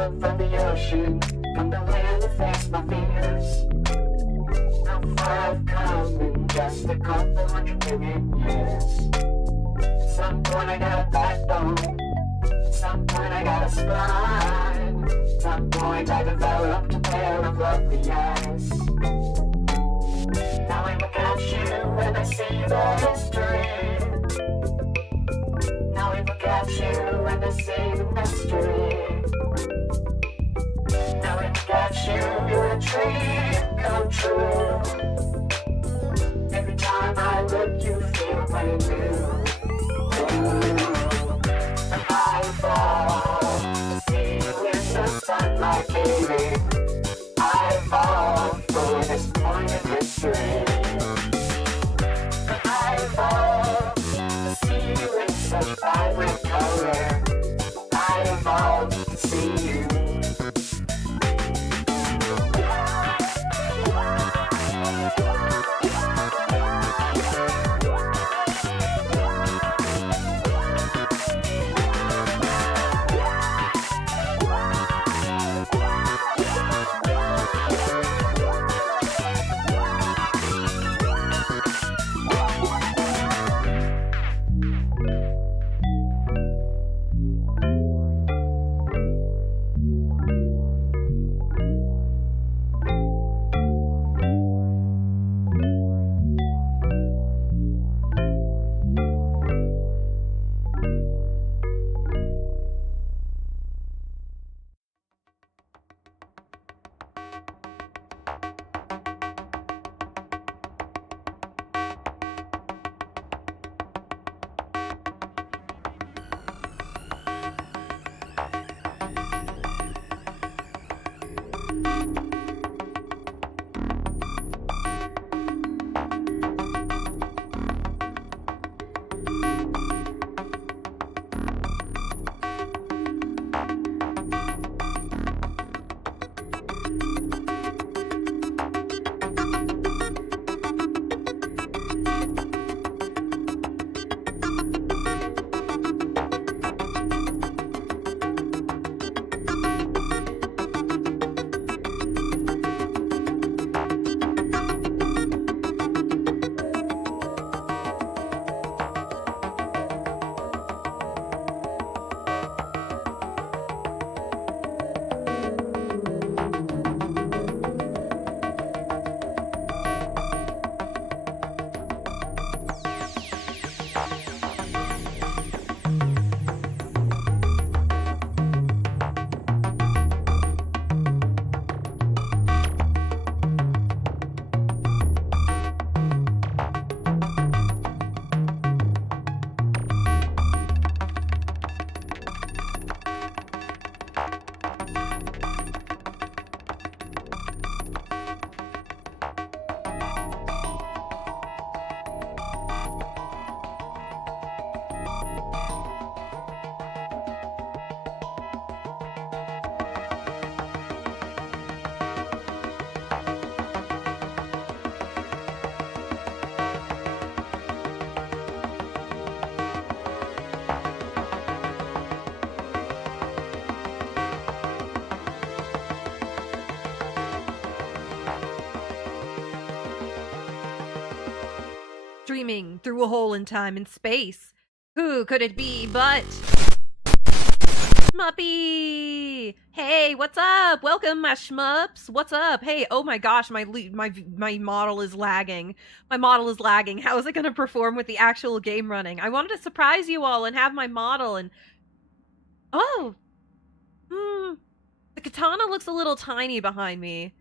water from the ocean, from the land to face my fears. How far I've come in just a couple 100 million years. At some point I got a backbone, at some point I got a spine, at some point I developed a pair of lovely eyes. Now I look at you and I see the history. Now I look at you and I see the mystery. Now I look at you, you're a dream come true. Every time I look, you feel brand new. I fall, see with the sunlight baby. I fall for this point in history. I fall, see you in such vibrant color. I evolved to see you. Streaming through a hole in time and space. Who could it be but Shmuppi? Hey, what's up? Welcome, my shmups. What's up? Hey, oh my gosh, my model is lagging. My model is lagging. How is it going to perform with the actual game running? I wanted to surprise you all and have my model and the katana looks a little tiny behind me.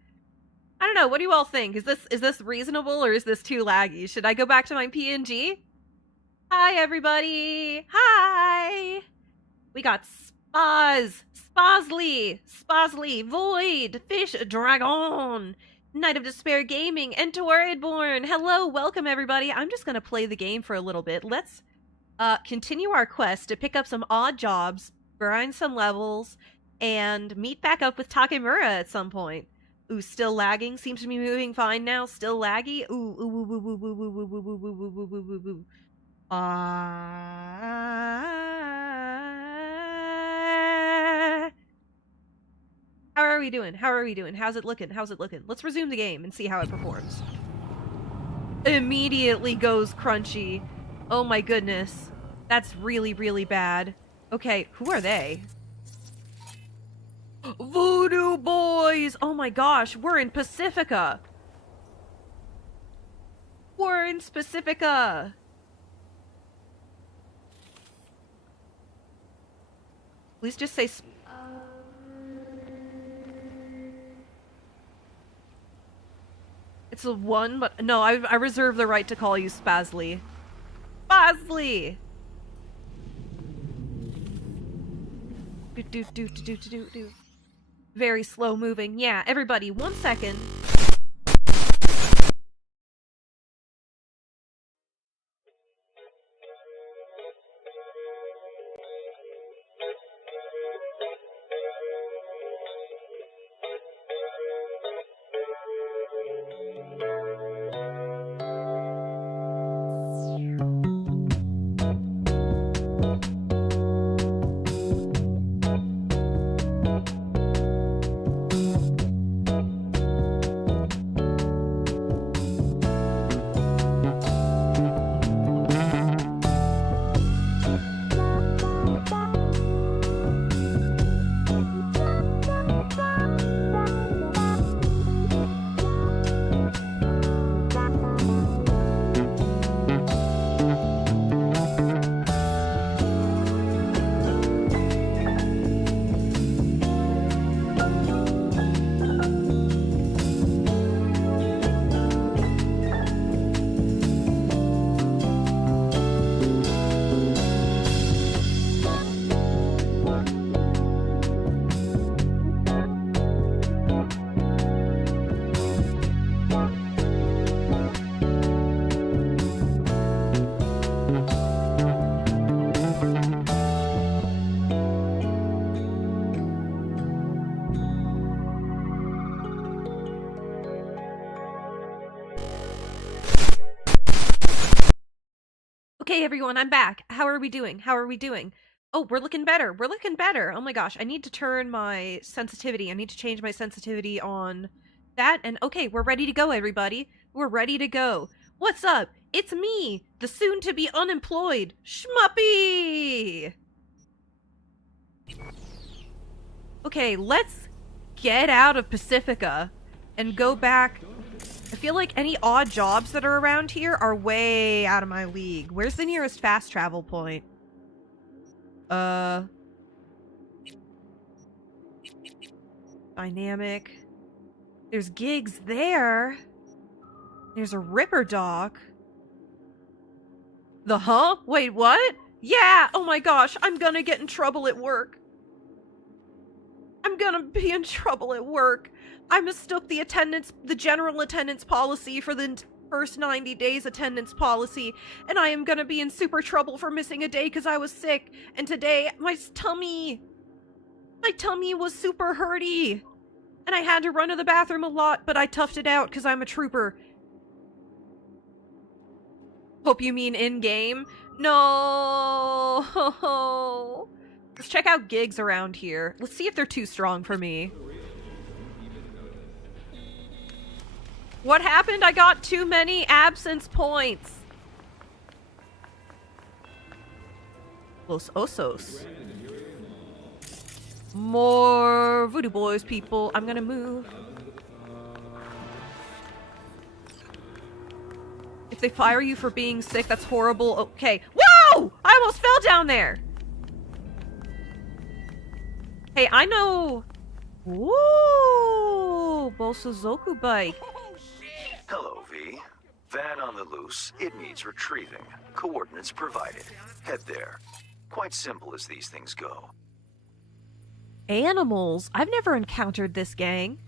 I don't know. What do you all think? Is this reasonable or is this too laggy? Should I go back to my PNG? Hi, everybody. Hi. We got Sposley, Void, Fish, Dragon, Night of Despair Gaming, and Torridborn. Hello, welcome, everybody. I'm just going to play the game for a little bit. Let's continue our quest to pick up some odd jobs, grind some levels, and meet back up with Takemura at some point. Ooh, still lagging. Seems to be moving fine now. Still laggy. Ooh, ooh, ooh, ooh, ooh, ooh, ooh, ooh, ooh, ooh, ooh, ooh, ooh, ooh. How are we doing? How are we doing? How's it looking? How's it looking? Let's resume the game and see how it performs. Immediately goes crunchy. Oh my goodness. That's really, really bad. Okay, who are they? Voodoo Boys! Oh my gosh, we're in Pacifica! We're in Pacifica! Please just say it's a one, but no, I reserve the right to call you Spazly. Spazly! Do. Very slow moving. Yeah, everybody, 1 second. Okay, everyone, I'm back. How are we doing? How are we doing? Oh, we're looking better. We're looking better. Oh my gosh, I need to turn my sensitivity. I need to change my sensitivity on that. And okay, we're ready to go, everybody. We're ready to go. What's up? It's me, the soon-to-be unemployed Shmuppi! Okay, let's get out of Pacifica and go back. I feel like any odd jobs that are around here are way out of my league. Where's the nearest fast travel point? Dynamic. There's gigs there. There's a Ripper Dock. The huh? Wait, what? Yeah! Oh my gosh, I'm gonna get in trouble at work. I'm gonna be in trouble at work. I mistook the general attendance policy for the first 90 days attendance policy, and I am gonna be in super trouble for missing a day because I was sick, and today my tummy was super hurty, and I had to run to the bathroom a lot, but I toughed it out because I'm a trooper. Hope you mean in-game? No! Let's check out gigs around here. Let's see if they're too strong for me. What happened? I got too many absence points. Los Osos. More Voodoo Boys, people. I'm gonna move. If they fire you for being sick, that's horrible. Okay. Whoa! I almost fell down there. Hey, I know. Woo! Bosozoku bike. Hello, V. Van on the loose. It needs retrieving. Coordinates provided. Head there. Quite simple as these things go. Animals? I've never encountered this gang.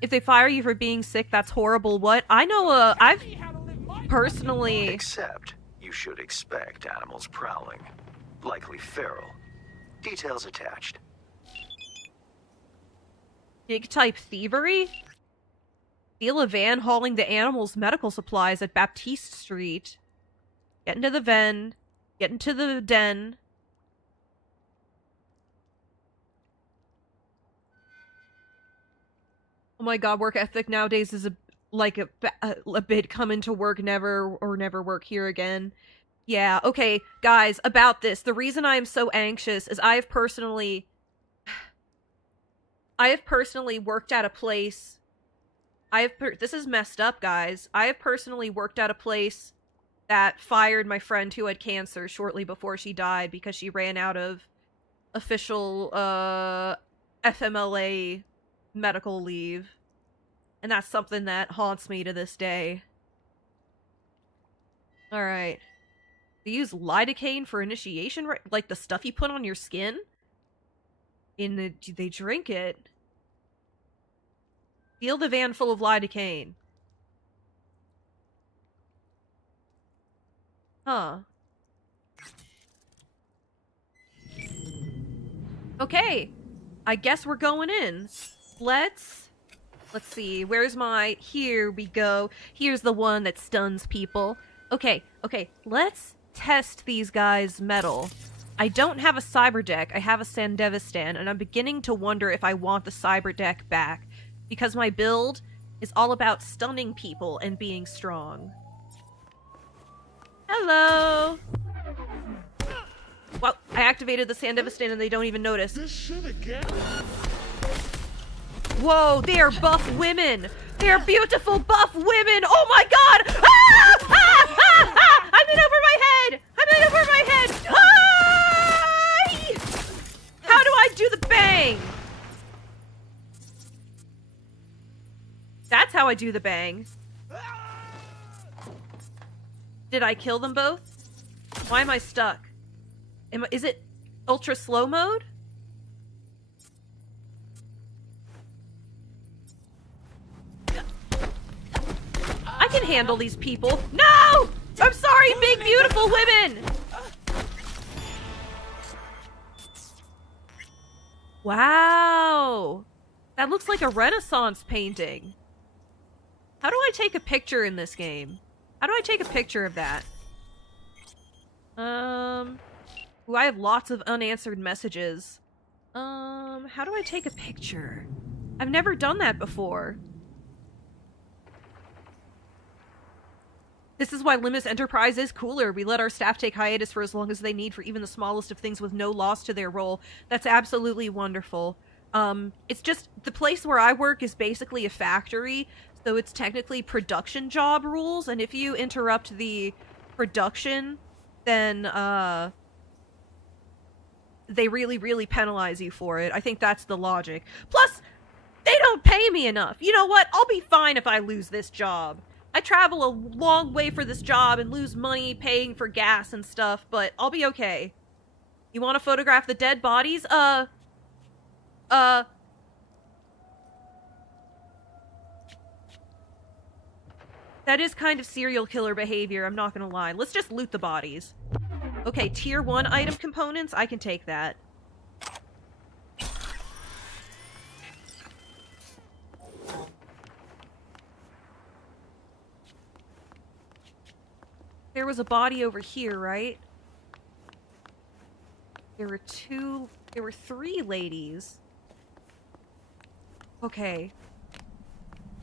If they fire you for being sick, that's horrible. What? I know, I've personally... Except, you should expect animals prowling. Likely feral. Details attached. Gig-type thievery? Steal a van hauling the animals' medical supplies at Baptiste Street. Get into the van. Get into the den. Oh my god, work ethic nowadays is a bit come into work never or never work here again. Yeah, okay, guys, about this. The reason I am so anxious is I have personally worked at a place. This is messed up, guys. I have personally worked at a place that fired my friend who had cancer shortly before she died because she ran out of official FMLA medical leave. And that's something that haunts me to this day. Alright. They use lidocaine for initiation, like the stuff you put on your skin? They drink it. Fill the van full of lidocaine. Huh. Okay. I guess we're going in. Let's see. Where's my... Here we go. Here's the one that stuns people. Okay. Let's test these guys' metal. I don't have a cyber deck. I have a Sandevistan, and I'm beginning to wonder if I want the cyber deck back, because my build is all about stunning people and being strong. Hello! Well, I activated the Sandevistan and they don't even notice. This shit again? Whoa, they are buff women! They are beautiful buff women! Oh my god! Ah! Ah! Ah! Ah! I'm in over my head! Ah! How do I do the bang? That's how I do the bang. Did I kill them both? Why am I stuck? Is it ultra slow mode? I can handle these people. No! I'm sorry, big beautiful women! Wow! That looks like a Renaissance painting. How do I take a picture in this game? How do I take a picture of that? Ooh, I have lots of unanswered messages. How do I take a picture? I've never done that before. This is why Limis Enterprise is cooler. We let our staff take hiatus for as long as they need for even the smallest of things with no loss to their role. That's absolutely wonderful. It's just, the place where I work is basically a factory, so it's technically production job rules, and if you interrupt the production, then, they really, really penalize you for it. I think that's the logic. Plus, they don't pay me enough. You know what? I'll be fine if I lose this job. I travel a long way for this job and lose money paying for gas and stuff, but I'll be okay. You want to photograph the dead bodies? That is kind of serial killer behavior, I'm not gonna lie. Let's just loot the bodies. Okay, tier 1 item components, I can take that. There was a body over here, right? There were 3 ladies. Okay.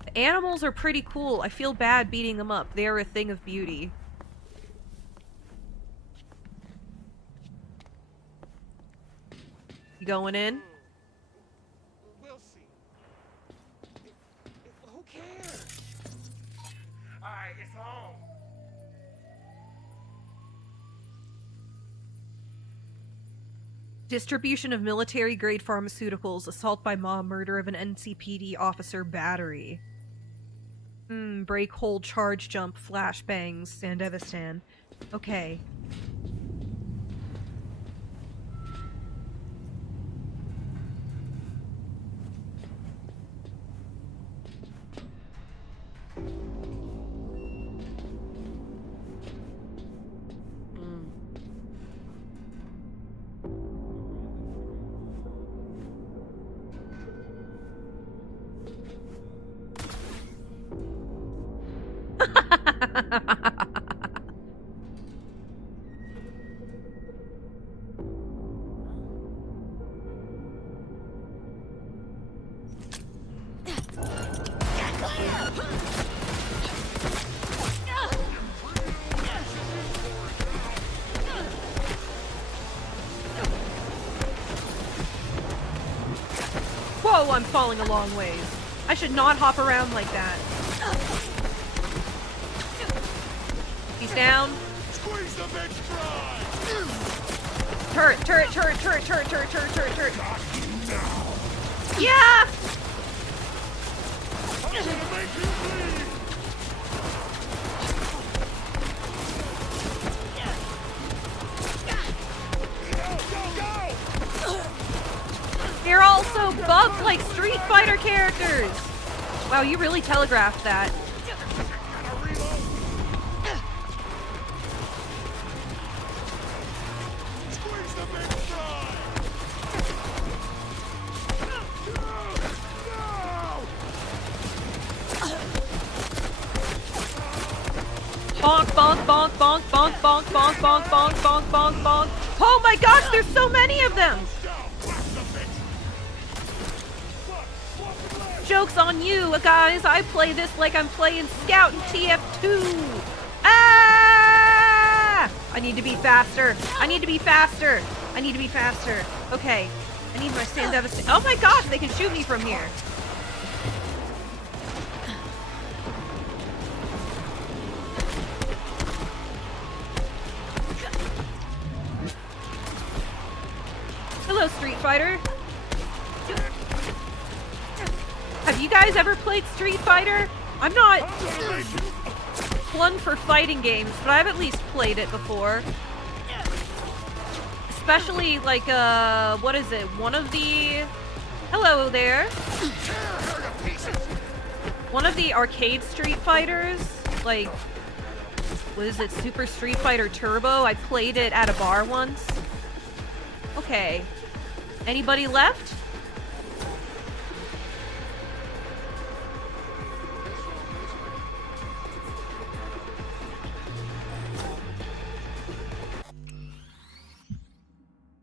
The animals are pretty cool. I feel bad beating them up. They are a thing of beauty. You going in? We'll see. Who cares? Alright, it's home. Distribution of military-grade pharmaceuticals, assault by mob, murder of an NCPD officer, battery. Break, hold, charge, jump, flashbangs, Sandevistan. Okay. Whoa, I'm falling a long ways. I should not hop around like that. He's down. Squeeze the bitch dry! Turret, turret, turret, turret, turret, turret, turret, turret, turret. Yeah! I'm gonna make you bleed! Go, go, go! They're also buffed like Street Fighter characters! Wow, you really telegraphed that. Gotta reload! Squeeze the bitch dry! Bonk, bonk, bonk, bonk, bonk, bonk, bonk, bonk, bonk, bonk, bonk, bonk. Oh my gosh, there's so many of them! Joke's on you, guys. I play this like I'm playing Scout in TF2. Ah! I need to be faster. I need to be faster. I need to be faster. Okay. I need my stand devastation. Oh my gosh, they can shoot me from here. Hello, Street Fighter. Have you guys ever played Street Fighter? I'm not one for fighting games, but I've at least played it before. Especially like, what is it? One of the... Hello there. One of the arcade Street Fighters, like, what is it? Super Street Fighter Turbo? I played it at a bar once. Okay. Anybody left?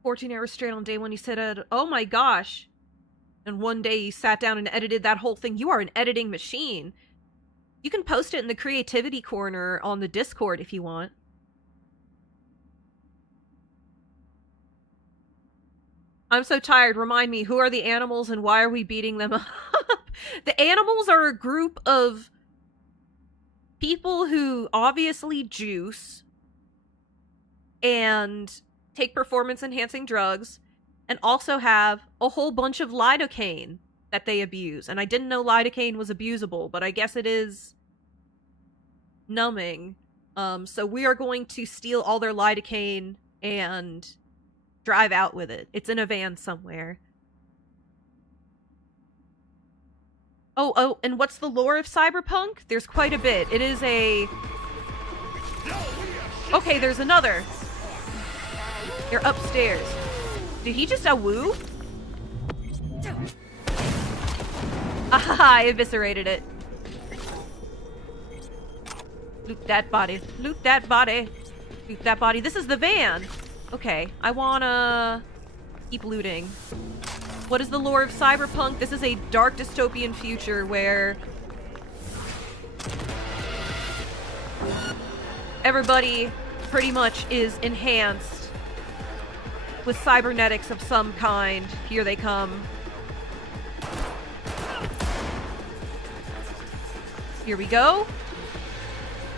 "14 hours straight on day one," you said, oh my gosh. And one day you sat down and edited that whole thing. You are an editing machine. You can post it in the creativity corner on the Discord if you want. I'm so tired. Remind me, who are the animals and why are we beating them up? The animals are a group of people who obviously juice and take performance-enhancing drugs, and also have a whole bunch of lidocaine that they abuse. And I didn't know lidocaine was abusable, but I guess it is numbing. So we are going to steal all their lidocaine and drive out with it. It's in a van somewhere. Oh, and what's the lore of Cyberpunk? There's quite a bit. It is a... Okay, there's another. They're upstairs. Did he just woo? Ah, I eviscerated it. Loot that body. Loot that body. Loot that body. This is the van. Okay, I wanna keep looting. What is the lore of Cyberpunk? This is a dark dystopian future where everybody pretty much is enhanced with cybernetics of some kind. Here they come. Here we go.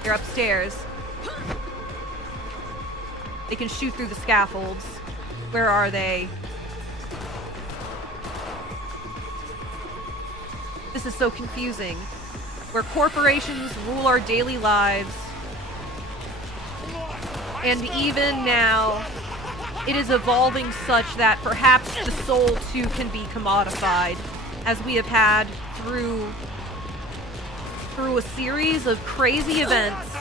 They're upstairs. They can shoot through the scaffolds. Where are they? This is so confusing. Where corporations rule our daily lives. And even now, it is evolving such that perhaps the soul too can be commodified, as we have had through a series of crazy events.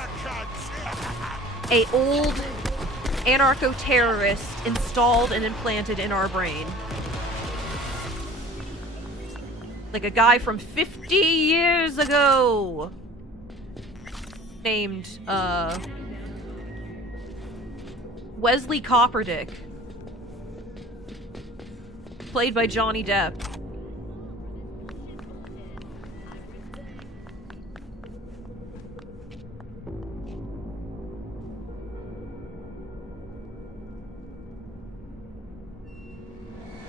A old anarcho-terrorist installed and implanted in our brain. Like a guy from 50 years ago! Named, Wesley Copperdick. Played by Johnny Depp.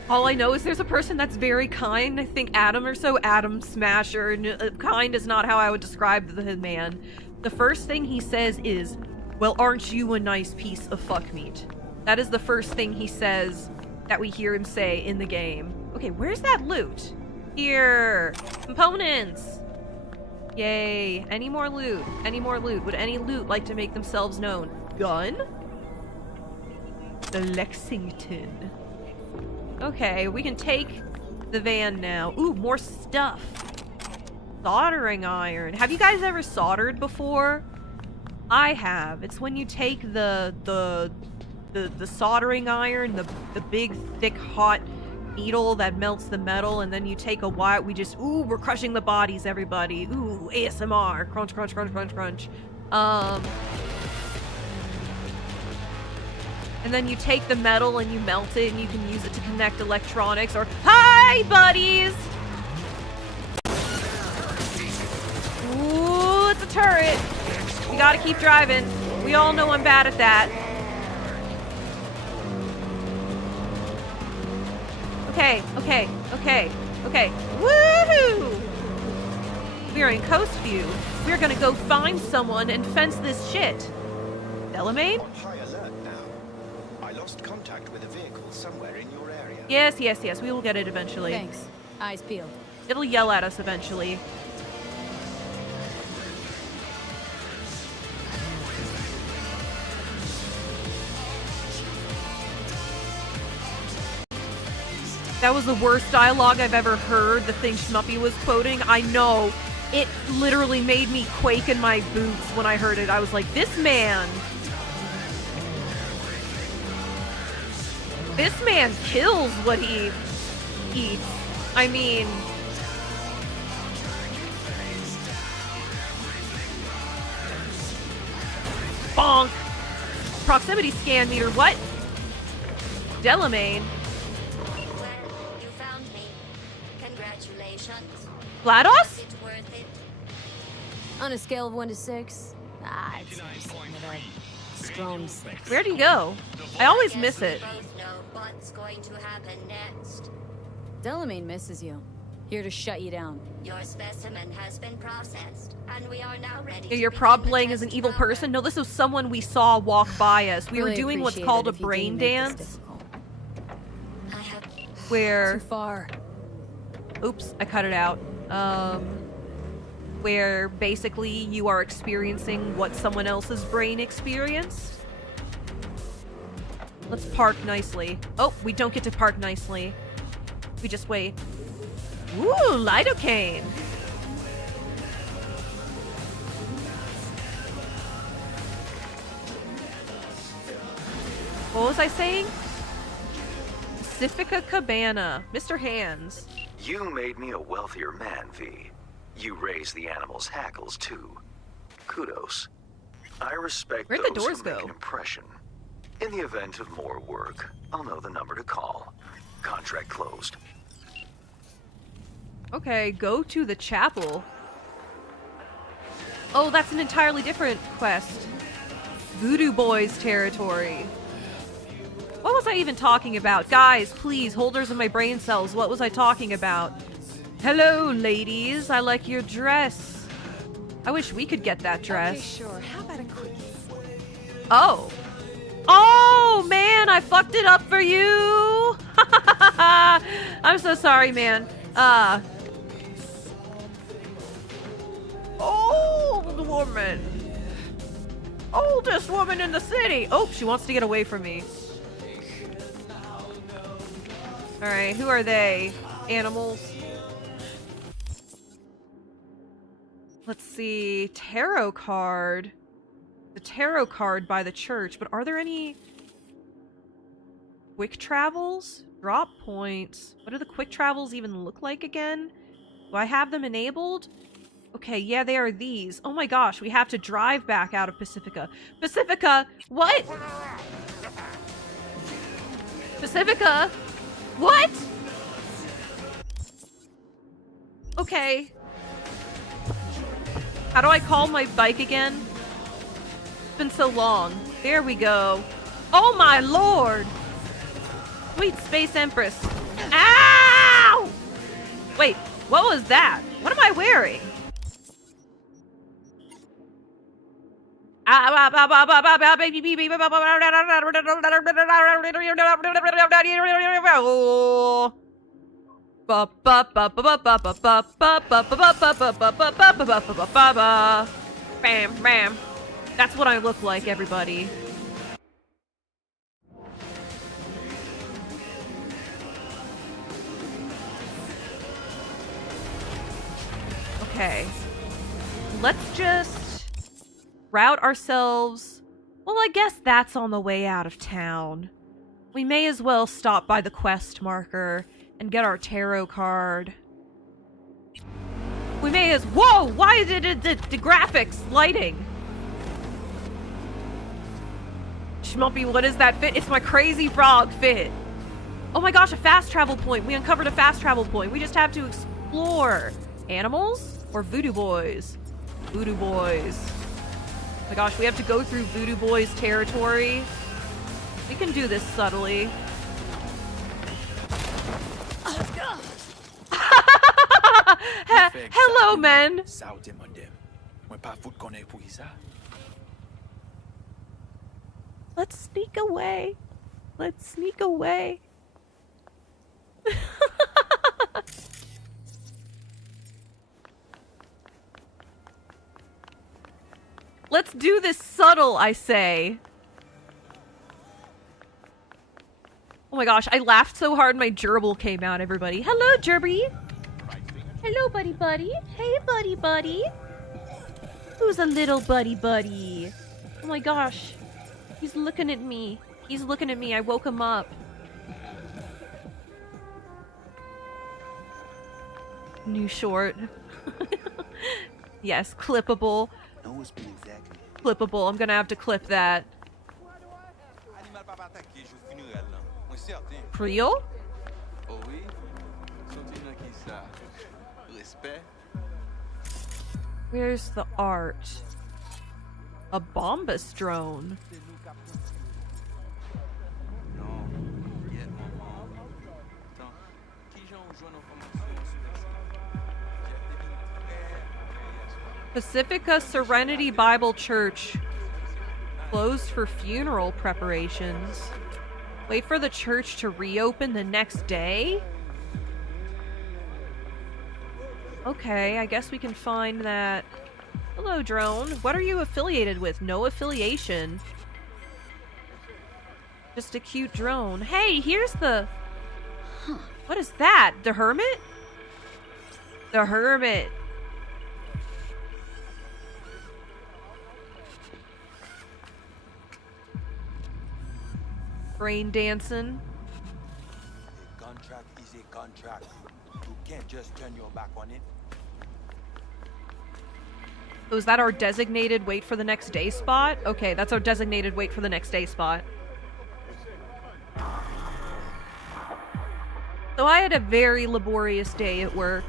All I know is there's a person that's very kind. I think Adam or so. Adam Smasher. Kind is not how I would describe the man. The first thing he says is, "Well, aren't you a nice piece of fuck meat?" That is the first thing he says that we hear him say in the game. Okay, where's that loot? Here. Components. Yay. Any more loot? Any more loot? Would any loot like to make themselves known? Gun? The Lexington. Okay, we can take the van now. Ooh, more stuff. Soldering iron. Have you guys ever soldered before? I have. It's when you take the soldering iron, the big, thick, hot needle that melts the metal, and then you take a wire. Ooh, we're crushing the bodies, everybody. Ooh, ASMR. Crunch, crunch, crunch, crunch, crunch. And then you take the metal and you melt it and you can use it to connect electronics or... Hi, buddies! Ooh, it's a turret. We gotta keep driving. We all know I'm bad at that. Okay, okay, okay, okay. Woohoo! We are in Coast View. We're gonna go find someone and fence this shit. Delamain? On high alert now. I lost contact with a vehicle somewhere in your area. Yes, yes, yes. We will get it eventually. Thanks. Eyes peeled. It'll yell at us eventually. That was the worst dialogue I've ever heard, the thing Shmuppi was quoting. I know. It literally made me quake in my boots when I heard it. I was like, this man kills what he eats. I mean... Bonk! Proximity scan meter, what? Delamain. You found me. Congratulations. GLaDOS? Is it worth it? On a scale of 1 to 6, I'd say something like a strong 6. Where'd he go? I always Guess miss we it. both know what's going to happen next. Delamain misses you. Here to shut you down. Your specimen has been processed, and we are now ready. You're to prob begin the playing as an test evil program. person? No, this was someone we saw walk by us. We were Really doing what's appreciate called it a if you do brain make this dance, difficult. I have where... Too far. Oops, I cut it out. Where basically you are experiencing what someone else's brain experienced. Let's park nicely. Oh, we don't get to park nicely. We just wait. Ooh, lidocaine! What was I saying? Pacifica Cabana. Mr. Hands. You made me a wealthier man, V. You raised the animals' hackles, too. Kudos. I respect Where'd the those doors who make go? an impression. In the event of more work, I'll know the number to call. Contract closed. Okay, go to the chapel. Oh, that's an entirely different quest. Voodoo Boys territory. What was I even talking about? Guys, please, holders of my brain cells, what was I talking about? Hello, ladies. I like your dress. I wish we could get that dress. Okay, sure. How about a quickie? Oh. Oh, man, I fucked it up for you. I'm so sorry, man. Old woman. Oldest woman in the city. Oh, she wants to get away from me. Alright, who are they? Animals? Let's see. Tarot card. The tarot card by the church, but are there any quick travels? Drop points. What do the quick travels even look like again? Do I have them enabled? Okay, yeah, they are these. Oh my gosh, we have to drive back out of Pacifica. Pacifica! What? Pacifica! What? Okay. How do I call my bike again? It's been so long. There we go. Oh my lord! Sweet Space Empress. What was that? What am I wearing? Bam, bam. That's what I look like, everybody. Okay. Let's just route ourselves. Well, I guess that's on the way out of town. We may as well stop by the quest marker and get our tarot card. We may as— whoa! Why did the graphics lighting? Shmuppi, what is that fit? It's my crazy frog fit. Oh my gosh, a fast travel point. We uncovered a fast travel point. We just have to explore. Animals or voodoo boys? Voodoo boys. Oh my gosh, we have to go through voodoo boys territory. We can do this subtly. Hello, men. Let's sneak away. Let's sneak away. Let's do this subtle, I say. Oh my gosh, I laughed so hard my gerbil came out, everybody. Hello, Gerby. Hello, buddy buddy. Hey, buddy buddy. Who's a little buddy buddy? Oh my gosh. He's looking at me. He's looking at me. I woke him up. New short. Yes, clippable. Clippable. I'm gonna have to clip that. Creole? Where's the art? A bombus drone. Pacifica Serenity Bible Church closed for funeral preparations. Wait for the church to reopen the next day? Okay, I guess we can find that. Hello, drone. What are you affiliated with? No affiliation. Just a cute drone. Hey, here's the... What is that? The hermit? The hermit. Brain dancing. A contract is a contract. You can't just turn your back on it. Oh, is that our designated wait for the next day spot? Okay, that's our designated wait for the next day spot. So I had a very laborious day at work.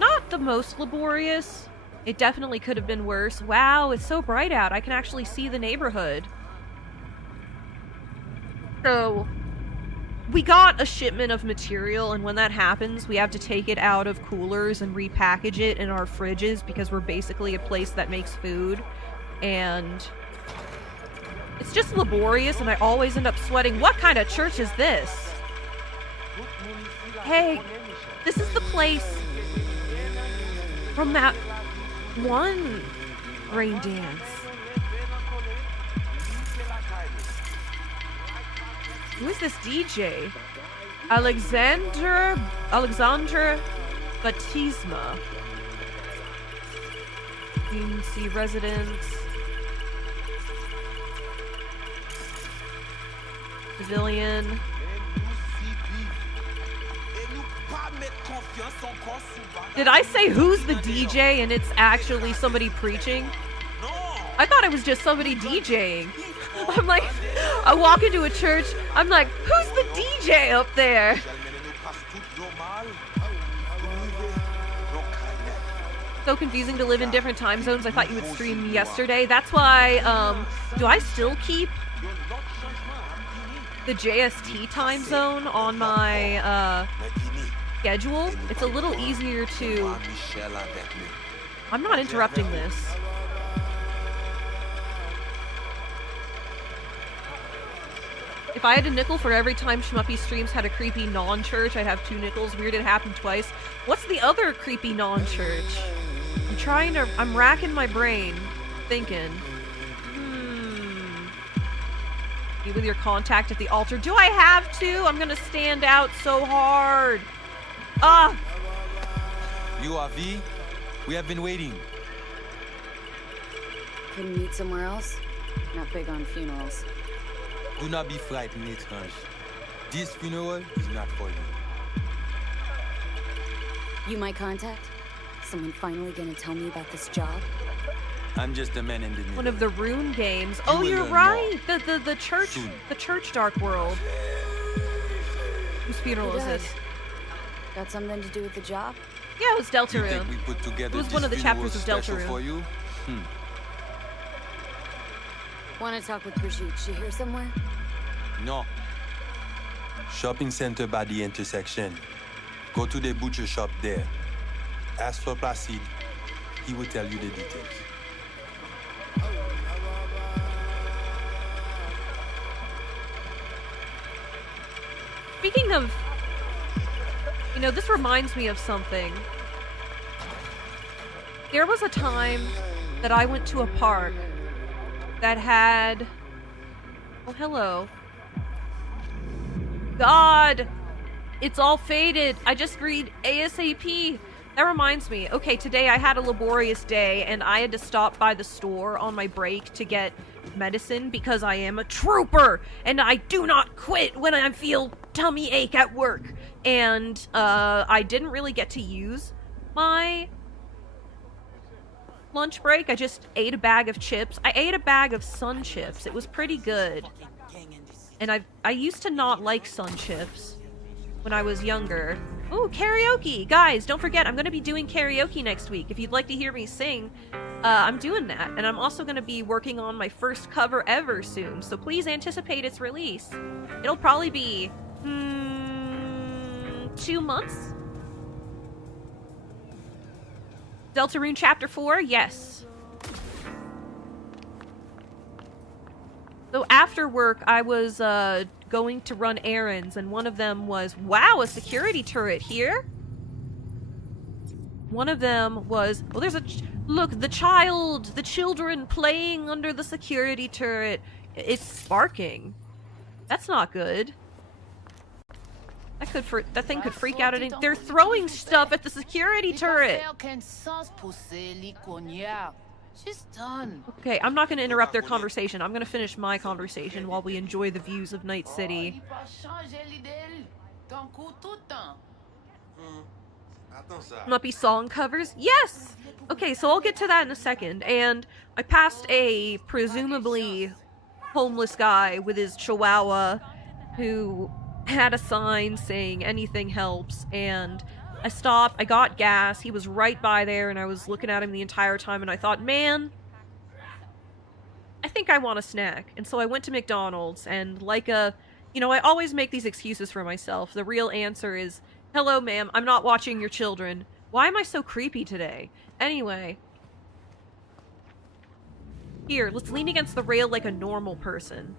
Not the most laborious. It definitely could have been worse. Wow, it's so bright out. I can actually see the neighborhood. So, we got a shipment of material, and when that happens, we have to take it out of coolers and repackage it in our fridges because we're basically a place that makes food. And it's just laborious, and I always end up sweating. What kind of church is this? Hey, this is the place from that one rain dance. Who is this DJ? Alexandra Batisma. UNC residents. Civilian. Did I say who's the DJ and it's actually somebody preaching? I thought it was just somebody DJing. I'm like, I walk into a church, I'm like, who's the DJ up there? So confusing to live in different time zones. I thought you would stream yesterday. That's why, do I still keep the JST time zone on my, schedule, it's a little easier to... I'm not interrupting this. If I had a nickel for every time Shmuppi streams had a creepy non-church, I'd have 2 nickels. Weird it happened twice. What's the other creepy non-church? I'm racking my brain, thinking. Be with your contact at the altar. Do I have to? I'm gonna stand out so hard. Ah! You are V? We have been waiting. Couldn't meet somewhere else? Not big on funerals. Do not be frightened, Étrange. This funeral is not for you. You my contact? Someone finally gonna tell me about this job? I'm just a man in the middle. One of the rune games. You Oh, will you're learn right. The church, soon. the church Dark World. Whose funeral is this? Got something to do with the job? Yeah, it was You Deltarune. think we put together It was this one of the funeral chapters of special Deltarune. for you? Wanna talk with Brigitte? She here somewhere? No. Shopping center by the intersection. Go to the butcher shop there. Ask for Placide. He will tell you the details. Speaking of, this reminds me of something. There was a time that I went to a park that had... Oh, hello. God! It's all faded. I just read ASAP. That reminds me. Okay, today I had a laborious day, and I had to stop by the store on my break to get medicine because I am a trooper, and I do not quit when I feel tummy ache at work. And I didn't really get to use my lunch break. I just ate a bag of chips. I ate a bag of Sun Chips. It was pretty good. And I used to not like Sun Chips when I was younger. Ooh, karaoke! Guys, don't forget, I'm going to be doing karaoke next week. If you'd like to hear me sing, I'm doing that. And I'm also going to be working on my first cover ever soon, so please anticipate its release. It'll probably be, 2 months? Deltarune Chapter 4? Yes. So after work, I was, going to run errands, and one of them was, wow, a security turret here? One of them was, well, there's look, the children playing under the security turret. It's sparking. That's not good. That thing could freak out at they're throwing stuff at the security turret. She's done. Okay, I'm not going to interrupt their conversation. I'm going to finish my conversation while we enjoy the views of Night City. Shmuppi song covers? Yes! Okay, so I'll get to that in a second. And I passed a presumably homeless guy with his chihuahua who had a sign saying anything helps, and I stopped, I got gas, he was right by there, and I was looking at him the entire time, and I thought, man, I think I want a snack. And so I went to McDonald's, and like I always make these excuses for myself. The real answer is, hello, ma'am, I'm not watching your children. Why am I so creepy today? Anyway. Here, let's lean against the rail like a normal person.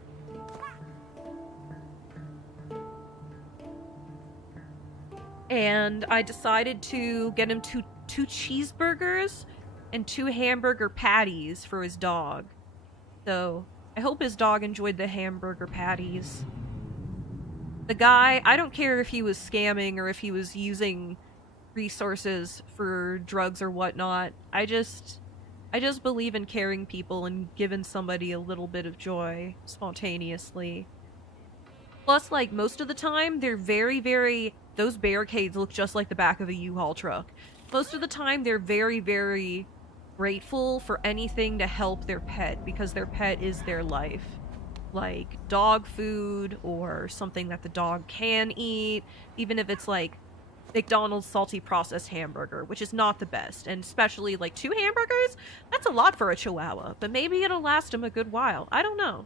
And I decided to get him two cheeseburgers and 2 hamburger patties for his dog. So, I hope his dog enjoyed the hamburger patties. The guy, I don't care if he was scamming or if he was using resources for drugs or whatnot. I just believe in caring people and giving somebody a little bit of joy spontaneously. Plus, like, most of the time, they're very, very... Those barricades look just like the back of a U-Haul truck. Most of the time, they're very, very grateful for anything to help their pet, because their pet is their life. Like, dog food, or something that the dog can eat, even if it's, like, McDonald's salty processed hamburger, which is not the best. And especially, like, 2 hamburgers? That's a lot for a chihuahua, but maybe it'll last him a good while. I don't know.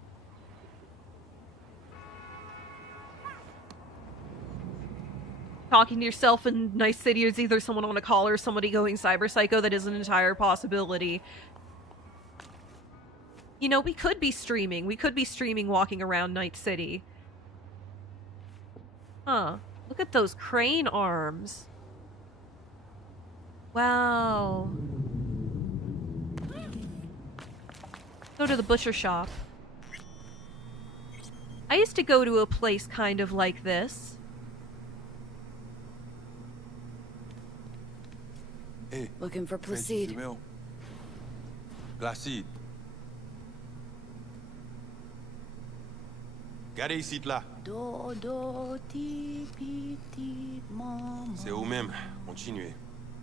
talking to yourself in Night City is either someone on a call or somebody going cyber psycho. That is an entire possibility. You know, we could be streaming. We could be streaming walking around Night City. Huh. Look at those crane arms. Wow. Go to the butcher shop. I used to go to a place kind of like this. Hey, Looking for Placide. Placide. Gardez ici là. Dodo, ti, pi, ti, maman. C'est vous-même. Continuez.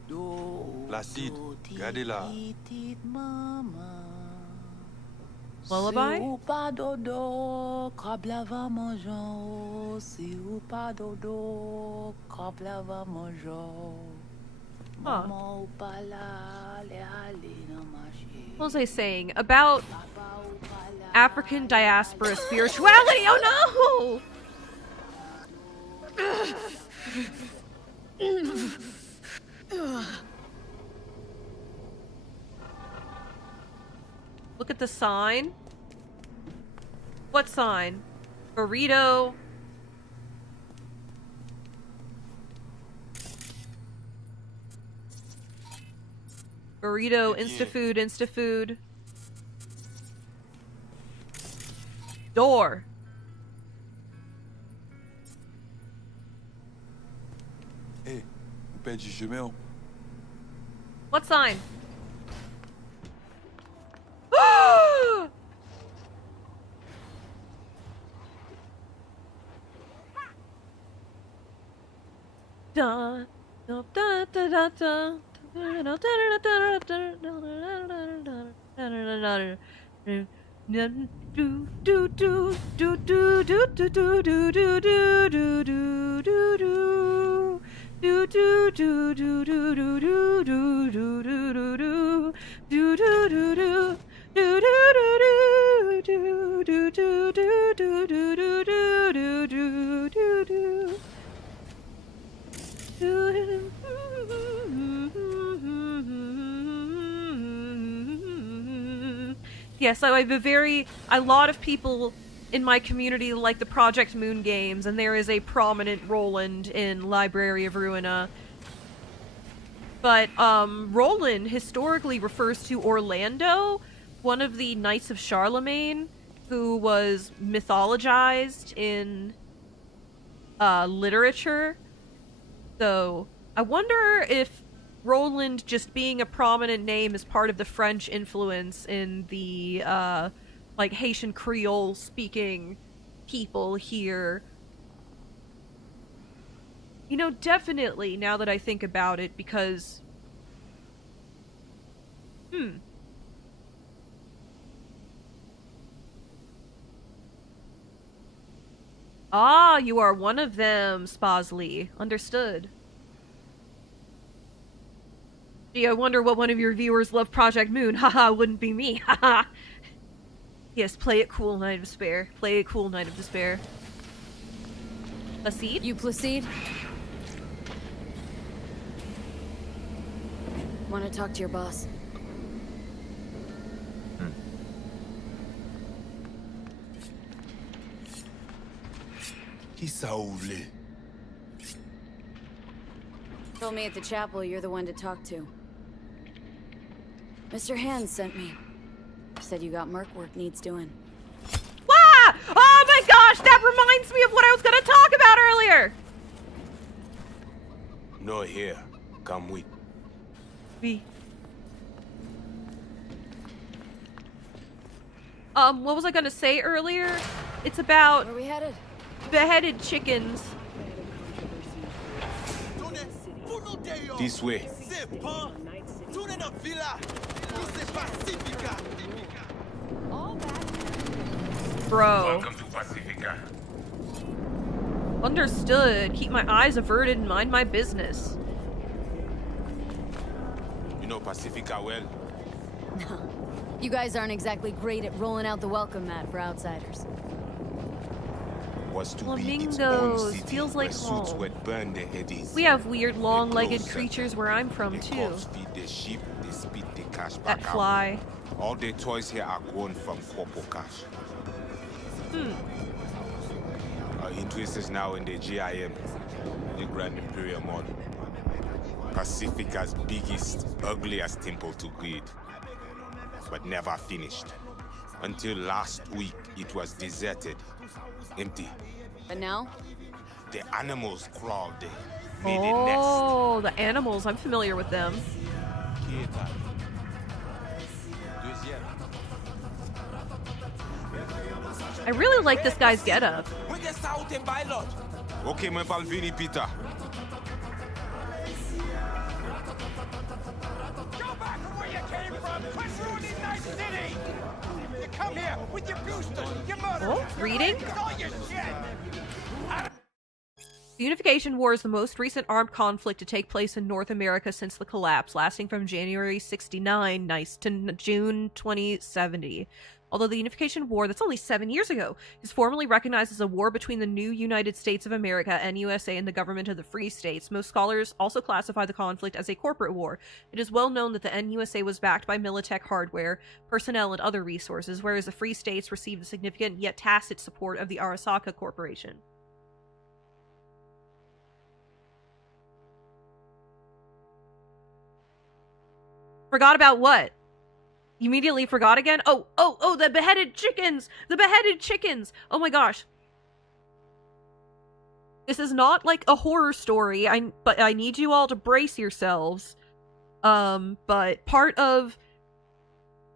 Do, Placide, do, ti, gardez là. pi, ti, maman. Lullaby? Si ou pas dodo, cobla va manger. Si ou pas dodo, cobla va manger. Huh. Maman ou pas là, le aller dans marché. What was I saying? About Papa ou pas là. African diaspora spirituality. Oh no! Look at the sign. What sign? Burrito. Burrito, Instafood, Instafood. Door. Hey, vous perdez du chemin. What sign? Da, da, da, da, da, da. Yes, I have a lot of people in my community like the Project Moon games, and there is a prominent Roland in Library of Ruina. But, Roland historically refers to Orlando, one of the Knights of Charlemagne, who was mythologized in, literature. So, I wonder if Roland just being a prominent name is part of the French influence in the, like, Haitian Creole speaking people here. You know, definitely, now that I think about it, because... Ah, you are one of them, Sposley. Understood. Gee, I wonder what one of your viewers loved Project Moon. Haha, wouldn't be me. Haha. Yes, play it cool, Knight of Despair. Play it cool, Knight of Despair. Placide? You Placide? Want to talk to your boss? Qui ça ouvre? Told me at the chapel you're the one to talk to. Mr. Hand sent me. Said you got merc work needs doing. Wah! Oh my gosh, that reminds me of what I was gonna talk about earlier! No here. Come with. Me. What was I gonna say earlier? It's about Where we headed? beheaded chickens. This way. Bro. Welcome to Pacifica. Understood. Keep my eyes averted and mind my business. You know Pacifica well? You guys aren't exactly great at rolling out the welcome mat for outsiders. was to be its Flamingos. own city Feels like where suits home. would burn the headies. We have weird long-legged closer. creatures where I'm from The too. cops feed the sheep, they spit the cash That back out. fly. All the toys here are grown from corpo cash. Our interest is now in the GIM, the Grand Imperial Mall. Pacifica's biggest, ugliest temple to greed. But never finished. Until last week, it was deserted. Empty. But now? The animals crawled there. Made a nest. Oh, the animals. I'm familiar with them. I really like this guy's getup. Okay, my Palvini Peter. Go back from where you came from! Quit ruining nice city! You come here with your boosters, your murderers, Oh, reading? all your shit! The Unification War is the most recent armed conflict to take place in North America since the collapse, lasting from January 69 to June 2070. Although the Unification War, that's only 7 years ago, is formally recognized as a war between the new United States of America, NUSA, and the government of the Free States, most scholars also classify the conflict as a corporate war. It is well known that the NUSA was backed by Militech hardware, personnel, and other resources, whereas the Free States received the significant yet tacit support of the Arasaka Corporation. Forgot about what? You immediately forgot again? Oh, the beheaded chickens! The beheaded chickens! Oh my gosh. This is not like a horror story, but I need you all to brace yourselves. But part of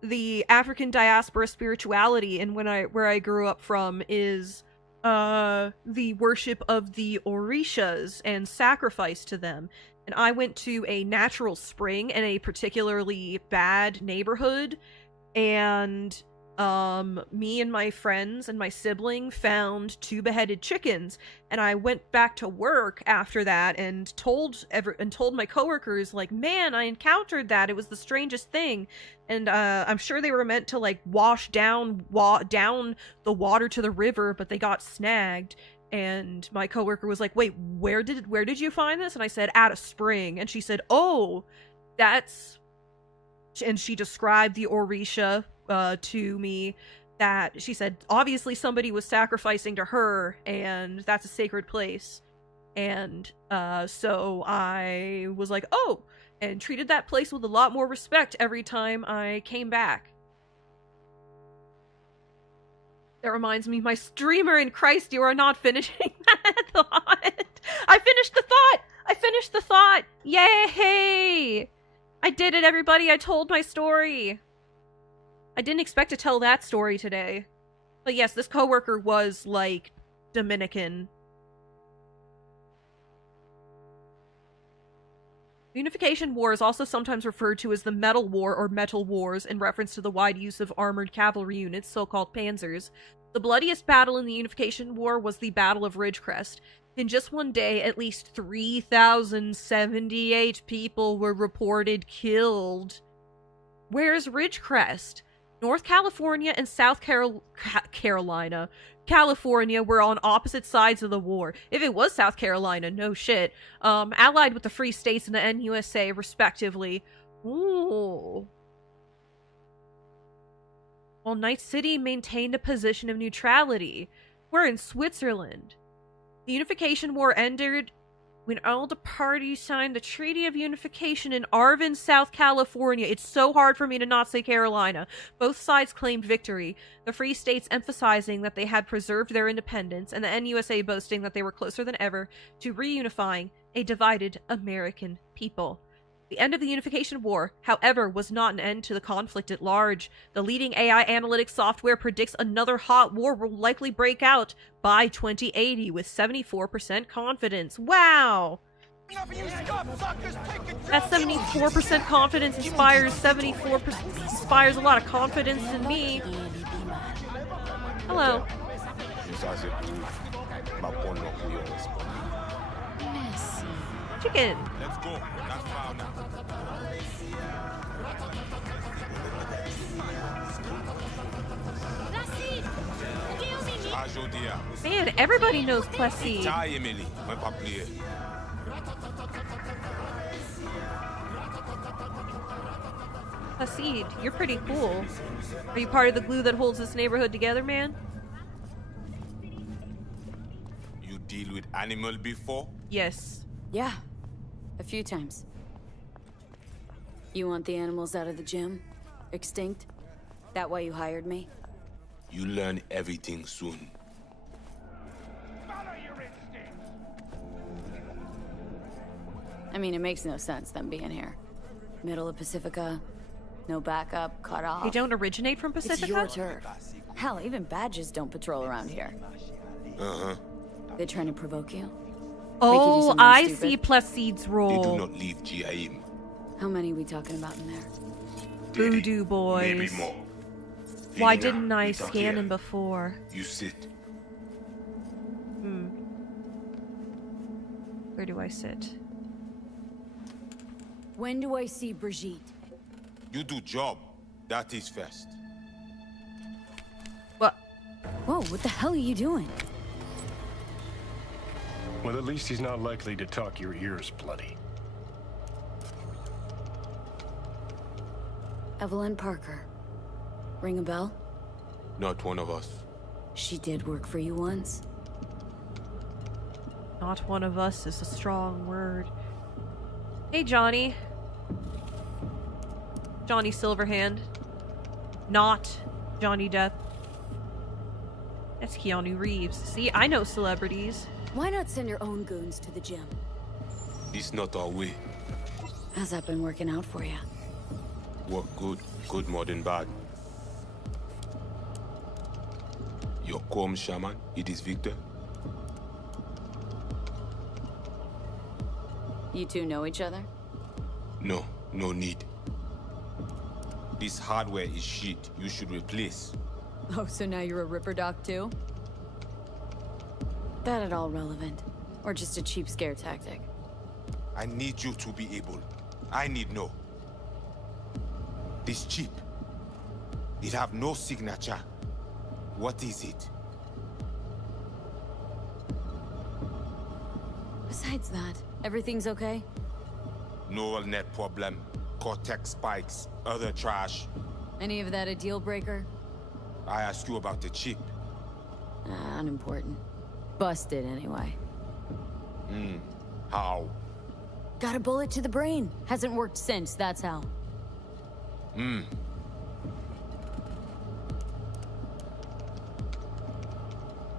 the African diaspora spirituality and where I grew up from is the worship of the Orishas and sacrifice to them. And I went to a natural spring in a particularly bad neighborhood, and me and my friends and my sibling found 2 beheaded chickens, and I went back to work after that and told my coworkers, like, man, I encountered that. It was the strangest thing. And I'm sure they were meant to like wash down the water to the river, but they got snagged. And my coworker was like, wait, where did you find this? And I said, at a spring. And she said, oh, that's... And she described the Orisha to me, that she said, obviously somebody was sacrificing to her, and that's a sacred place. And so I was like, oh, and treated that place with a lot more respect every time I came back. That reminds me, my streamer in Christ, you are not finishing that thought. I finished the thought! Yay! I did it, everybody! I told my story! I didn't expect to tell that story today. But yes, this coworker was, like, Dominican. The Unification War is also sometimes referred to as the Metal War or Metal Wars in reference to the wide use of armored cavalry units, so-called panzers. The bloodiest battle in the Unification War was the Battle of Ridgecrest. In just one day, at least 3,078 people were reported killed. Where's Ridgecrest? North California and South Carolina. California were on opposite sides of the war. If it was South Carolina, no shit. Allied with the Free States and the NUSA, respectively. Ooh. While Night City maintained a position of neutrality. We're in Switzerland. The Unification War ended when all the parties signed the Treaty of Unification in Arvin, South California. It's so hard for me to not say Carolina. Both sides claimed victory, the Free States emphasizing that they had preserved their independence, and the NUSA boasting that they were closer than ever to reunifying a divided American people. The end of the Unification War, however, was not an end to the conflict at large. The leading AI analytics software predicts another hot war will likely break out by 2080 with 74% confidence. Wow! That 74% confidence inspires a lot of confidence in me. Hello. Chicken. Let's go. That's foul now. Man, everybody knows Placide. Emily, my papier. Placide, you're pretty cool. Are you part of the glue that holds this neighborhood together, man? You deal with animal before? Yes. Yeah, a few times. You want the animals out of the gym? Extinct? That why you hired me? You learn everything soon. Follow your instincts. I mean, it makes no sense them being here. Middle of Pacifica, no backup, cut off. They don't originate from It's Pacifica? your turf. Hell, even badges don't patrol around here. Uh-huh. They trying to provoke you? Oh, something I stupid? see Placide's They role. do not leave GIM. How many we talking about in there? Voodoo boys. Maybe more. Why Elena, didn't I we talk scan here. him before? You sit. Where do I sit? When do I see Brigitte? You do job. That is first. What? Whoa, what the hell are you doing? Well, at least he's not likely to talk your ears bloody. Evelyn Parker. Ring a bell? Not one of us. She did work for you once. Not one of us is a strong word. Hey, Johnny. Johnny Silverhand. Not Johnny Depp. That's Keanu Reeves. See, I know celebrities. Why not send your own goons to the gym? It's not our way. How's that been working out for you? Work good. Good more than bad. Your calm shaman, it is Victor. You two know each other? No, no need. This hardware is shit. You should replace. Oh, so now you're a Ripper Doc too? That at all relevant? Or just a cheap scare tactic? I need you to be able. I need know. This chip. It have no signature. What is it? Besides that, everything's okay? Neural net problem. Cortex spikes. Other trash. Any of that a deal breaker? I asked you about the chip. Unimportant. Busted anyway. How? Got a bullet to the brain. Hasn't worked since, that's how.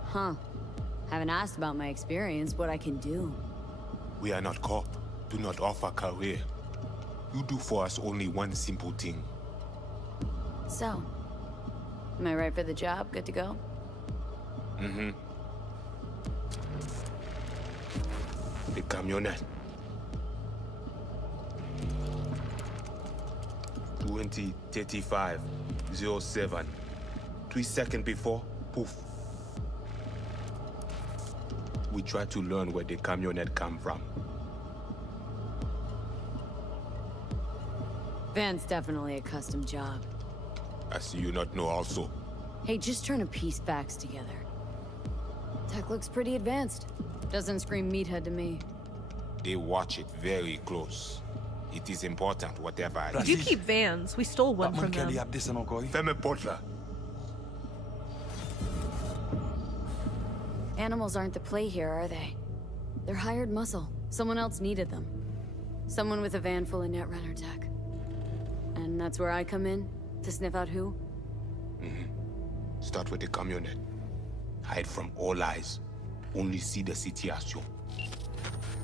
Huh. Haven't asked about my experience, what I can do. We are not cop. Do not offer career. You do for us only one simple thing. So, am I right for the job? Good to go? The camionette. 20:35:07. 3 seconds before, poof. We try to learn where the camionette come from. Van's definitely a custom job. I see you not know also. Hey, just trying to piece facts together. Tech looks pretty advanced. Doesn't scream meathead to me. They watch it very close. It is important, whatever I We do keep vans. We stole one from them. Fais-moi porte là. Animals aren't the play here, are they? They're hired muscle. Someone else needed them. Someone with a van full of Netrunner tech. And that's where I come in? To sniff out who? Start with the camionette. Hide from all eyes. Only see the situation.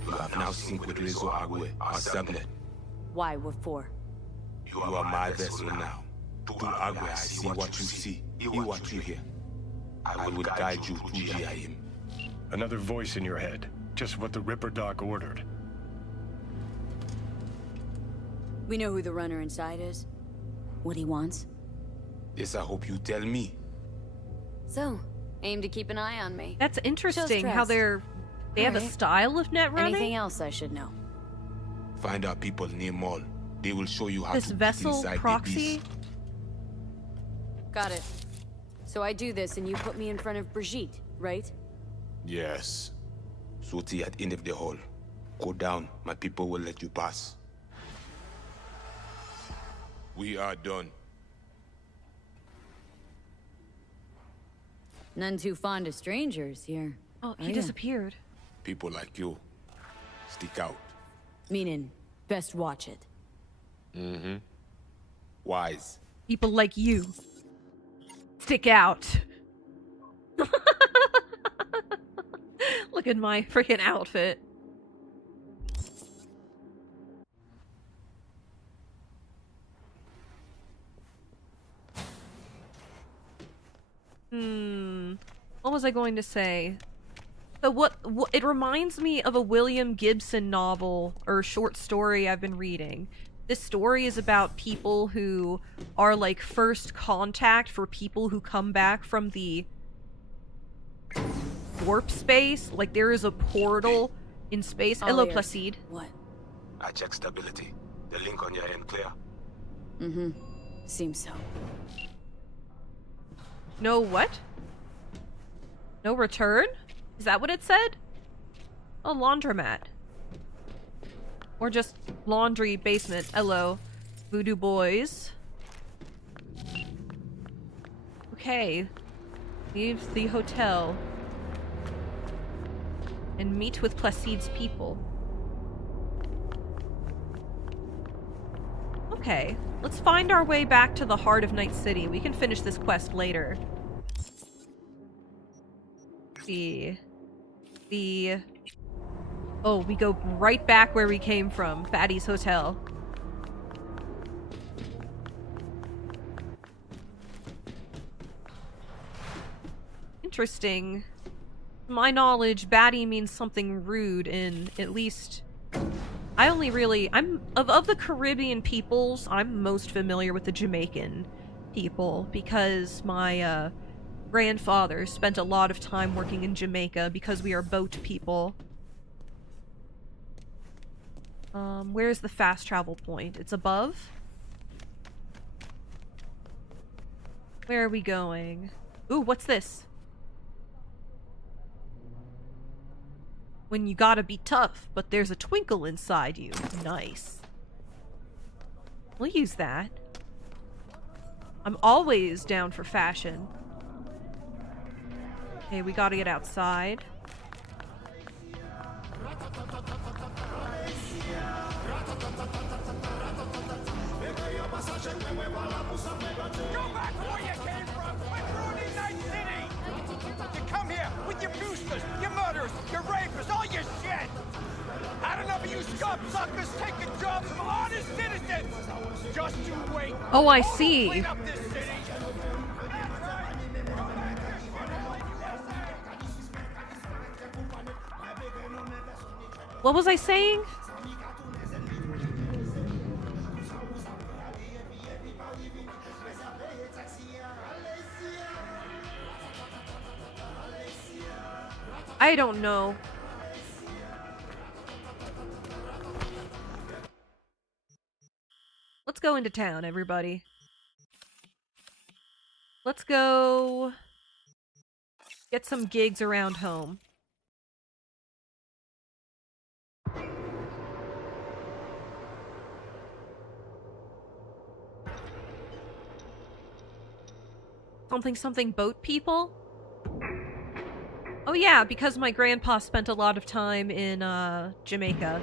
You have now synced with Rezo Agwe, our subnet. Why? What for? You are my vessel now. To Agwe, I see what you see. Hear what you hear. I will guide you to GIM. Another voice in your head. Just what the Ripper Doc ordered. We know who the runner inside is. What he wants. This I hope you tell me. So, aim to keep an eye on me. That's interesting how trust. they have a Alright. style of net running. Anything else I should know? Find out people near mall. They will show you how This to get vessel inside the proxy. beast. Got it. So I do this and you put me in front of Brigitte, right? Yes. Suti at end of the hall. Go down. My people will let you pass. We are done. None too fond of strangers here. Oh, he ya? disappeared. People like you. Stick out. Meaning, best watch it. Mm-hmm. Wise. People like you. Stick out. Look at my freaking outfit. What was I going to say? So what it reminds me of a William Gibson novel or short story I've been reading. This story is about people who are like first contact for people who come back from the warp space. Like there is a portal in space. Hello, ears. Placide. What? I check stability. The link on your end clear. Mm-hmm. Seems so. No what? No return? Is that what it said? A laundromat. Or just laundry basement. Hello, voodoo boys. Okay. Leave the hotel. And meet with Placide's people. Okay. Let's find our way back to the heart of Night City. We can finish this quest later. Oh, we go right back where we came from. Fatty's Hotel. Interesting. To my knowledge, baddie means something rude in at least... I'm of the Caribbean peoples, I'm most familiar with the Jamaican people because my grandfather spent a lot of time working in Jamaica because we are boat people. Where's the fast travel point? It's above? Where are we going? Ooh, what's this? When you gotta be tough, but there's a twinkle inside you. Nice. We'll use that. I'm always down for fashion. Okay, we gotta get outside. Go back to where you came from! Quit ruining Night City! You come here with your boosters, your murderers, your rapists, all your shit! Had enough of you scum suckers taking jobs from honest citizens! Just you wait! Oh, I We'll see. clean up this city! What was I saying? I don't know. Let's go into town, everybody. Let's go get some gigs around home. Something boat people? Oh yeah, because my grandpa spent a lot of time in Jamaica.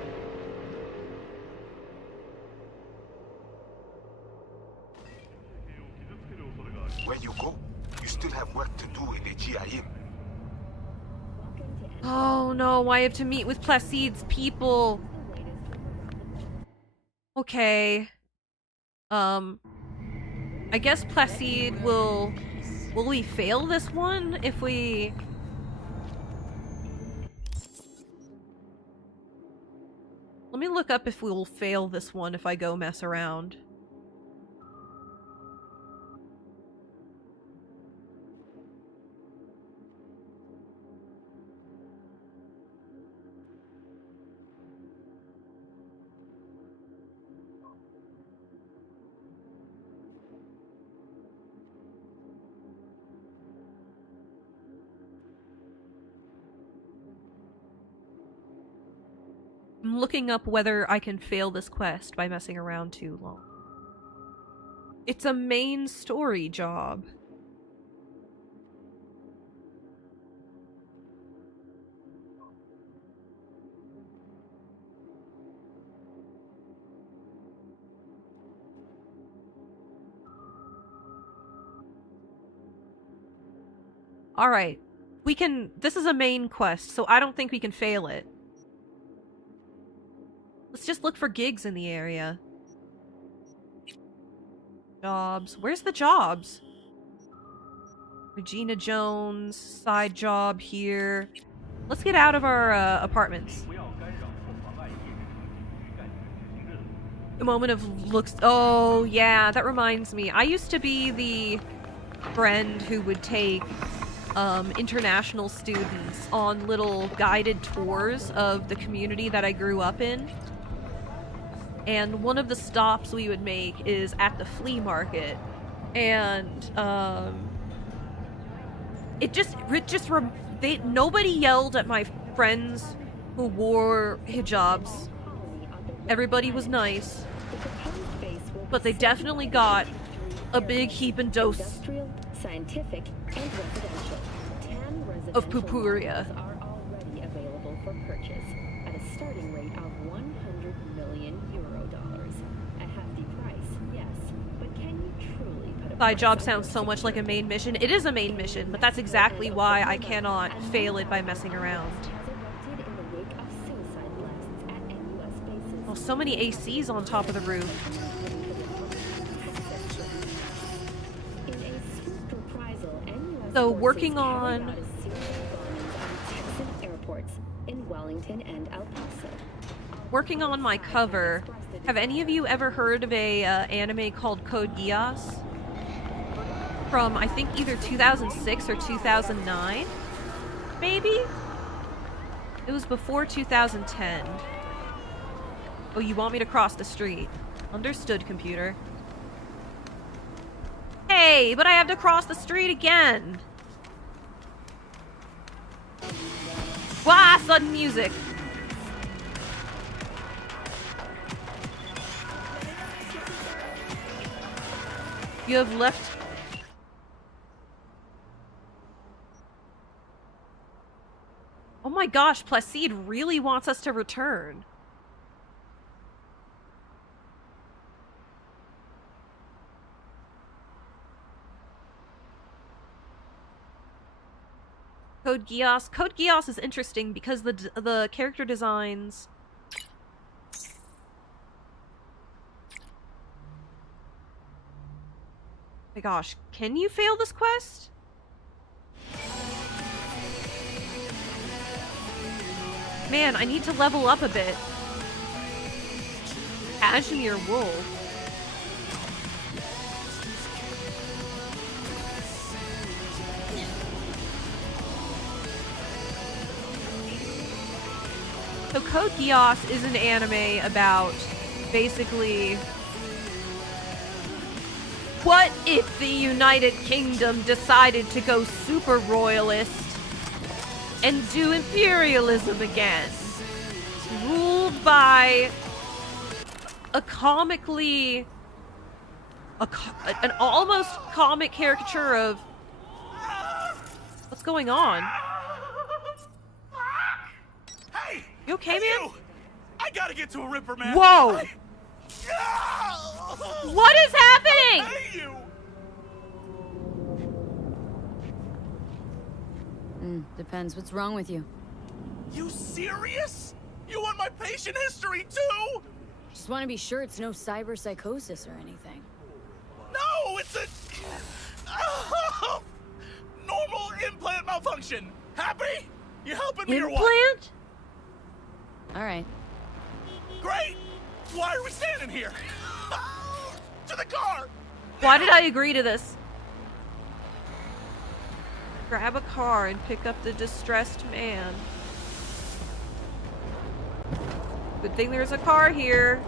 Where you go, you still have work to do in the GIM. Oh no, I have to meet with Placide's people. Okay. I guess Placide will we fail this one if we... Let me look up if we will fail this one if I go mess around. I'm looking up whether I can fail this quest by messing around too long. It's a main story job. Alright. We can... This is a main quest, so I don't think we can fail it. Let's just look for gigs in the area. Jobs. Where's the jobs? Regina Jones, side job here. Let's get out of our apartments. A moment of looks... Oh, yeah, that reminds me. I used to be the friend who would take international students on little guided tours of the community that I grew up in. And one of the stops we would make is at the flea market. And, nobody yelled at my friends who wore hijabs. Everybody was nice. But they definitely got a big heap and dose scientific and residential. 10 residential of pupuria are already available for purchase at a starting rate of 100 million euro dollars. A hefty price, yes, but can you truly put a Side job sounds so much like a main mission. It is a main mission, but that's exactly why I cannot fail it by messing around. Oh, so many ACs on top of the roof. So working on my cover. Have any of you ever heard of a anime called Code Geass? From I think either 2006 or 2009, maybe? It was before 2010. Oh, you want me to cross the street? Understood, computer. Hey, but I have to cross the street again. Wah, sudden music. You have left... Oh my gosh, Placide really wants us to return. Code Geass. Code Geass is interesting because the character designs... Oh my gosh, can you fail this quest? Man, I need to level up a bit. Cashmere wool. So Code Geass is an anime about basically what if the United Kingdom decided to go super royalist and do imperialism again, ruled by a comically an almost comic caricature of what's going on. Hey! You okay, man? I gotta get to a Ripper, man. Whoa! What is happening? Hey, you! Depends what's wrong with you. You serious? You want my patient history too? Just want to be sure it's no cyber psychosis or anything. No, it's a normal implant malfunction. Happy? You helping me or what? Implant? All right. Great. Why are we standing here? To the car. Why did I agree to this? Grab a car and pick up the distressed man. Good thing there's a car here.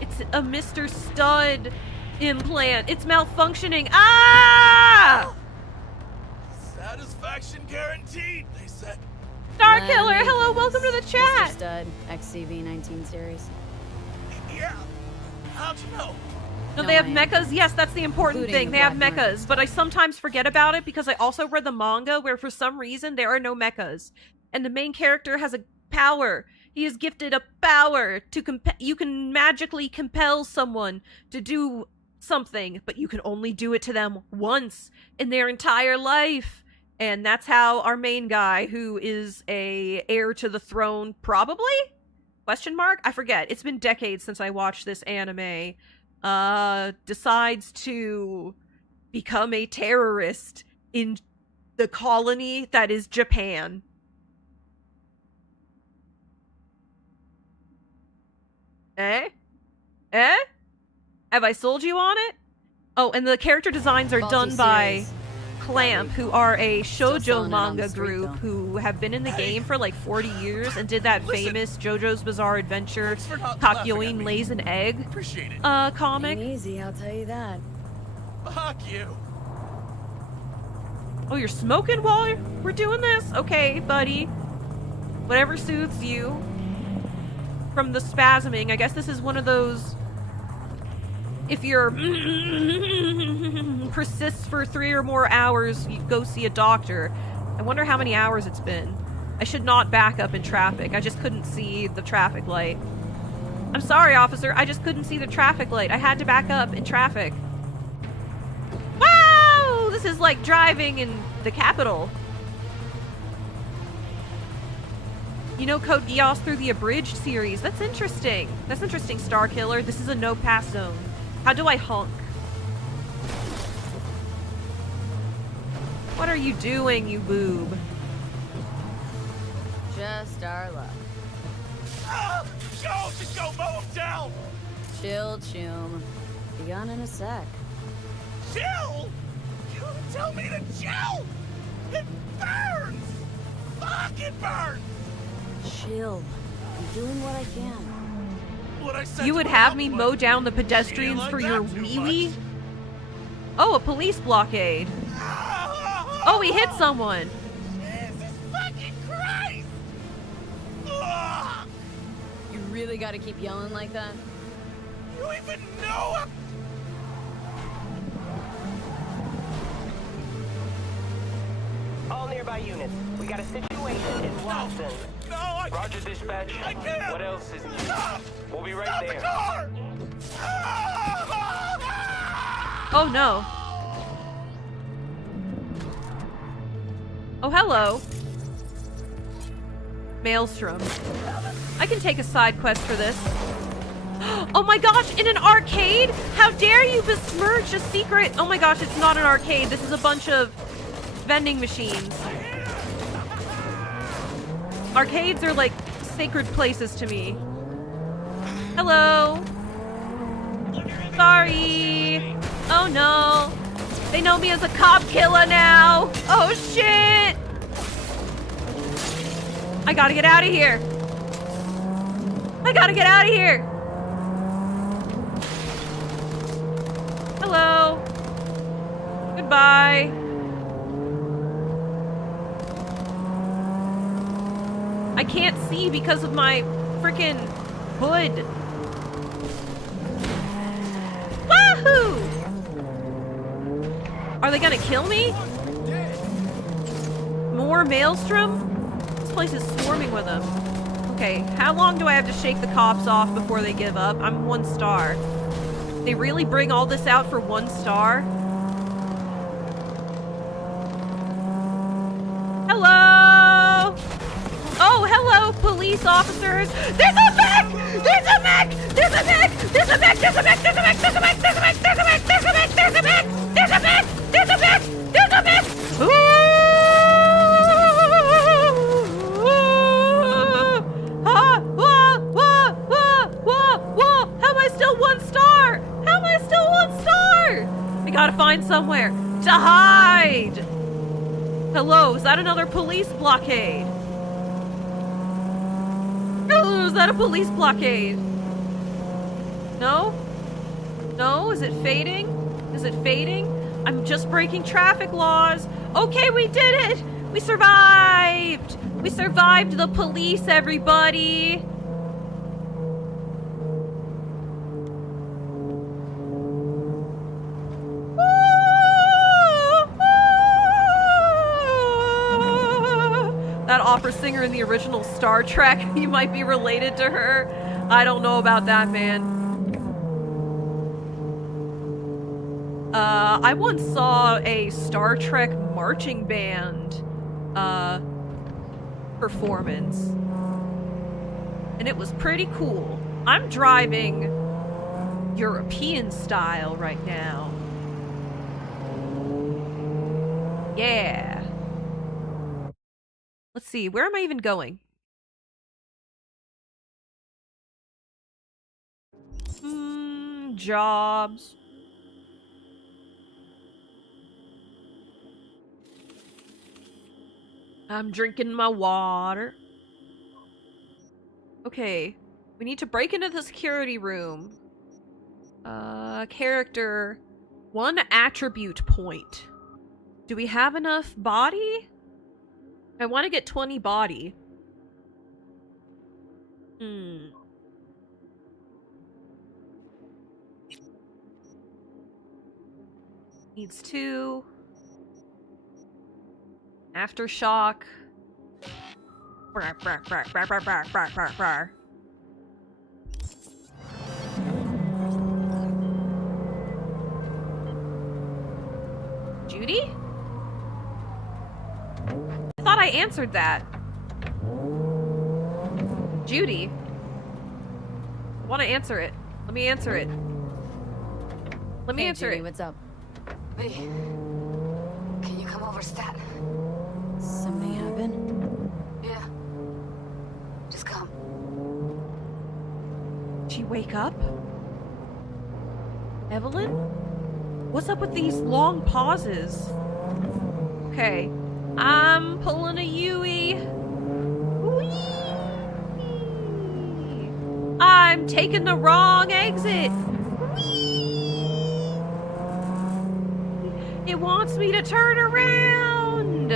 It's a Mr. Stud implant. It's malfunctioning. Ah! Satisfaction guaranteed, they said. Star Killer, hello, welcome to the Mr. chat. Stud, XCV-19 series. Yeah. How'd you know? No, No, they have I am. mechas. Yes, that's the important Including thing. the They have Black Market mechas, but I sometimes forget about it because I also read the manga where for some reason there are no mechas. And the main character has a power. He is gifted a power to you can magically compel someone to do something, but you can only do it to them once in their entire life. And that's how our main guy, who is a heir to the throne, probably? Question mark? I forget. It's been decades since I watched this anime. Decides to become a terrorist in the colony that is Japan. Eh? Have I sold you on it? Oh, and the character designs are Faulty done by series. Clamp, who are a Still selling shoujo it on the manga street, group though. who have been in the game for like 40 years and did that Listen. famous JoJo's Bizarre Adventure Thanks for not laughing at Kakyoin me. Lays an Egg Appreciate it. comic. Ain't easy, I'll tell you that. Fuck you. Oh, you're smoking while we're doing this? Okay, buddy. Whatever suits you. From the spasming, I guess this is one of those... If you're persists for 3 or more hours, you go see a doctor. I wonder how many hours it's been. I should not back up in traffic. I just couldn't see the traffic light. I'm sorry, officer. I just couldn't see the traffic light. I had to back up in traffic. Wow! This is like driving in the capital. You know Code Geass through the Abridged series. That's interesting. That's interesting, Star Killer. This is a no-pass zone. How do I honk? What are you doing, you boob? Just our luck. Just go mow him down. Chill, chum. Be on in a sec. Chill? You tell me to chill? It burns. Fuck, it burns. Chill. I'm doing what I can. What I said You to would my have mom, me but mow down the she pedestrians ain't for like your that too wee-wee? much. Oh, a police blockade. Oh, he hit someone. Jesus fucking Christ! Ugh. You really gotta keep yelling like that? You even know I'm... All nearby units. We got a situation in Watson. No, I... Roger, dispatch. I can't. What else is needed? Stop! We'll be right Stop there. the car! Oh, no. Oh, hello. Maelstrom. I can take a side quest for this. Oh my gosh, in an arcade? How dare you besmirch a secret? Oh my gosh, it's not an arcade. This is a bunch of vending machines. Arcades are like sacred places to me. Hello. Sorry. Oh no. They know me as a cop killer now. Oh shit. I gotta get out of here. I gotta get out of here. Hello. Goodbye. I can't see because of my freaking hood. Wahoo! Are they gonna kill me? More Maelstrom? This place is swarming with them. Okay, how long do I have to shake the cops off before they give up? I'm 1 star. They really bring all this out for 1 star? Hello! Oh, hello, police officers! There's a mech! There's a mech! There's a mech! There's a mech! There's a mech! There's a mech! There's a mech! There's a mech! There's a mech! There's a mech! There's a mech! There's a mech! There's a mech! There's a mech! How am I still 1 star? How am I still 1 star? I gotta find somewhere to hide. Hello, is that another police blockade? Oh, is that a police blockade? No? No? Is it fading? Is it fading? I'm just breaking traffic laws. Okay, we did it! We survived! We survived the police, everybody! That opera singer in the original Star Trek, you might be related to her. I don't know about that, man. I once saw a Star Trek marching band performance, and it was pretty cool. I'm driving European style right now. Yeah. Let's see, where am I even going? Jobs. I'm drinking my water. Okay, we need to break into the security room. Character, 1 attribute point. Do we have enough body? I want to get 20 body. Needs 2. Aftershock. Judy? I thought I answered that. Judy. I want to answer it. Let me answer it. Let me answer Judy, it. what's up? V, can you come over stat? Something happened? Yeah. Just come. Did she wake up? Evelyn? What's up with these long pauses? Okay. I'm pulling a Yui. Whee! I'm taking the wrong exit. Whee! It wants me to turn around.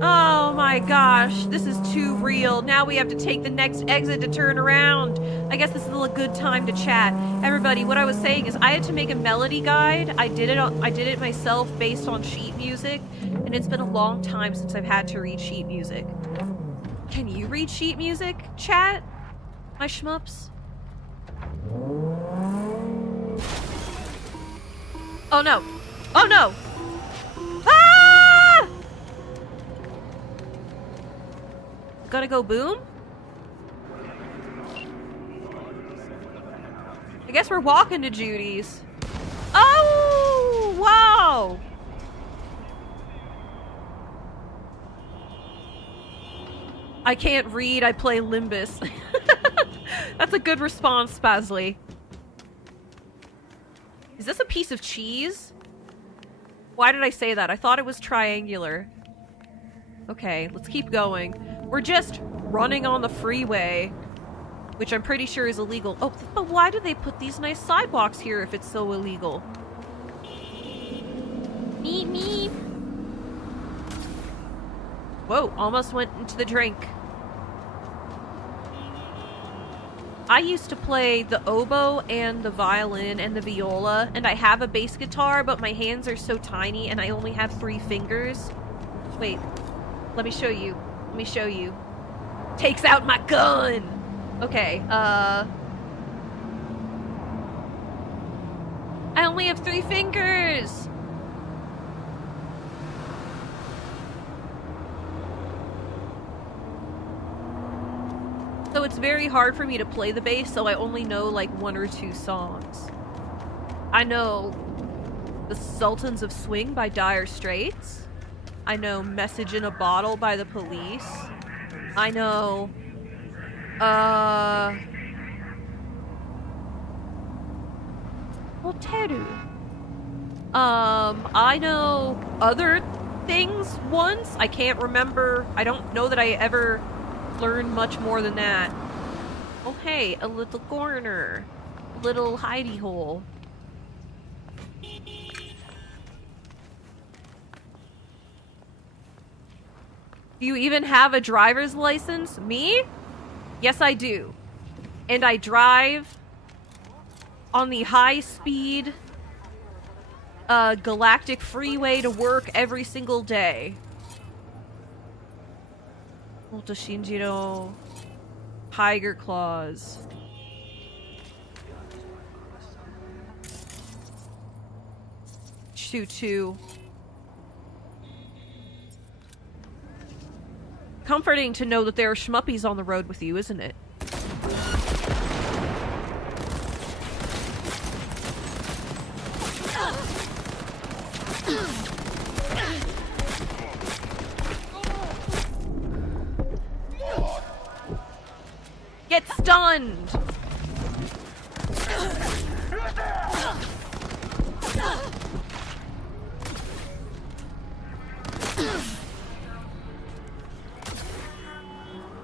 Oh my gosh, this is too real. Now we have to take the next exit to turn around. I guess this is a good time to chat. Everybody, what I was saying is I had to make a melody guide. I did it myself based on sheet music, and it's been a long time since I've had to read sheet music. Can you read sheet music, chat? My shmups? Oh no. Oh no! Ah! Gotta go boom? I guess we're walking to Judy's. Oh! Wow! I can't read, I play Limbus. That's a good response, Spazly. Is this a piece of cheese? Why did I say that? I thought it was triangular. Okay, let's keep going. We're just running on the freeway, which I'm pretty sure is illegal. Oh, but why do they put these nice sidewalks here if it's so illegal? Meep, meep. Whoa, almost went into the drink. I used to play the oboe and the violin and the viola, and I have a bass guitar, but my hands are so tiny and I only have 3 fingers. Wait, let me show you. Let me show you. Takes out my gun! Okay, I only have 3 fingers! So it's very hard for me to play the bass, so I only know like 1 or 2 songs. I know The Sultans of Swing by Dire Straits. I know Message in a Bottle by The Police. I know, Hoteru. I know other things once. I can't remember. I don't know that I ever learned much more than that. Oh hey, a little corner. A little hidey hole. Do you even have a driver's license? Me? Yes, I do. And I drive on the high-speed galactic freeway to work every single day. Ulta Shinjiro. Tiger claws. Choo-choo. Comforting to know that there are Shmuppis on the road with you, isn't it? Get stunned!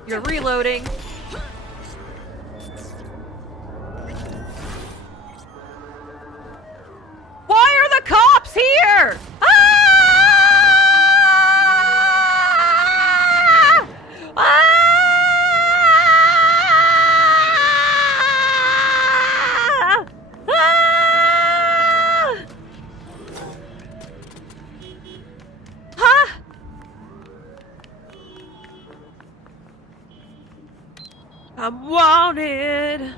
You're reloading. Why are the cops here? Ah! Ah! Ah! Huh? I'm wanted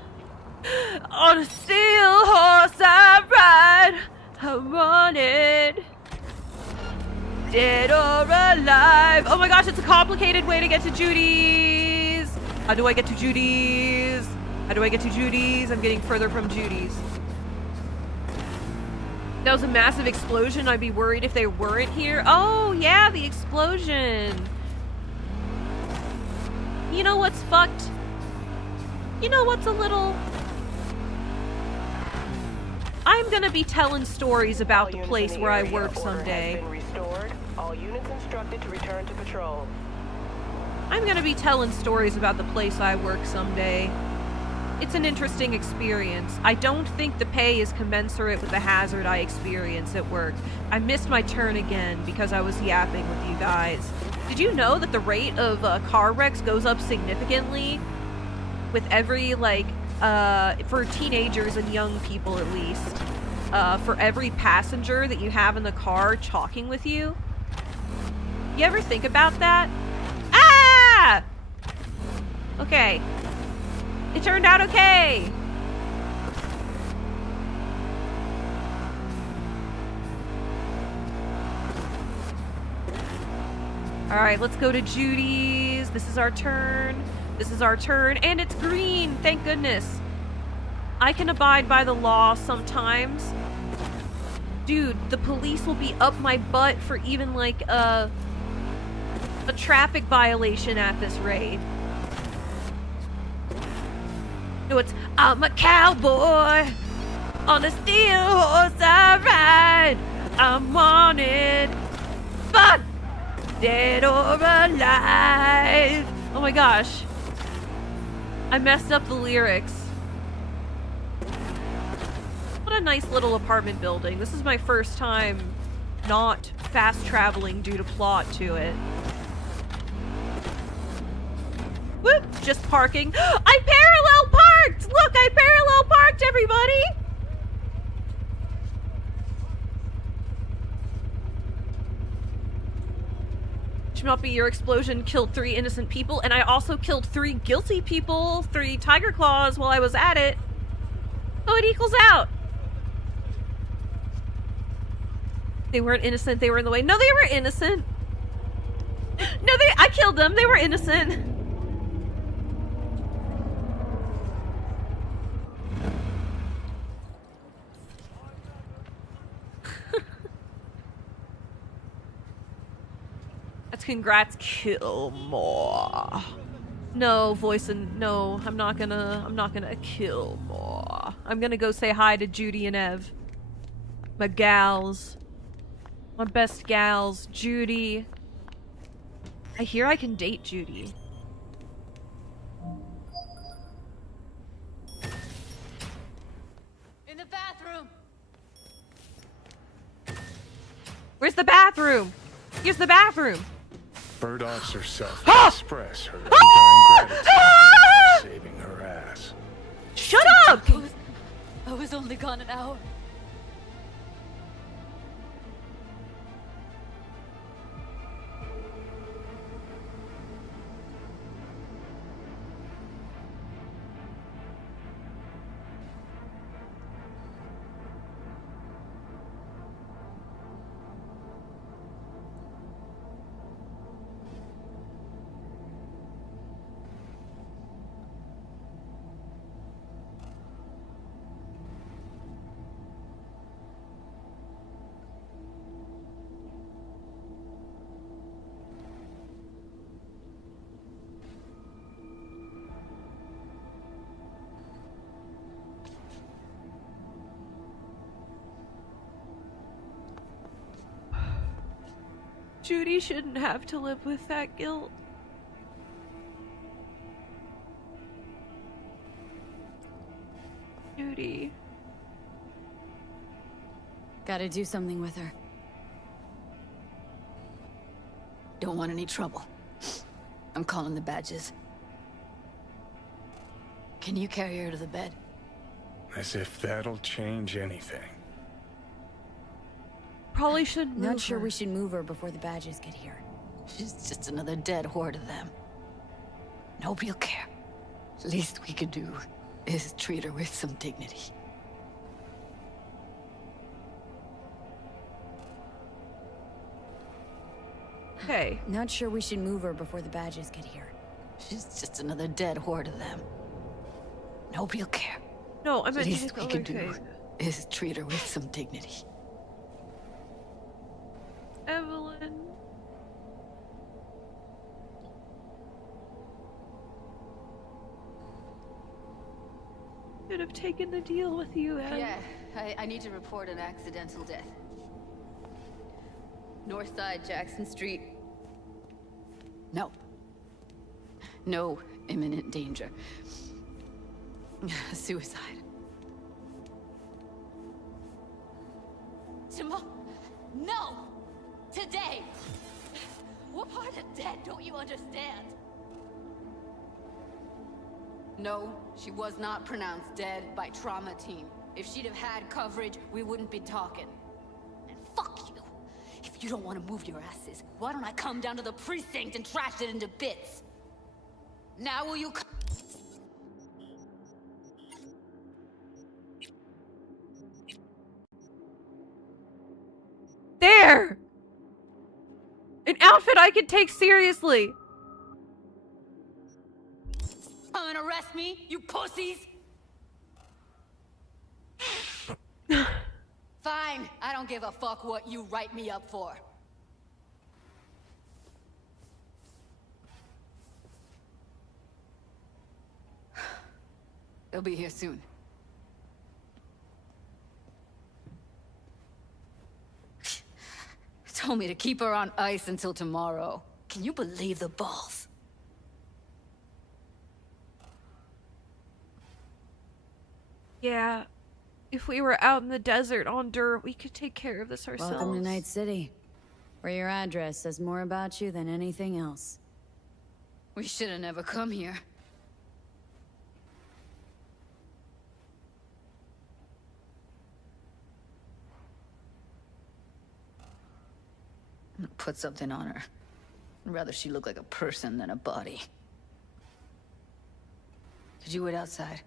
on a steel horse I ride. I'm wanted, dead or alive. Oh my gosh, it's a complicated way to get to Judy's. How do I get to Judy's? How do I get to Judy's? I'm getting further from Judy's. That was a massive explosion. I'd be worried if they weren't here. Oh yeah, the explosion. You know what's fucked? You know what's a little... I'm gonna be telling stories about the place where I work someday. All units instructed to return to patrol. I'm gonna be telling stories about the place I work someday. It's an interesting experience. I don't think the pay is commensurate with the hazard I experience at work. I missed my turn again because I was yapping with you guys. Did you know that the rate of car wrecks goes up significantly with every, like, for teenagers and young people at least, for every passenger that you have in the car talking with you? You ever think about that? Ah! Okay. It turned out okay. Alright, let's go to Judy's. This is our turn. This is our turn. And it's green. Thank goodness. I can abide by the law sometimes. Dude, the police will be up my butt for even, like, a traffic violation at this rate. No, it's, I'm a cowboy on a steel horse I ride. I'm wanted. Fuck! Dead or alive. Oh my gosh. I messed up the lyrics. What a nice little apartment building. This is my first time not fast traveling due to plot to it. Whoop! Just parking. I parallel parked! Look, I parallel parked, everybody! Shmuppi, your explosion killed 3 innocent people, and I also killed 3 guilty people, 3 tiger claws while I was at it. So it equals out. They weren't innocent, they were in the way. No, they were innocent. No, I killed them, they were innocent. That's congrats, kill more. No, no, I'm not gonna kill more. I'm gonna go say hi to Judy and Ev. My gals. My best gals. Judy. I hear I can date Judy. In the bathroom. Where's the bathroom? Here's the bathroom. Bird Officer Self to express her undying gratitude for saving her ass. Shut up! I was only gone an hour. Judy shouldn't have to live with that guilt. Judy. Gotta do something with her. Don't want any trouble. I'm calling the badges. Can you carry her to the bed? As if that'll change anything. Probably shouldn't move Not sure her. we should move her before the badges get here. She's just another dead whore to them. Nobody'll care. Least we could do is treat her with some dignity. Okay. Not sure we should move her before the badges get here. She's just another dead whore to them. Nobody'll care. No, I meant Least to we take could do okay. is treat her with some dignity. Evelyn. Should have taken the deal with you, Em. Yeah, I need to report an accidental death. North side, Jackson Street. No. No imminent danger. Suicide. Tomorrow? No! Today! What part of dead don't you understand? No, she was not pronounced dead by trauma team. If she'd have had coverage, we wouldn't be talking. And fuck you! If you don't want to move your asses, why don't I come down to the precinct and trash it into bits? Now will you There! An outfit I can take seriously. come and arrest me, you pussies? Fine, I don't give a fuck what you write me up for. They'll be here soon. Told me to keep her on ice until tomorrow. Can you believe the balls? Yeah. If we were out in the desert on dirt, we could take care of this ourselves. Welcome to Night City, where your address says more about you than anything else. We should have never come here. I'm gonna put something on her. I'd rather she look like a person than a body. Did you wait outside?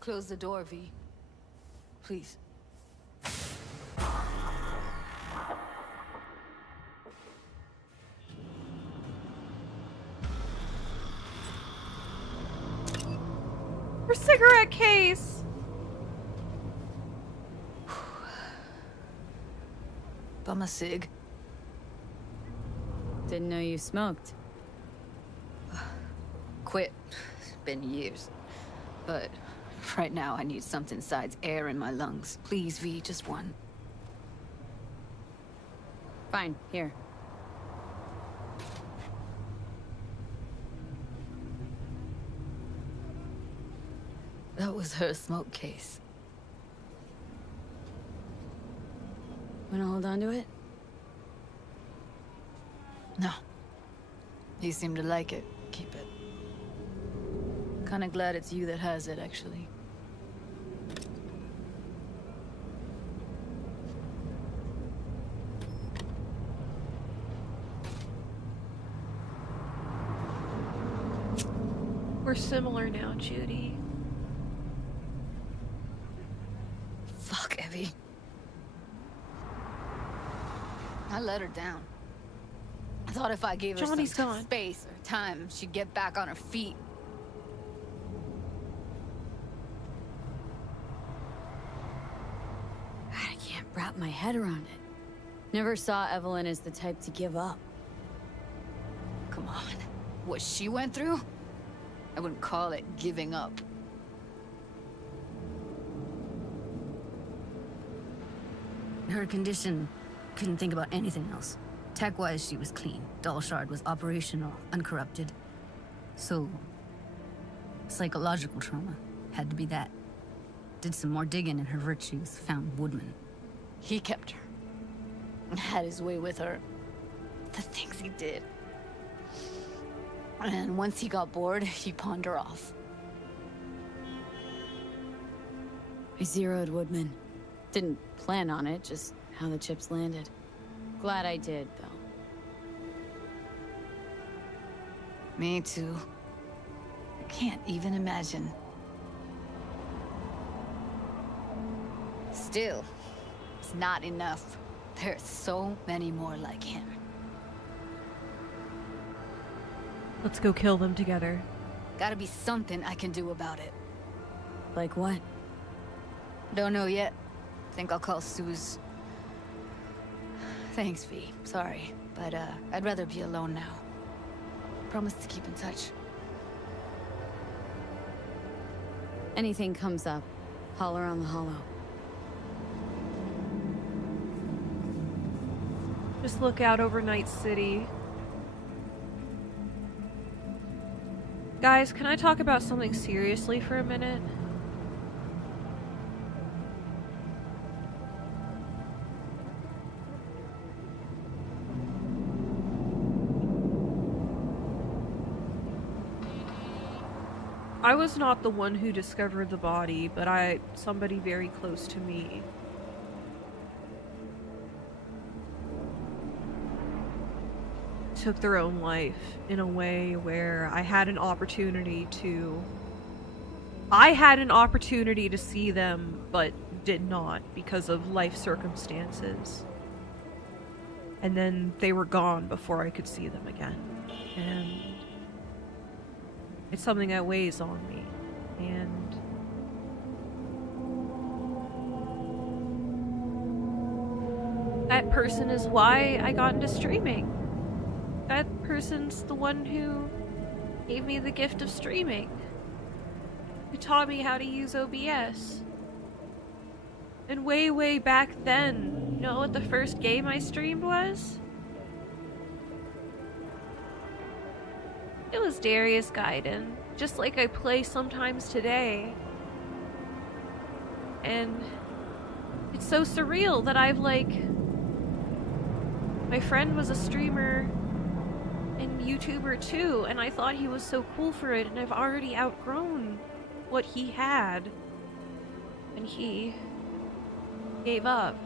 Close the door, V. Please. Her cigarette case! Bum a cig. Didn't know you smoked. Quit. It's been years. But right now I need something besides air in my lungs. Please, V, just one. Fine, here. That was her smoke case. Wanna hold on to it? No. You seem to like it. Keep it. Kinda glad it's you that has it, actually. We're similar now, Judy. Fuck, Evie. I let her down. I thought if I gave her Johnny's some gone. space or time, she'd get back on her feet. I can't wrap my head around it. Never saw Evelyn as the type to give up. Come on. What she went through? I wouldn't call it giving up. Her condition, couldn't think about anything else. Tech-wise, she was clean. Doll Shard was operational, uncorrupted. So, psychological trauma. Had to be that. Did some more digging in her virtues, found Woodman. He kept her. Had his way with her. The things he did. And once he got bored, he pawned her off. I zeroed Woodman. Didn't plan on it, just how the chips landed. Glad I did, though. Me too. I can't even imagine. Still, it's not enough. There's so many more like him. Let's go kill them together. Gotta be something I can do about it. Like what? Don't know yet. Think I'll call Suze. Thanks, V. Sorry, but I'd rather be alone now. Promise to keep in touch. Anything comes up, holler on the hollow. Just look out over Night City. Guys, can I talk about something seriously for a minute? I was not the one who discovered the body, but somebody very close to me. Took their own life in a way where I had an opportunity to see them, but did not because of life circumstances. And then they were gone before I could see them again. And it's something that weighs on me. And that person is why I got into streaming. That person's the one who gave me the gift of streaming. Who taught me how to use OBS. And way, way back then, you know what the first game I streamed was? It was Darius Gaiden, just like I play sometimes today. And it's so surreal that my friend was a streamer and YouTuber too, and I thought he was so cool for it, and I've already outgrown what he had. And he gave up.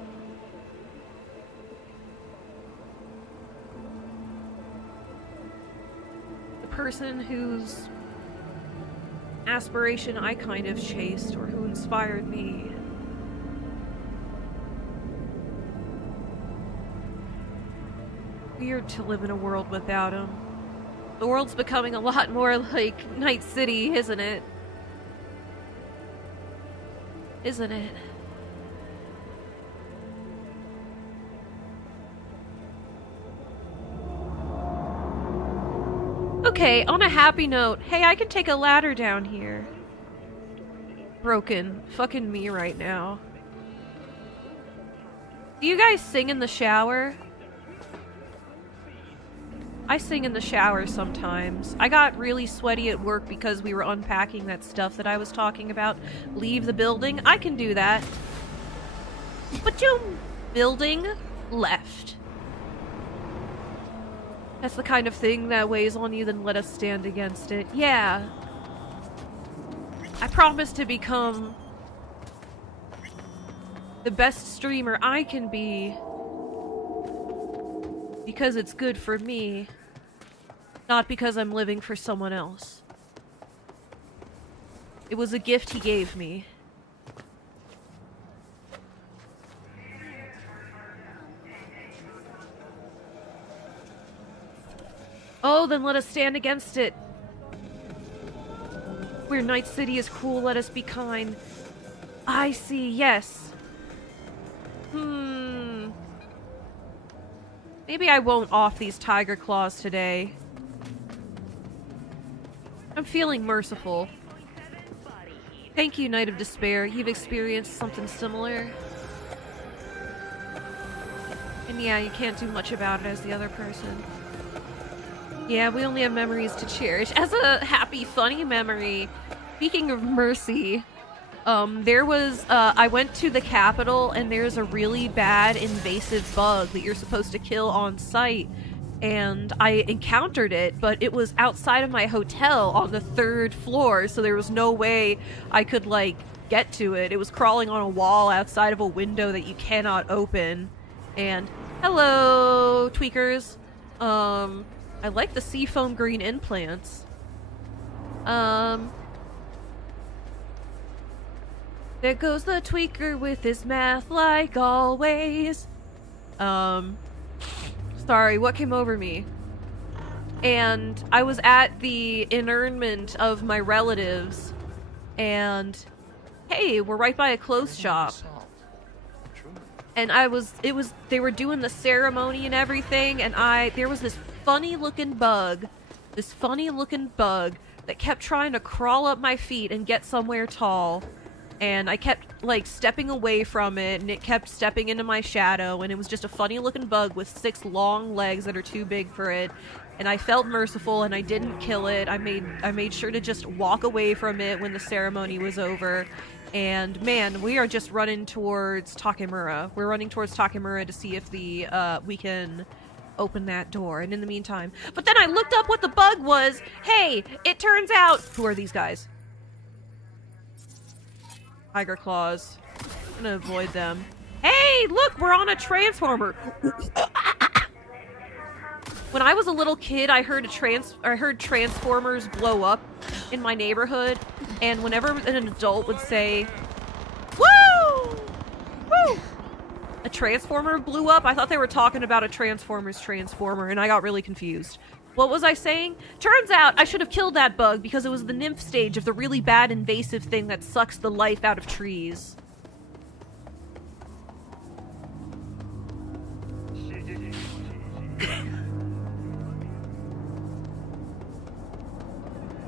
The person whose aspiration I kind of chased, or who inspired me. Weird to live in a world without him. The world's becoming a lot more like Night City, isn't it? Isn't it? Okay, on a happy note, hey, I can take a ladder down here. Broken. Fucking me right now. Do you guys sing in the shower? I sing in the shower sometimes. I got really sweaty at work because we were unpacking that stuff that I was talking about. Leave the building. I can do that. But Building left. That's the kind of thing that weighs on you, then let us stand against it. Yeah. I promise to become the best streamer I can be because it's good for me, not because I'm living for someone else. It was a gift he gave me. Oh, then let us stand against it. Where Night City is cruel, let us be kind. I see, yes. Maybe I won't off these tiger claws today. I'm feeling merciful. Thank you, Night of Despair. You've experienced something similar. And yeah, you can't do much about it as the other person. Yeah, we only have memories to cherish. As a happy, funny memory, speaking of mercy, there was, I went to the Capitol and there's a really bad invasive bug that you're supposed to kill on site. And I encountered it, but it was outside of my hotel on the 3rd floor, so there was no way I could, like, get to it. It was crawling on a wall outside of a window that you cannot open. And, hello, tweakers. I like the seafoam green implants. There goes the tweaker with his math like always. Sorry, what came over me? And I was at the interment of my relatives, and hey, we're right by a clothes shop. And they were doing the ceremony and everything, and there was this funny looking bug that kept trying to crawl up my feet and get somewhere tall. And I kept, like, stepping away from it, and it kept stepping into my shadow, and it was just a funny-looking bug with 6 long legs that are too big for it. And I felt merciful, and I didn't kill it. I made sure to just walk away from it when the ceremony was over. And, man, we are just running towards Takemura. We're running towards Takemura to see if we can open that door. And in the meantime... But then I looked up what the bug was! Hey! It turns out... Who are these guys? Tiger claws. I'm gonna avoid them. Hey, look, we're on a transformer. When I was a little kid, I heard transformers blow up in my neighborhood, and whenever an adult would say, "Woo! Woo!" a transformer blew up, I thought they were talking about a Transformers transformer, and I got really confused. What was I saying? Turns out I should have killed that bug because it was the nymph stage of the really bad invasive thing that sucks the life out of trees.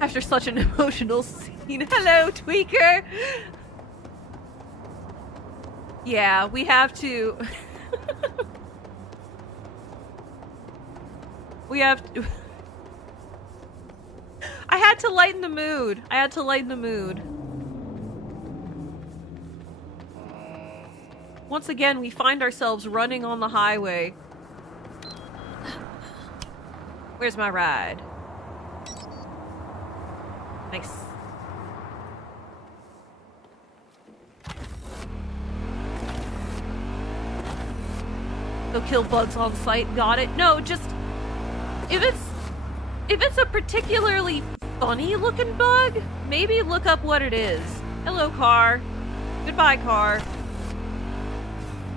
After such an emotional scene. Hello, tweaker! Yeah, we have to... We have to... I had to lighten the mood. Once again, we find ourselves running on the highway. Where's my ride? Nice. Go kill bugs on sight. Got it. No, just... If it's a particularly funny looking bug, maybe look up what it is. Hello, car. Goodbye, car.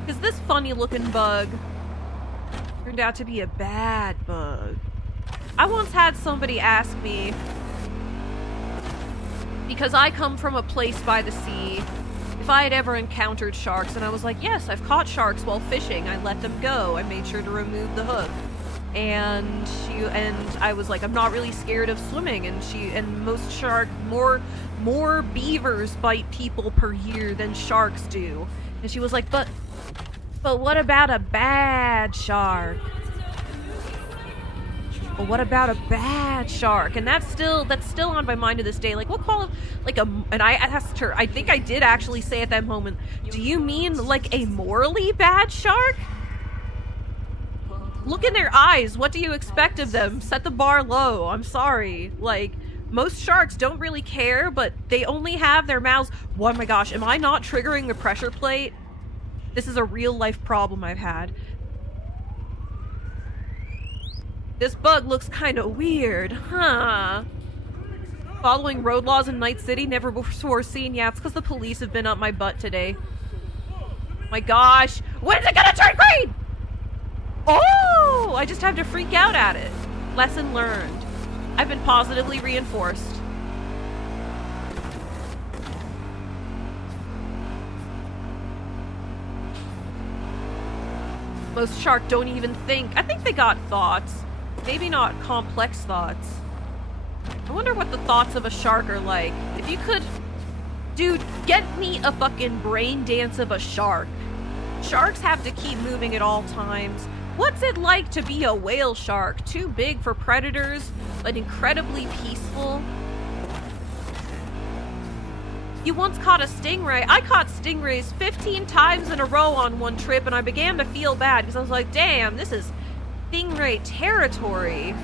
Because this funny looking bug turned out to be a bad bug. I once had somebody ask me, because I come from a place by the sea, if I had ever encountered sharks, and I was like, yes, I've caught sharks while fishing. I let them go. I made sure to remove the hook. And I was like, I'm not really scared of swimming. And most more beavers bite people per year than sharks do. And she was like, but what about a bad shark? But what about a bad shark? And that's still on my mind to this day. Like, what and I asked her, I think I did actually say at that moment, do you mean like a morally bad shark? Look in their eyes. What do you expect of them? Set the bar low. I'm sorry. Like, most sharks don't really care, but they only have their mouths. Oh my gosh, am I not triggering the pressure plate? This is a real life problem I've had. This bug looks kind of weird, huh? Following road laws in Night City, never before seen. Yeah, it's because the police have been up my butt today. My gosh, when's it gonna turn green? Oh, I just have to freak out at it. Lesson learned. I've been positively reinforced. Most sharks don't even think. I think they got thoughts. Maybe not complex thoughts. I wonder what the thoughts of a shark are like. If you could... Dude, get me a fucking brain dance of a shark. Sharks have to keep moving at all times. What's it like to be a whale shark? Too big for predators, but incredibly peaceful. You once caught a stingray. I caught stingrays 15 times in a row on one trip, and I began to feel bad because I was like, damn, this is stingray territory.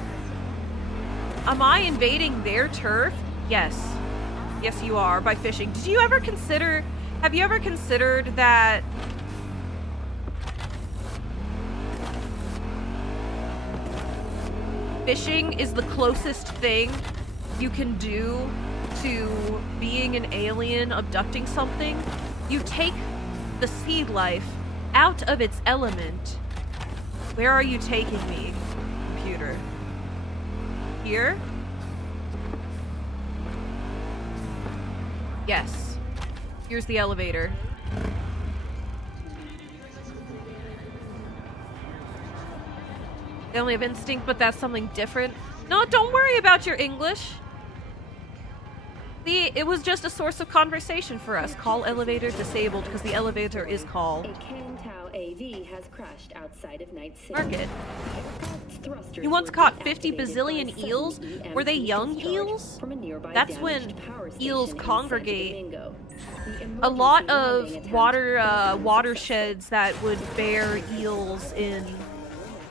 Am I invading their turf? Yes. Yes, you are, by fishing. Have you ever considered that fishing is the closest thing you can do to being an alien abducting something? You take the sea life out of its element. Where are you taking me, computer? Here? Yes. Here's the elevator. They only have instinct, but that's something different. No, don't worry about your English. It was just a source of conversation for us. Call elevator disabled because the elevator is called. A Kantau AV has crashed outside of Night City. Market. You once caught 50 bazillion eels? Were they young eels? That's when eels congregate. A lot of watersheds that would bear eels in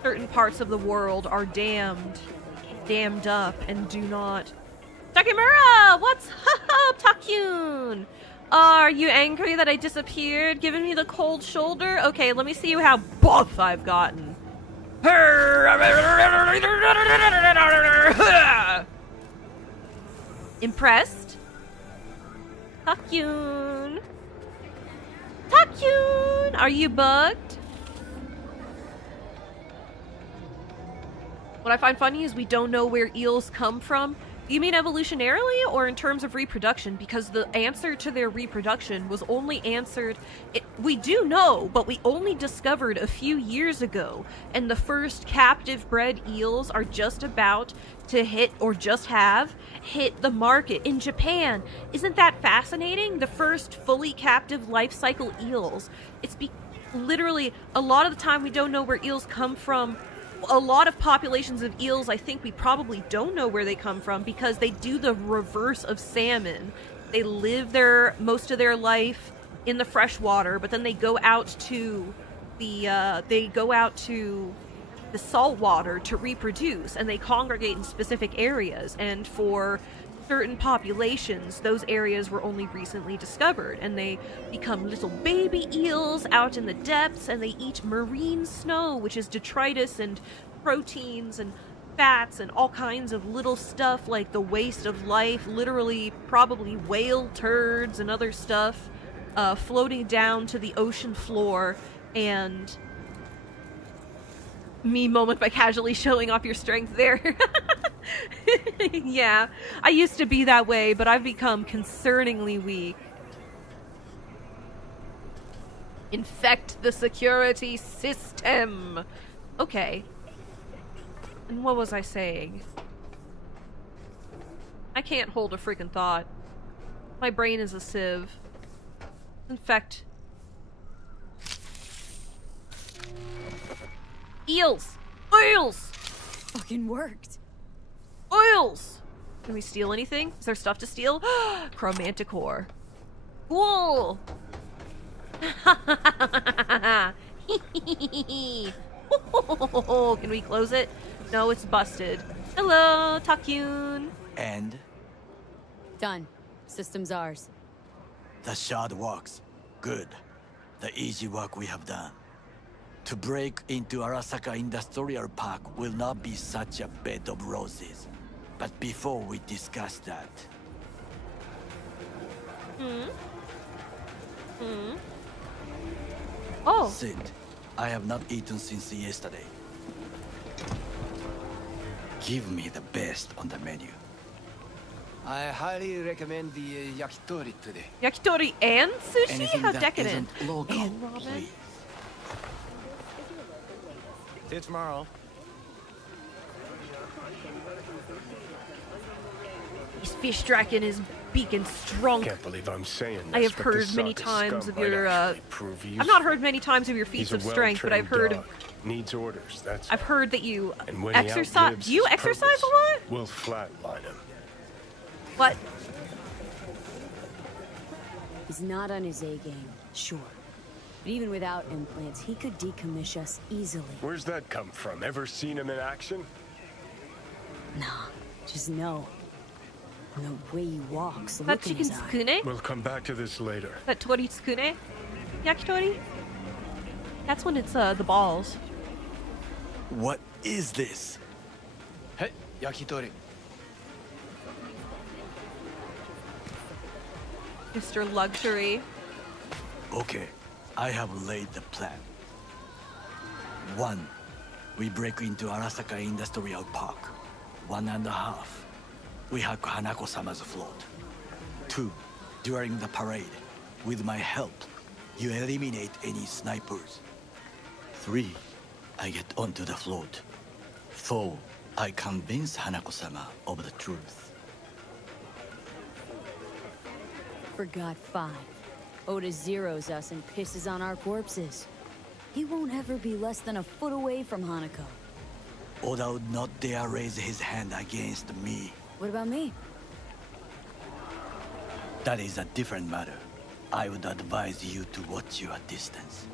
certain parts of the world are dammed up and do not. Takemura! What's up, Takyun? Are you angry that I disappeared? Giving me the cold shoulder? Okay, let me see how buff I've gotten. Impressed? Takyun? Takyun! Are you bugged? What I find funny is we don't know where eels come from. You mean evolutionarily or in terms of reproduction? Because the answer to their reproduction was only answered... we do know, but we only discovered a few years ago. And the first captive bred eels are just about to hit, or just have, hit the market in Japan. Isn't that fascinating? The first fully captive life cycle eels. It's literally, a lot of the time we don't know where eels come from. A lot of populations of eels, I think we probably don't know where they come from because they do the reverse of salmon. They live most of their life in the freshwater, but then they go out to the salt water to reproduce, and they congregate in specific areas. And for certain populations, those areas were only recently discovered, and they become little baby eels out in the depths, and they eat marine snow, which is detritus and proteins and fats and all kinds of little stuff like the waste of life, literally probably whale turds and other stuff floating down to the ocean floor. And me moment by casually showing off your strength there. Yeah, I used to be that way, but I've become concerningly weak. Infect the security system. Okay. And what was I saying? I can't hold a freaking thought. My brain is a sieve. Infect. Eels! Eels! fucking worked. Oils! Can we steal anything? Is there stuff to steal? Chromanticore. Cool! Can we close it? No, it's busted. Hello, Takyun. And? Done. System's ours. The shard works. Good. The easy work we have done. To break into Arasaka Industrial Park will not be such a bed of roses. But before we discuss that... Oh. Sid, I have not eaten since yesterday. Give me the best on the menu. I highly recommend the yakitori today. Yakitori and sushi? Anything How that decadent. isn't local, And ramen. please. See you tomorrow. He's fish striking his beak and strong. Can't believe I'm saying this, I have but heard this many Saka times scum of your, might actually prove I've not heard many times of your feats He's a of strength, but I've heard, well-trained dog. Needs orders, that's I've heard that you And when he exercise. outlives Do you his exercise purpose, a lot? We'll flatline him. What? He's not on his A game, sure. But even without implants, he could decommission us easily. Where's that come from? Ever seen him in action? Nah, just know. And the way he walks, the That look in his chicken eye. tsukune? We'll come back to this later. That tori tsukune? Yakitori? That's when it's the balls. What is this? Hey, yakitori. Mr. Luxury. Okay, I have laid the plan. 1. We break into Arasaka Industrial Park. 1.5. We hack Hanako-sama's float. 2. During the parade, with my help, you eliminate any snipers. 3. I get onto the float. 4. I convince Hanako-sama of the truth. Forgot 5. Oda zeroes us and pisses on our corpses. He won't ever be less than a foot away from Hanako. Oda would not dare raise his hand against me. What about me? That is a different matter. I would advise you to watch your distance.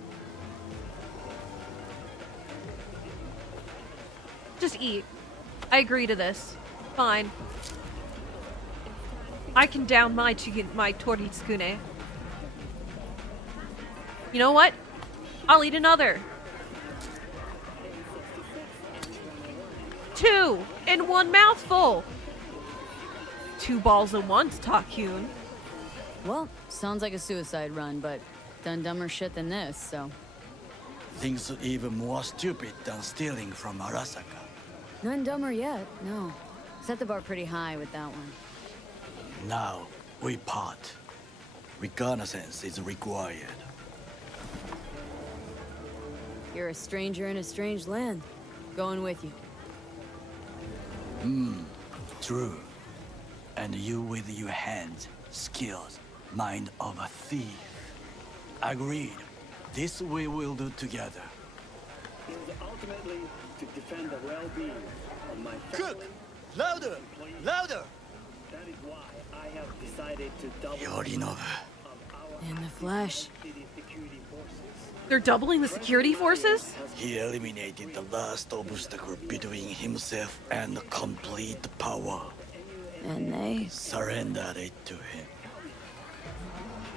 Just eat. I agree to this. Fine. I can down my tori tsukune. You know what? I'll eat another. 2 in one mouthful. 2 balls at once, Takyun. Well, sounds like a suicide run, but done dumber shit than this, so. Things even more stupid than stealing from Arasaka. None dumber yet, no. Set the bar pretty high with that one. Now, we part. Reconnaissance is required. You're a stranger in a strange land. Going with you. True. And you with your hands, skills, mind of a thief. Agreed. This we will do together. It is ultimately to defend the well-being of my Cook! family. Louder! Louder! That is why I have decided to double Yorinobu. In the flesh. security forces. They're doubling the security forces? He eliminated the last obstacle between himself and complete power. And they Surrendered it to him.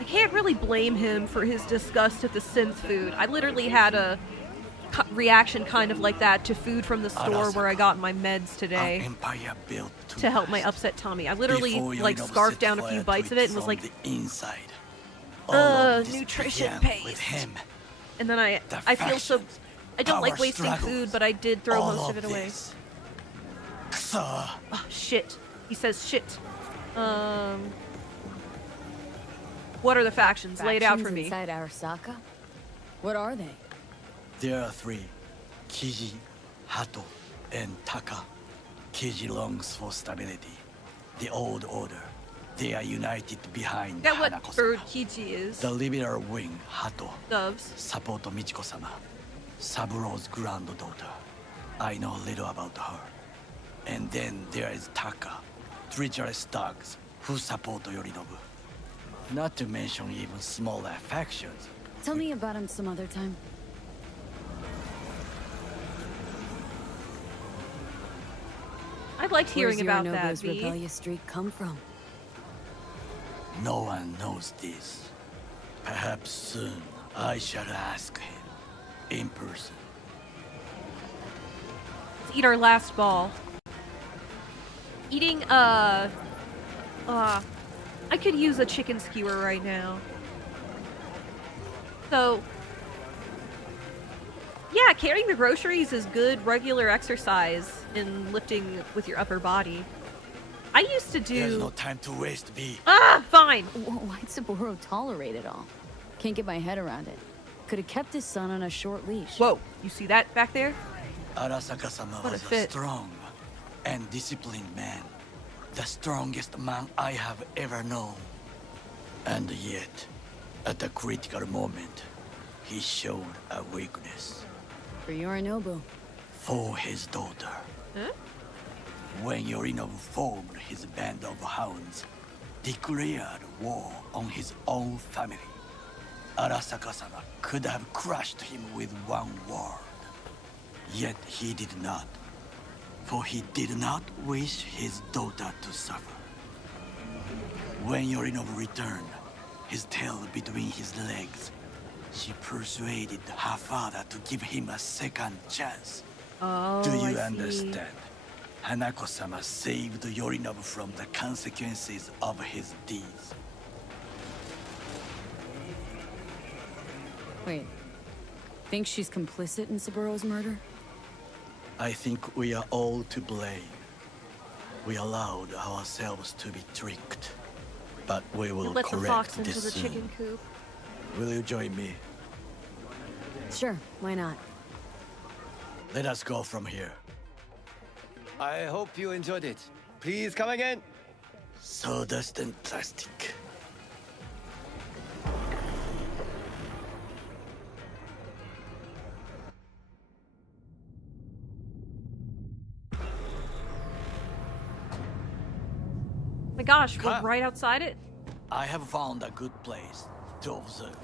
I can't really blame him for his disgust at the synth food. I literally had a reaction kind of like that to food from the store where I got my meds today Empire built to help my upset tummy. I literally like scarfed down a few bites of it and was like, the inside. All of this nutrition began with paste. him. And then I feel so. I don't like power wasting struggles, food, but I did throw all most of of it away. this. So, Oh shit! He says shit. What are the factions? Lay it out for me. Inside Arasaka? What are they? there are 3. Kiji, Hato, and Taka. Kiji longs for stability. The old order. They are united behind Is that what Hanako-sama. bird Kichi is? The liberal wing, Hato, Doves. support Michiko-sama, Saburo's granddaughter. I know little about her. And then there is Taka, treacherous thugs who support Yorinobu. Not to mention even smaller factions. Tell me about him some other time. I liked hearing about that, Where's V. Yorinobu's rebellious streak come from? No one knows this. Perhaps soon I shall ask him in person. Let's eat our last ball. Eating, I could use a chicken skewer right now. So, yeah, carrying the groceries is good regular exercise in lifting with your upper body. I used to do... There's no time to waste, V. Ah, fine! Why'd Saburo tolerate it all? Can't get my head around it. Could have kept his son on a short leash. Whoa, you see that back there? Arasaka-sama was a strong and disciplined man. The strongest man I have ever known. And yet, at a critical moment, he showed a weakness. For Yorinobu. For his daughter. Huh? When Yorinobu formed his band of hounds, declared war on his own family, Arasaka-sama could have crushed him with one word. Yet he did not. For he did not wish his daughter to suffer. When Yorinobu returned, his tail between his legs, she persuaded her father to give him a second chance. Oh, Do you I understand? See. Hanako-sama saved Yorinobu from the consequences of his deeds. Wait. Think she's complicit in Saburo's murder? I think we are all to blame. We allowed ourselves to be tricked. But we will Let the correct fox into this the soon. chicken coop. Will you join me? Sure, why not? Let us go from here. I hope you enjoyed it. Please come again. Sawdust and plastic. My gosh, we're right outside it? I have found a good place to observe.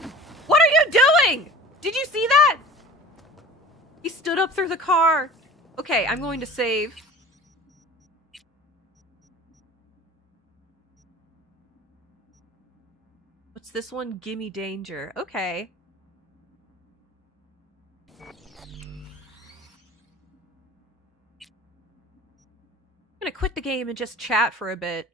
What are you doing? Did you see that? He stood up through the car. Okay, I'm going to save. What's this one? Gimme danger. Okay. I'm gonna quit the game and just chat for a bit.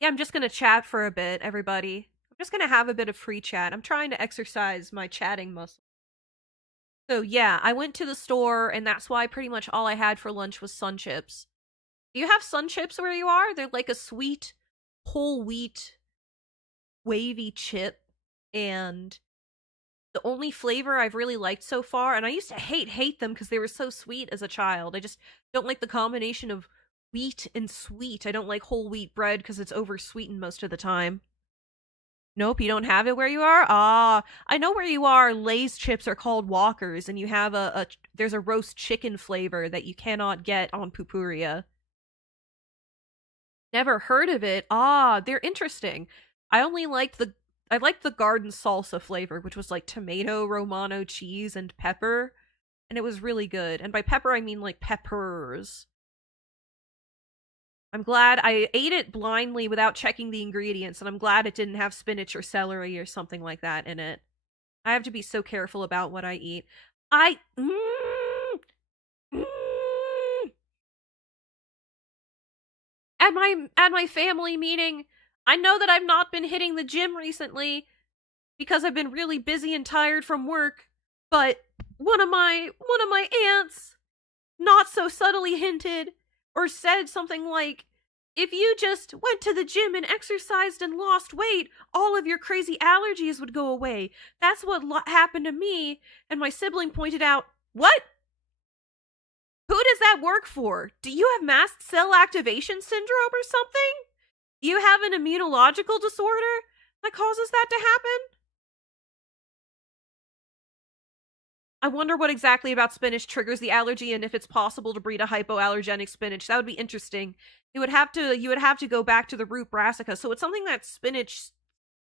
Yeah, I'm just gonna chat for a bit, everybody. I'm just gonna have a bit of free chat. I'm trying to exercise my chatting muscle. So yeah, I went to the store, and that's why pretty much all I had for lunch was Sun Chips. Do you have Sun Chips where you are? They're like a sweet, whole wheat, wavy chip, and the only flavor I've really liked so far, and I used to hate them because they were so sweet as a child. I just don't like the combination of wheat and sweet. I don't like whole wheat bread because it's over sweetened most of the time. Nope, you don't have it where you are? Ah, I know where you are. Lay's chips are called Walkers, and you have there's a roast chicken flavor that you cannot get on Pupuria. Never heard of it. Ah, they're interesting. I liked the garden salsa flavor, which was like tomato, Romano cheese, and pepper, and it was really good. And by pepper, I mean like peppers. I'm glad I ate it blindly without checking the ingredients, and I'm glad it didn't have spinach or celery or something like that in it. I have to be so careful about what I eat. At my family meeting, I know that I've not been hitting the gym recently because I've been really busy and tired from work, but one of my aunts not so subtly hinted or said something like, if you just went to the gym and exercised and lost weight, all of your crazy allergies would go away. That's what happened to me. And my sibling pointed out, what? Who does that work for? Do you have mast cell activation syndrome or something? Do you have an immunological disorder that causes that to happen? I wonder what exactly about spinach triggers the allergy, and if it's possible to breed a hypoallergenic spinach. That would be interesting. You would have to go back to the root brassica. So it's something that spinach.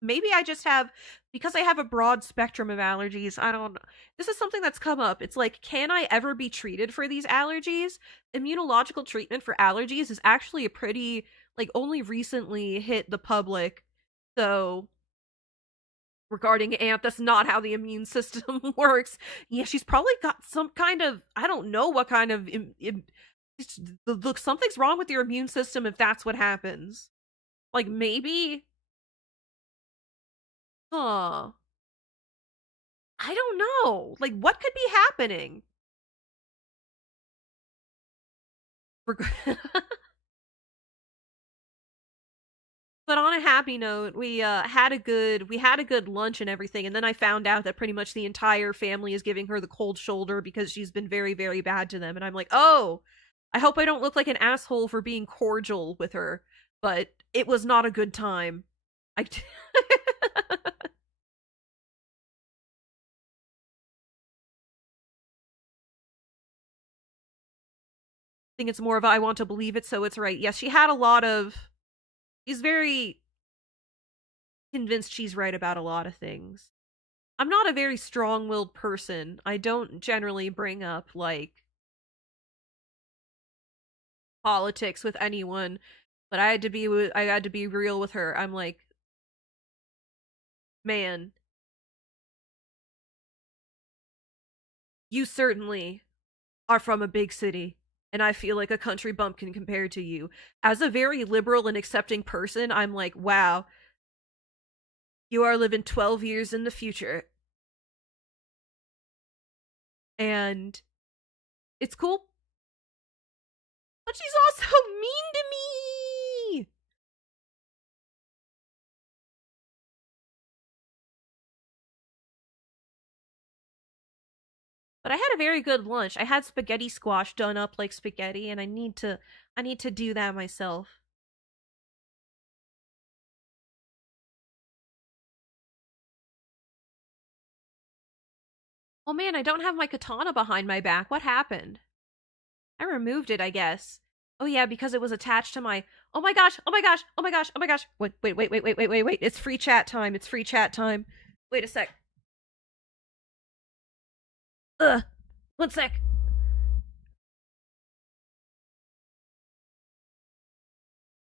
Maybe I just have, because I have a broad spectrum of allergies. I don't know. This is something that's come up. It's like, can I ever be treated for these allergies? Immunological treatment for allergies is actually a pretty, like, only recently hit the public. So regarding Ant, that's not how the immune system works. Yeah, she's probably got some kind of, I don't know what kind of, look, something's wrong with your immune system if that's what happens. Like, maybe, I don't know. Like, what could be happening? But on a happy note, we had a good lunch and everything, and then I found out that pretty much the entire family is giving her the cold shoulder because she's been very, very bad to them. And I'm like, oh, I hope I don't look like an asshole for being cordial with her. But it was not a good time. I think it's more of a, I want to believe it, so it's right. Yes, she had a lot of... She's very convinced she's right about a lot of things. I'm not a very strong-willed person. I don't generally bring up, like, politics with anyone, but I had to be real with her. I'm like, man, you certainly are from a big city, and I feel like a country bumpkin compared to you. As a very liberal and accepting person, I'm like, wow, you are living 12 years in the future. And it's cool. But she's also mean to me! But I had a very good lunch. I had spaghetti squash done up like spaghetti, and I need to do that myself. Oh man, I don't have my katana behind my back. What happened? I removed it, I guess. Oh yeah, because it was attached to my... Oh my gosh, oh my gosh, oh my gosh, oh my gosh. Wait. It's free chat time. It's free chat time. Wait a sec. One sec.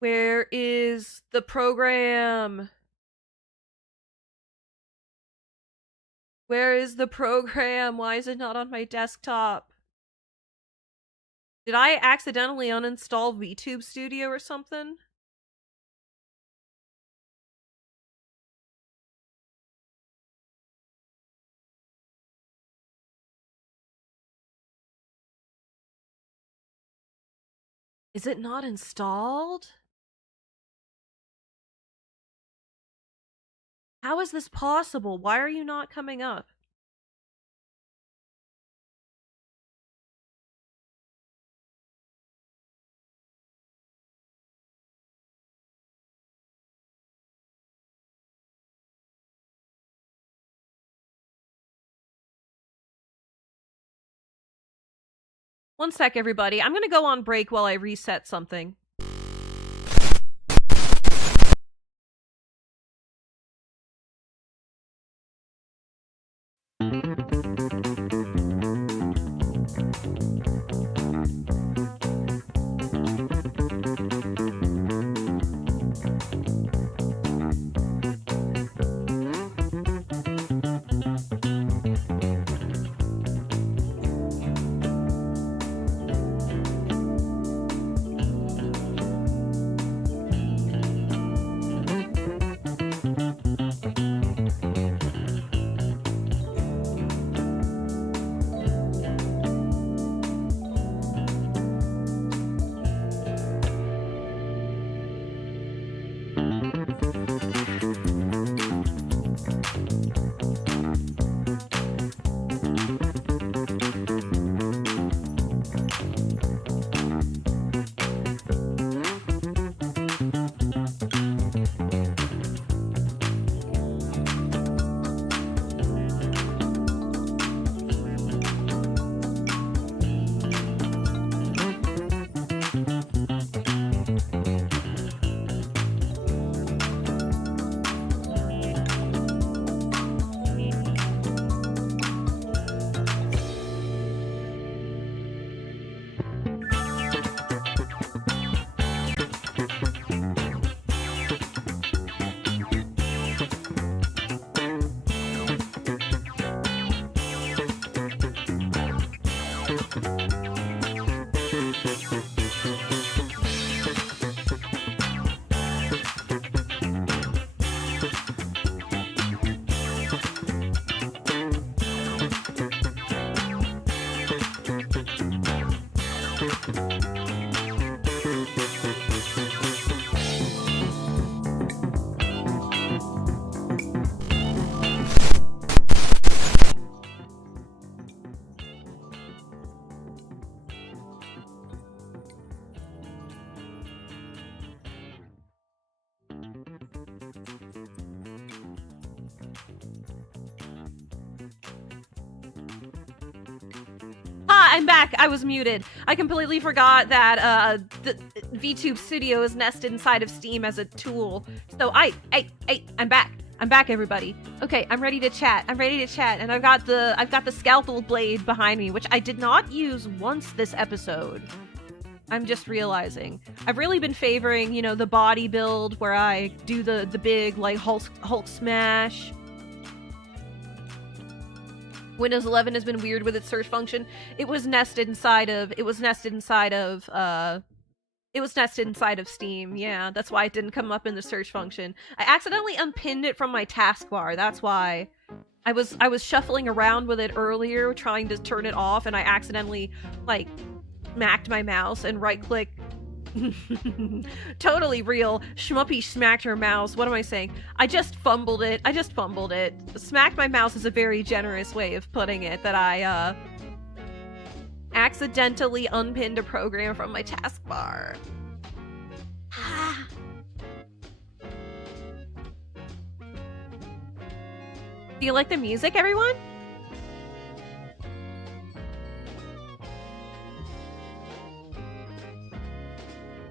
Where is the program? Where is the program? Why is it not on my desktop? Did I accidentally uninstall VTube Studio or something? Is it not installed? How is this possible? Why are you not coming up? One sec, everybody. I'm gonna go on break while I reset something. I'm back. I was muted. I completely forgot that the VTube Studio is nested inside of Steam as a tool. So I'm back. I'm back, everybody. Okay, I'm ready to chat. And I've got the scalpel blade behind me, which I did not use once this episode. I'm just realizing. I've really been favoring, you know, the body build where I do the big, like, Hulk smash. Windows 11 has been weird with its search function. It was nested inside of Steam. Yeah, that's why it didn't come up in the search function. I accidentally unpinned it from my taskbar. That's why. I was shuffling around with it earlier, trying to turn it off, and I accidentally, like, smacked my mouse and right-click. Totally real. Shmuppi smacked her mouse. What am I saying? I just fumbled it. Smacked my mouse is a very generous way of putting it, that I, accidentally unpinned a program from my taskbar. Do you like the music, everyone?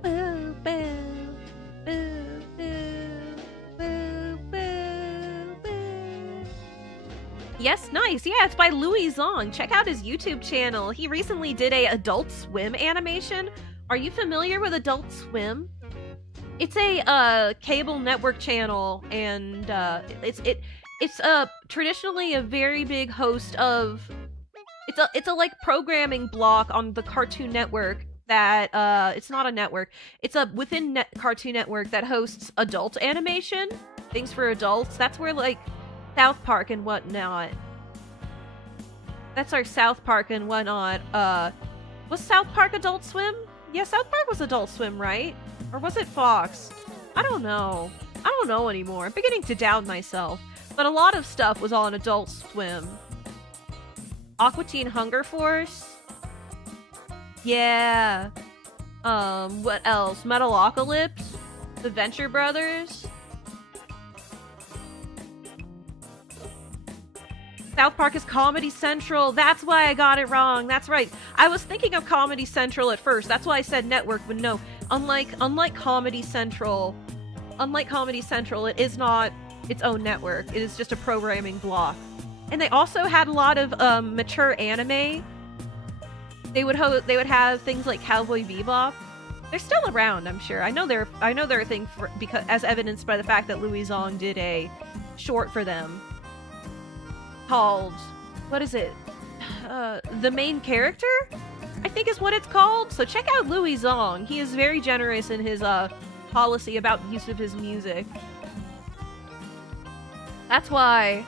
Boo, boo, boo, boo, boo, boo, boo. Yes, nice. Yeah, it's by Louis Zong. Check out his YouTube channel. He recently did a Adult Swim animation. Are you familiar with Adult Swim? It's a cable network channel, and it's traditionally a very big host of. It's a like programming block on the Cartoon Network that it's not a network. It's a within Cartoon Network that hosts adult animation, things for adults. That's where like South Park and whatnot. That's our South Park and whatnot. Was South Park Adult Swim? Yeah, South Park was Adult Swim, right? Or was it Fox? I don't know. I don't know anymore. I'm beginning to doubt myself. But a lot of stuff was on Adult Swim. Aqua Teen Hunger Force. Yeah. What else? Metalocalypse? The Venture Brothers? South Park is Comedy Central. That's why I got it wrong. That's right. I was thinking of Comedy Central at first. That's why I said network, but no. Unlike Comedy Central, it is not its own network. It is just a programming block. And they also had a lot of mature anime. They would have things like Cowboy Bebop. They're still around, I'm sure. I know they're a thing because as evidenced by the fact that Louis Zong did a short for them called, what is it? The Main Character, I think is what it's called. So check out Louis Zong. He is very generous in his policy about use of his music. That's why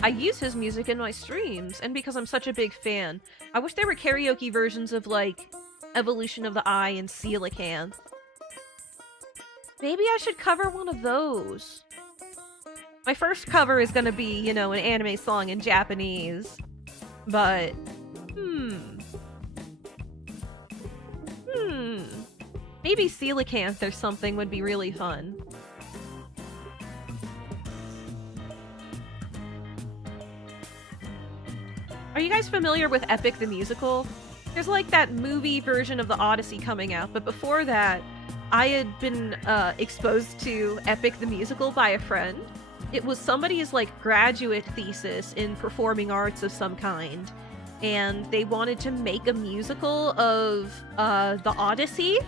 I use his music in my streams, and because I'm such a big fan. I wish there were karaoke versions of, like, Evolution of the Eye and Coelacanth. Maybe I should cover one of those. My first cover is gonna be, you know, an anime song in Japanese. But, maybe Coelacanth or something would be really fun. Are you guys familiar with Epic the Musical? There's like that movie version of the Odyssey coming out, but before that, I had been exposed to Epic the Musical by a friend. It was somebody's like graduate thesis in performing arts of some kind, and they wanted to make a musical of the Odyssey.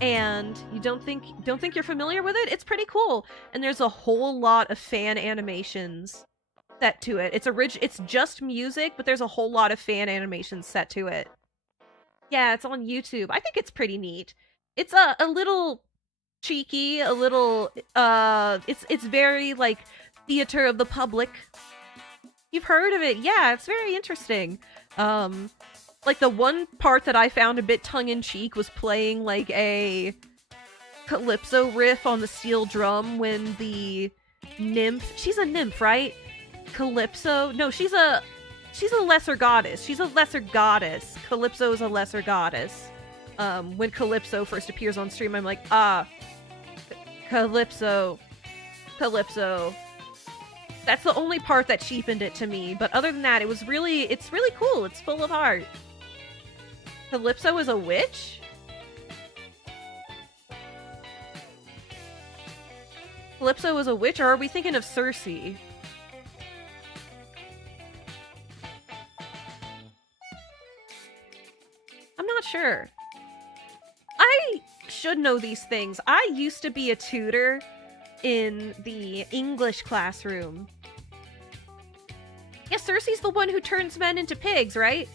And you don't think you're familiar with it? It's pretty cool, and there's a whole lot of fan animations set to it. It's just music, but there's a whole lot of fan animations set to it. Yeah, it's on YouTube. I think it's pretty neat. It's a little cheeky, a little it's very like theater of the public. You've heard of it. Yeah, it's very interesting. Like the one part that I found a bit tongue-in-cheek was playing like a calypso riff on the steel drum when the nymph, she's a nymph, right? Calypso? No, she's a lesser goddess. She's a lesser goddess. Calypso is a lesser goddess. When Calypso first appears on stream, I'm like, Calypso. That's the only part that cheapened it to me, but other than that, it's really cool. It's full of heart. Calypso is a witch? Calypso is a witch, or are we thinking of Cersei? I'm not sure. I should know these things. I used to be a tutor in the English classroom. Yeah, Cersei's the one who turns men into pigs, right?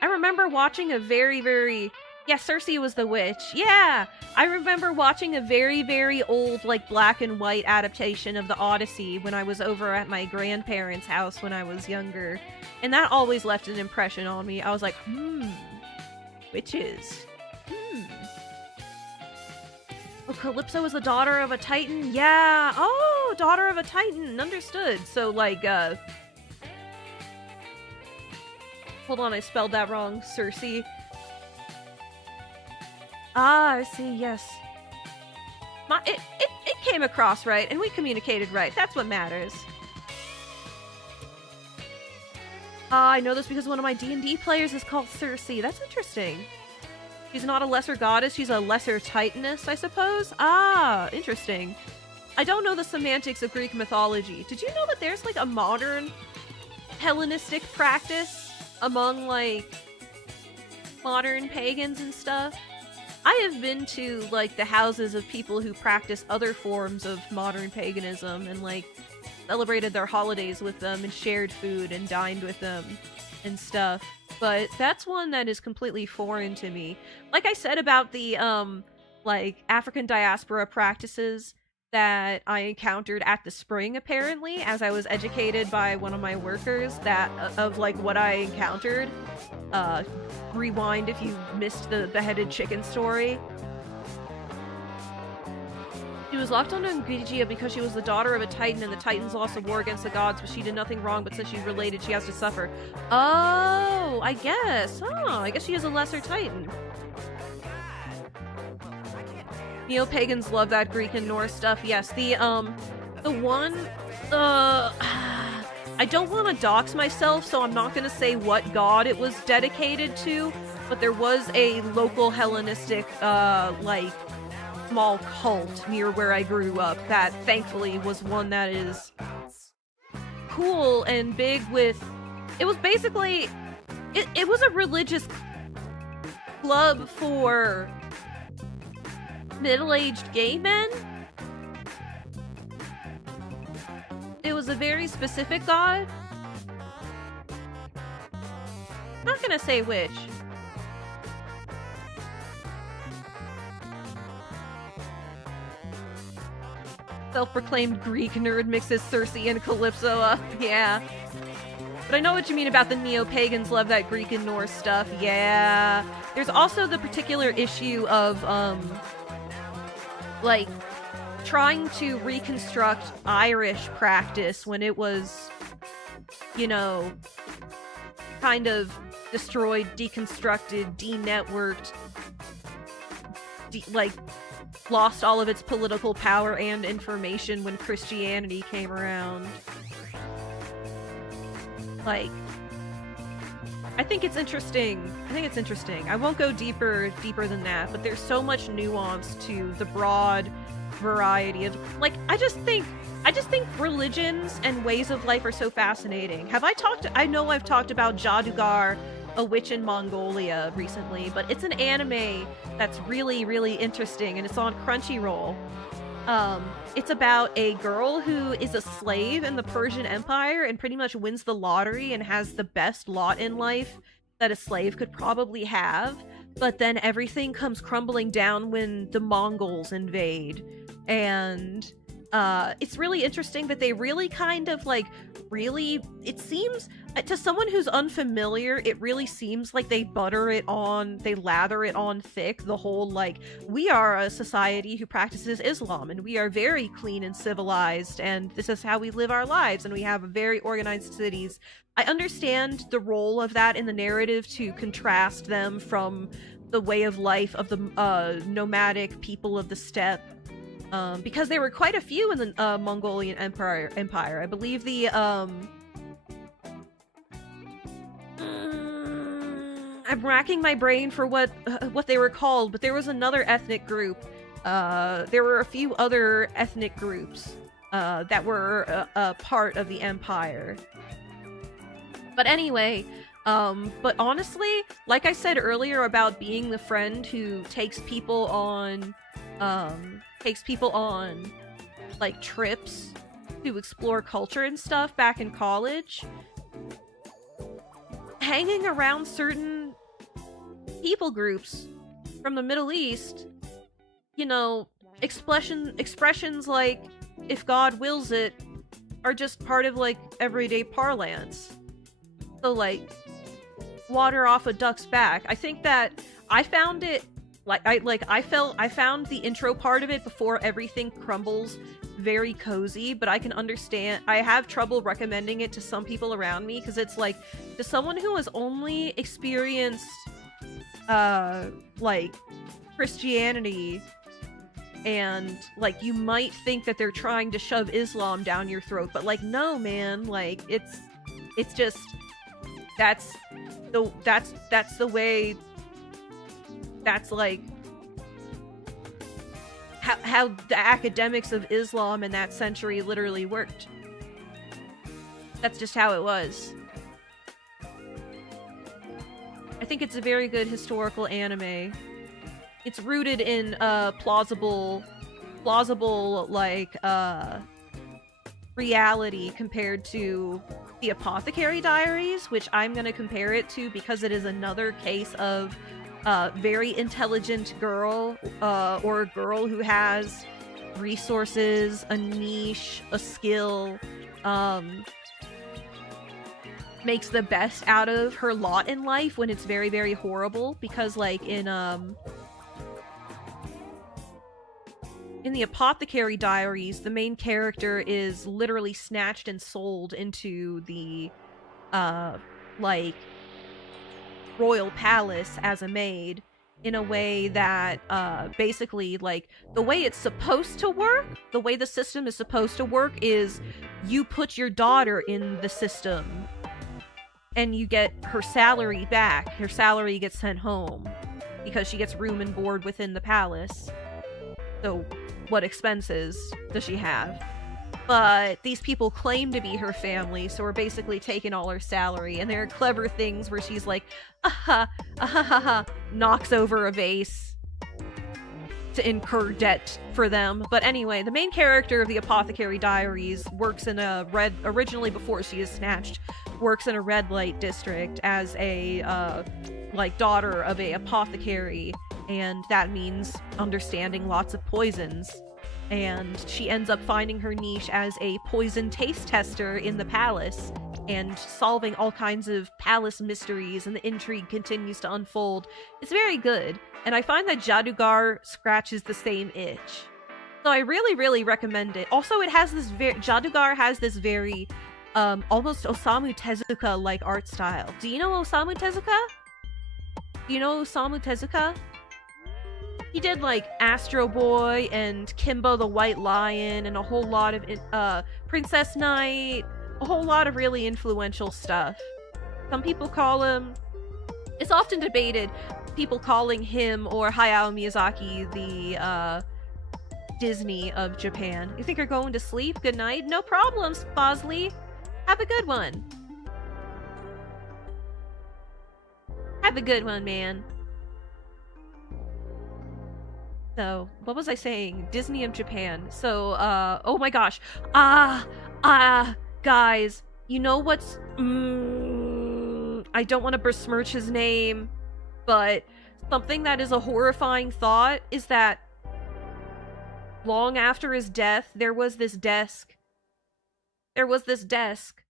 I remember watching a very... Yeah, Cersei was the witch. Yeah! I remember watching a very old, like, black and white adaptation of the Odyssey when I was over at my grandparents' house when I was younger. And that always left an impression on me. I was like, witches. Oh, Calypso is the daughter of a titan? Yeah! Oh, daughter of a titan! Understood. So, like, hold on, I spelled that wrong. Cersei. Ah, I see, yes. It came across right, and we communicated right. That's what matters. I know this because one of my D&D players is called Cersei. That's interesting. She's not a lesser goddess, she's a lesser titaness, I suppose? Ah, interesting. I don't know the semantics of Greek mythology. Did you know that there's, like, a modern Hellenistic practice among, like, modern pagans and stuff? I have been to, like, the houses of people who practice other forms of modern paganism and, like, celebrated their holidays with them and shared food and dined with them and stuff. But that's one that is completely foreign to me. Like I said about the, like, African diaspora practices that I encountered at the spring, apparently, as I was educated by one of my workers of, like, what I encountered. Rewind if you missed the beheaded chicken story. She was locked onto Ingrigia because she was the daughter of a titan, and the titans lost a war against the gods, but she did nothing wrong, but since she's related, she has to suffer. Oh, I guess. Oh, I guess she is a lesser titan. Neo-pagans love that Greek and Norse stuff. Yes, the one, I don't want to dox myself, so I'm not going to say what god it was dedicated to, but there was a local Hellenistic, like, small cult near where I grew up that thankfully was one that is cool and big with... It was basically... It was a religious club for middle-aged gay men. It was a very specific god. I'm not gonna say which. Self-proclaimed Greek nerd mixes Cersei and Calypso up. Yeah. But I know what you mean about the neo-pagans love that Greek and Norse stuff. Yeah. There's also the particular issue of, like, trying to reconstruct Irish practice when it was, you know, kind of destroyed, deconstructed, de-networked, like, lost all of its political power and information when Christianity came around. Like, I think it's interesting. I won't go deeper than that, but there's so much nuance to the broad variety of, like, I just think religions and ways of life are so fascinating. I know I've talked about Jadugar, a witch in Mongolia recently, but it's an anime that's really, really interesting, and it's on Crunchyroll. It's about a girl who is a slave in the Persian Empire and pretty much wins the lottery and has the best lot in life that a slave could probably have, but then everything comes crumbling down when the Mongols invade. And it's really interesting that they really kind of, like, it seems, to someone who's unfamiliar, it really seems like they lather it on thick, the whole, like, we are a society who practices Islam, and we are very clean and civilized, and this is how we live our lives, and we have very organized cities. I understand the role of that in the narrative to contrast them from the way of life of the nomadic people of the steppe because there were quite a few in the Mongolian Empire. I believe the I'm racking my brain for what they were called, but there was another ethnic group. There were a few other ethnic groups that were a part of the empire. But anyway, but honestly, like I said earlier about being the friend who takes people on like trips to explore culture and stuff back in college, hanging around certain people groups from the Middle East, you know, expressions like "if God wills it" are just part of like everyday parlance. So like water off a duck's back. I think that I found it I found the intro part of it before everything crumbles very cozy, but I can understand. I have trouble recommending it to some people around me because it's like, to someone who has only experienced like Christianity, and like you might think that they're trying to shove Islam down your throat, but like no, man, like it's just that's the way, that's like how the academics of Islam in that century literally worked. That's just how it was. I think it's a very good historical anime. It's rooted in plausible like reality compared to the Apothecary Diaries, which I'm gonna compare it to because it is another case of very intelligent girl, or a girl who has resources, a niche, a skill, makes the best out of her lot in life when it's very, very horrible. Because like in the Apothecary Diaries, the main character is literally snatched and sold into the like royal palace as a maid, in a way that basically, like, the way it's supposed to work, the way the system is supposed to work is you put your daughter in the system and you get her salary back. Her salary gets sent home because she gets room and board within the palace. So what expenses does she have? But these people claim to be her family, so we're basically taking all her salary. And there are clever things where she's like, knocks over a vase to incur debt for them. But anyway, the main character of the Apothecary Diaries works in a red, originally before she is snatched, works in a red light district as a, like, daughter of a apothecary. And that means understanding lots of poisons. And she ends up finding her niche as a poison taste tester in the palace and solving all kinds of palace mysteries, and the intrigue continues to unfold. It's very good, and I find that Jadugar scratches the same itch. So I really, really recommend it. Also, it has this Jadugar has this very almost Osamu Tezuka-like art style. Do you know Osamu Tezuka? Do you know Osamu Tezuka? He did, like, Astro Boy and Kimbo the White Lion and a whole lot of Princess Knight, a whole lot of really influential stuff. Some people call him... It's often debated, people calling him or Hayao Miyazaki the Disney of Japan. You think you're going to sleep? Good night? No problems, Bosley. Have a good one. Have a good one, man. So, what was I saying? Disney of Japan. So, oh my gosh. Guys, you know what's... I don't want to besmirch his name, but something that is a horrifying thought is that long after his death, there was this desk. There was this desk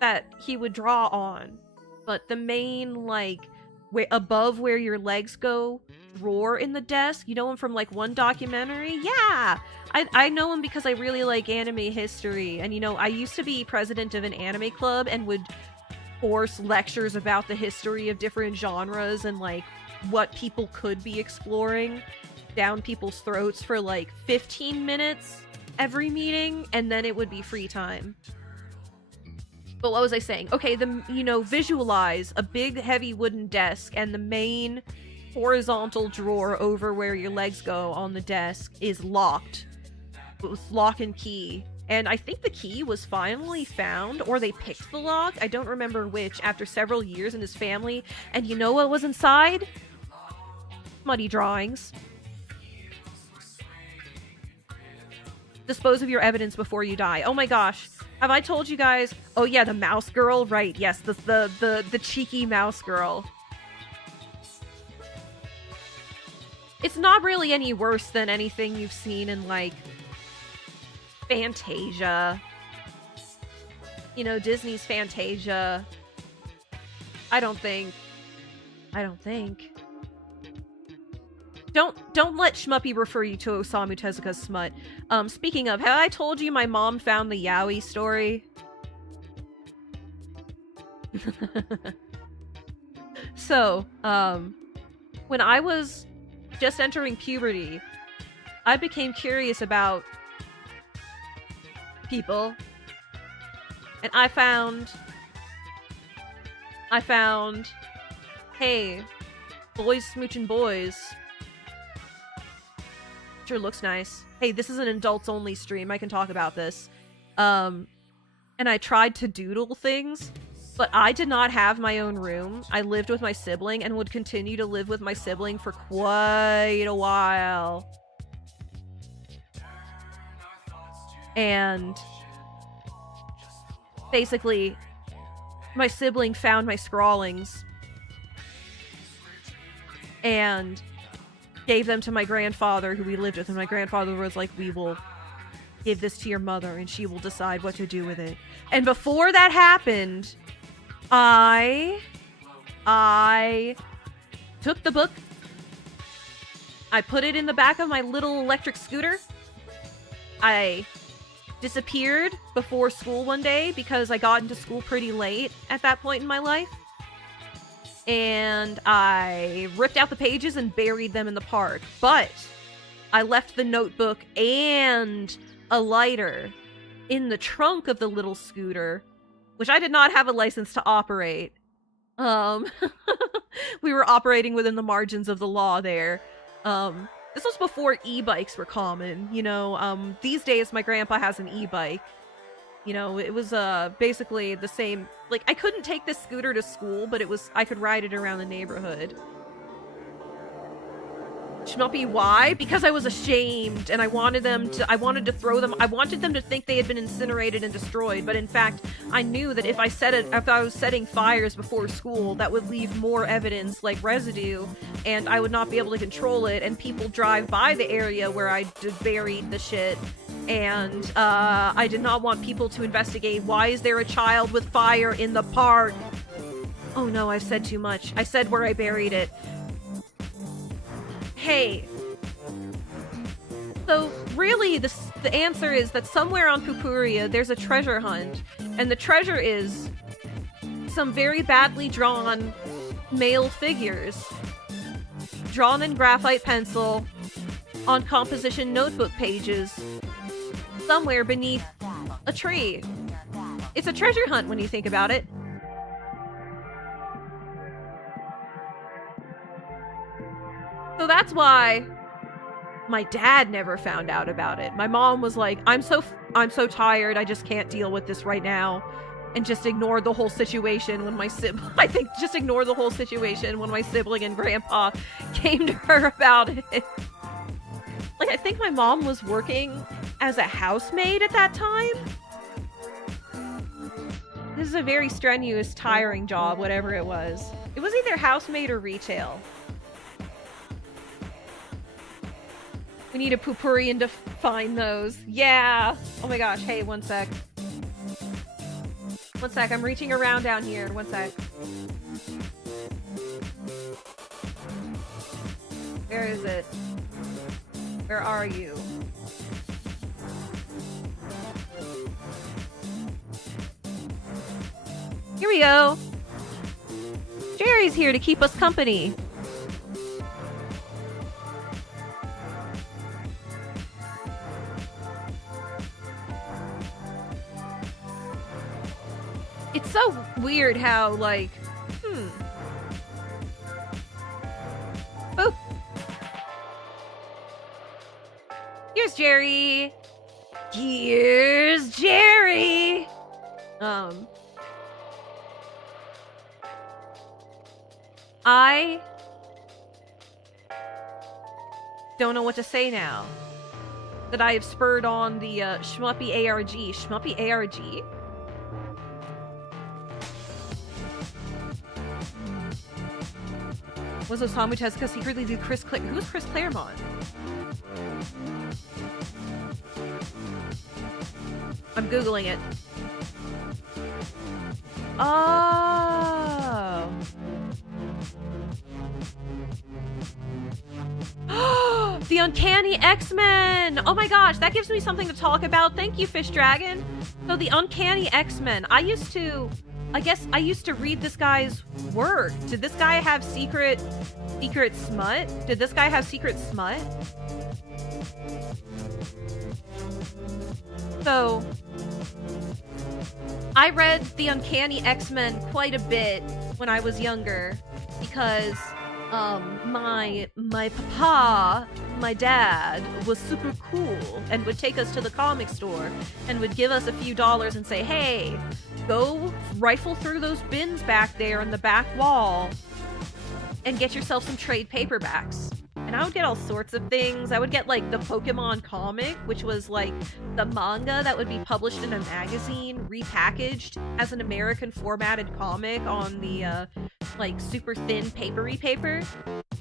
that he would draw on, but the main, like, above where your legs go drawer in the desk, you know him from like one documentary? Yeah, I know him because I really like anime history, and you know, I used to be president of an anime club and would force lectures about the history of different genres and like what people could be exploring. down people's throats for like 15 minutes every meeting, and then it would be free time. But what was I saying? Okay, visualize a big heavy wooden desk, and the main horizontal drawer over where your legs go on the desk is locked with lock and key. And I think the key was finally found, or they picked the lock, I don't remember which, after several years in his family. And you know what was inside? Muddy drawings. Dispose of your evidence before you die. Oh my gosh. Have I told you guys? Oh yeah, the mouse girl? Right, yes, the cheeky mouse girl. It's not really any worse than anything you've seen in, like, Fantasia. You know, Disney's Fantasia. I don't think. Don't let Shmuppi refer you to Osamu Tezuka's smut. Speaking of, have I told you my mom found the yaoi story? So, when I was just entering puberty, I became curious about people, and I found, hey, boys smooching boys. Sure looks nice. Hey, this is an adults only stream. I can talk about this. And I tried to doodle things, but I did not have my own room. I lived with my sibling and would continue to live with my sibling for quite a while. And basically, my sibling found my scrawlings and gave them to my grandfather, who we lived with, and my grandfather was like, we will give this to your mother and she will decide what to do with it. And before that happened, I took the book, I put it in the back of my little electric scooter, I disappeared before school one day because I got into school pretty late at that point in my life. And I ripped out the pages and buried them in the park. But I left the notebook and a lighter in the trunk of the little scooter, which I did not have a license to operate. We were operating within the margins of the law there. This was before e-bikes were common, you know. These days my grandpa has an e-bike. You know, it was basically the same. Like, I couldn't take this scooter to school, but I could ride it around the neighborhood. Shmuppi, why? Because I was ashamed, and I wanted to throw them. I wanted them to think they had been incinerated and destroyed, but in fact, I knew that if I was setting fires before school, that would leave more evidence, like residue, and I would not be able to control it, and people drive by the area where I buried the shit. And I did not want people to investigate, why is there a child with fire in the park? Oh no, I've said too much. I said where I buried it. Hey. So really, the answer is that somewhere on Pupuria there's a treasure hunt. And the treasure is some very badly drawn male figures. Drawn in graphite pencil on composition notebook pages. Somewhere beneath a tree. It's a treasure hunt when you think about it. So that's why my dad never found out about it. My mom was like, I'm so tired, I just can't deal with this right now. And just ignored the whole situation when my sibling, just ignored the whole situation when my sibling and grandpa came to her about it. Like, I think my mom was working as a housemaid at that time. This is a very strenuous, tiring job, whatever it was. It was either housemaid or retail. We need a Pupurian to find those. Yeah! Oh my gosh, hey, one sec. One sec, I'm reaching around down here. One sec. Where is it? Where are you? Here we go! Jerry's here to keep us company. weird how, like, Oh! Here's Jerry! Here's Jerry! I don't know what to say now that I have spurred on the Shmuppi ARG. Shmuppi ARG? Was Osamu Tezuka secretly do Chris Claremont? Who's Chris Claremont? I'm Googling it. Oh. The Uncanny X-Men! Oh my gosh, that gives me something to talk about. Thank you, Fish Dragon. So the Uncanny X-Men. I guess I used to read this guy's work. Did this guy have secret smut? Did this guy have secret smut? So, I read the Uncanny X-Men quite a bit when I was younger because my papa, my dad, was super cool and would take us to the comic store and would give us a few dollars and say, hey, go rifle through those bins back there in the back wall and get yourself some trade paperbacks. And I would get all sorts of things. I would get, like, the Pokemon comic, which was, like, the manga that would be published in a magazine, repackaged as an American formatted comic on the, like, super thin papery paper.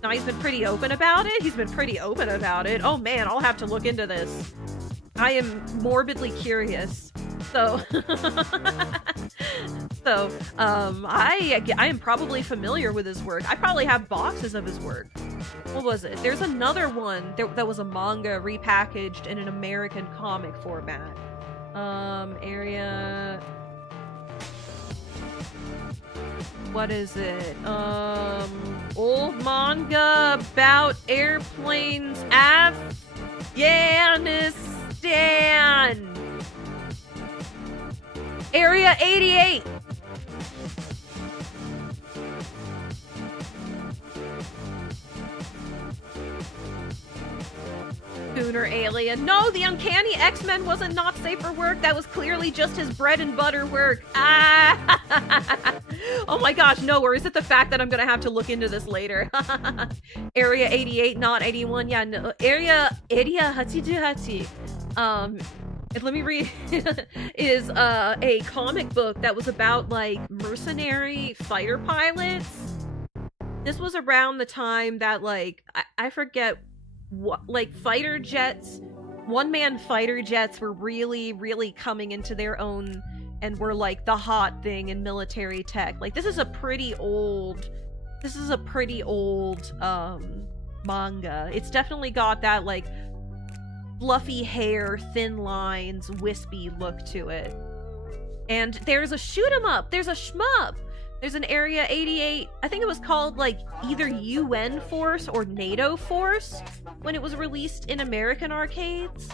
Now, he's been pretty open about it. Oh, man, I'll have to look into this. I am morbidly curious. So, I am probably familiar with his work. I probably have boxes of his work. What was it? There's another one that was a manga repackaged in an American comic format. Area... What is it? Old manga about airplanes, Afghanistan! Area 88! Schooner Alien. No, the Uncanny X-Men wasn't not safe for work. That was clearly just his bread and butter work. Ah! Oh my gosh, no, or is it the fact that I'm gonna have to look into this later? Area 88, not 81. Yeah, no. Area 88. Let me read. Is a comic book that was about, like, mercenary fighter pilots. This was around the time that, like, I forget what, like, fighter jets, one-man fighter jets were really, really coming into their own and were, like, the hot thing in military tech. Like, this is a pretty old manga. It's definitely got that, like, fluffy hair, thin lines, wispy look to it. And there's a shoot 'em up. There's a shmup. There's an Area 88. I think it was called, like, either UN Force or NATO Force when it was released in American arcades.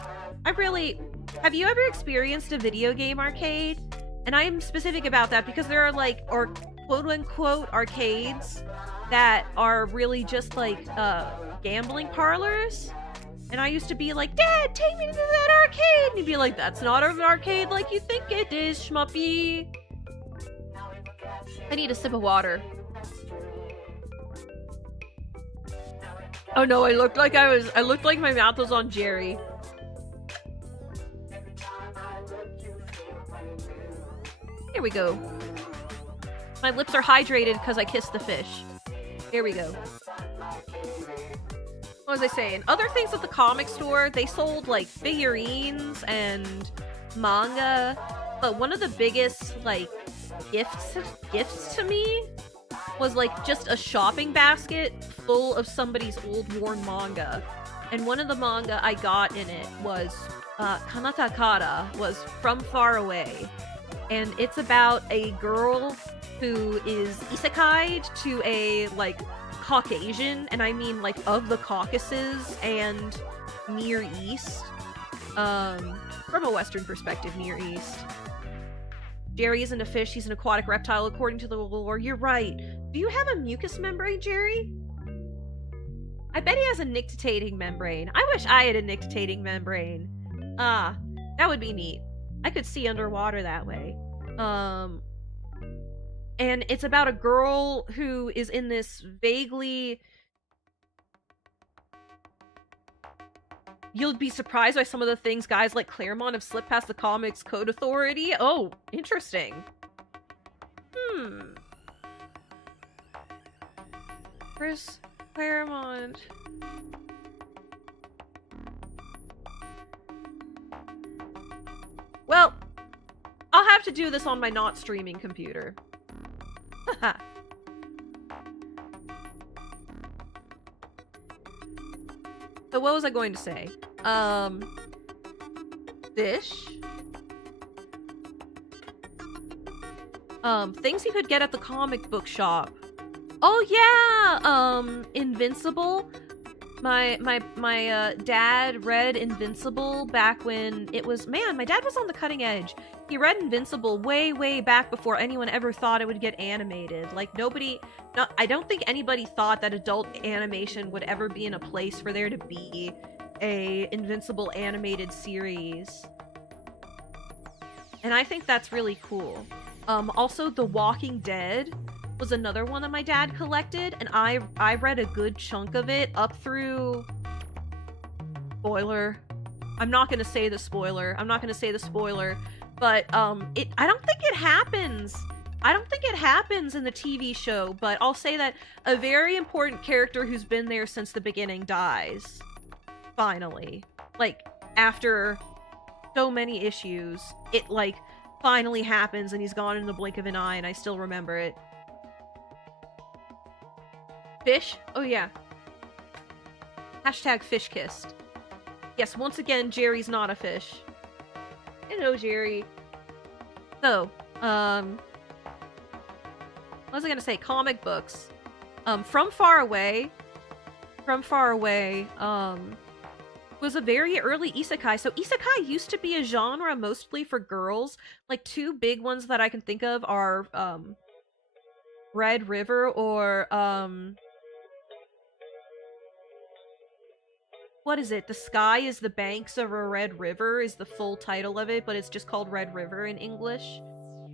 Have you ever experienced a video game arcade? And I am specific about that because there are, like, or quote-unquote arcades that are really just, like, gambling parlors. And I used to be like, Dad, take me to that arcade! And he'd be like, that's not an arcade like you think it is, Shmuppi. I need a sip of water. Oh no, I looked like my mouth was on Jerry. Here we go. My lips are hydrated because I kissed the fish. Here we go. What was I saying? Other things at the comic store, they sold, like, figurines and manga, but one of the biggest, like, gifts to me was, like, just a shopping basket full of somebody's old worn manga. And one of the manga I got in it was Kanatakara, was From Far Away. And it's about a girl who is isekai'd to a, like, Caucasian, and I mean, like, of the Caucasus and Near East. From a Western perspective, Near East. Jerry isn't a fish, he's an aquatic reptile according to the lore. You're right. Do you have a mucous membrane, Jerry? I bet he has a nictitating membrane. I wish I had a nictitating membrane. Ah, that would be neat. I could see underwater that way. And it's about a girl who is in this vaguely... You'll be surprised by some of the things guys like Claremont have slipped past the Comics Code Authority. Oh, interesting. Where's Claremont? Well, I'll have to do this on my not streaming computer. Haha. So what was I going to say? Fish. Things you could get at the comic book shop. Oh yeah! Invincible. My dad read Invincible back when it was... Man, my dad was on the cutting edge. He read Invincible way back before anyone ever thought it would get animated. Like, nobody... No, I don't think anybody thought that adult animation would ever be in a place for there to be a Invincible animated series. And I think that's really cool. Also, The Walking Dead was another one that my dad collected, and I read a good chunk of it up through... Spoiler. I'm not gonna say the spoiler. But, I don't think it happens. I don't think it happens in the TV show, but I'll say that a very important character who's been there since the beginning dies. Finally. Like, after so many issues, it, like, finally happens, and he's gone in the blink of an eye, and I still remember it. Fish? Oh, yeah. Hashtag fish kissed. Yes, once again, Jerry's not a fish. Hello, Jerry. So, what was I gonna say? Comic books. From Far Away, was a very early isekai. So isekai used to be a genre mostly for girls. Like, two big ones that I can think of are, Red River or, what is it? The Sky is the Banks of a Red River is the full title of it, but it's just called Red River in English.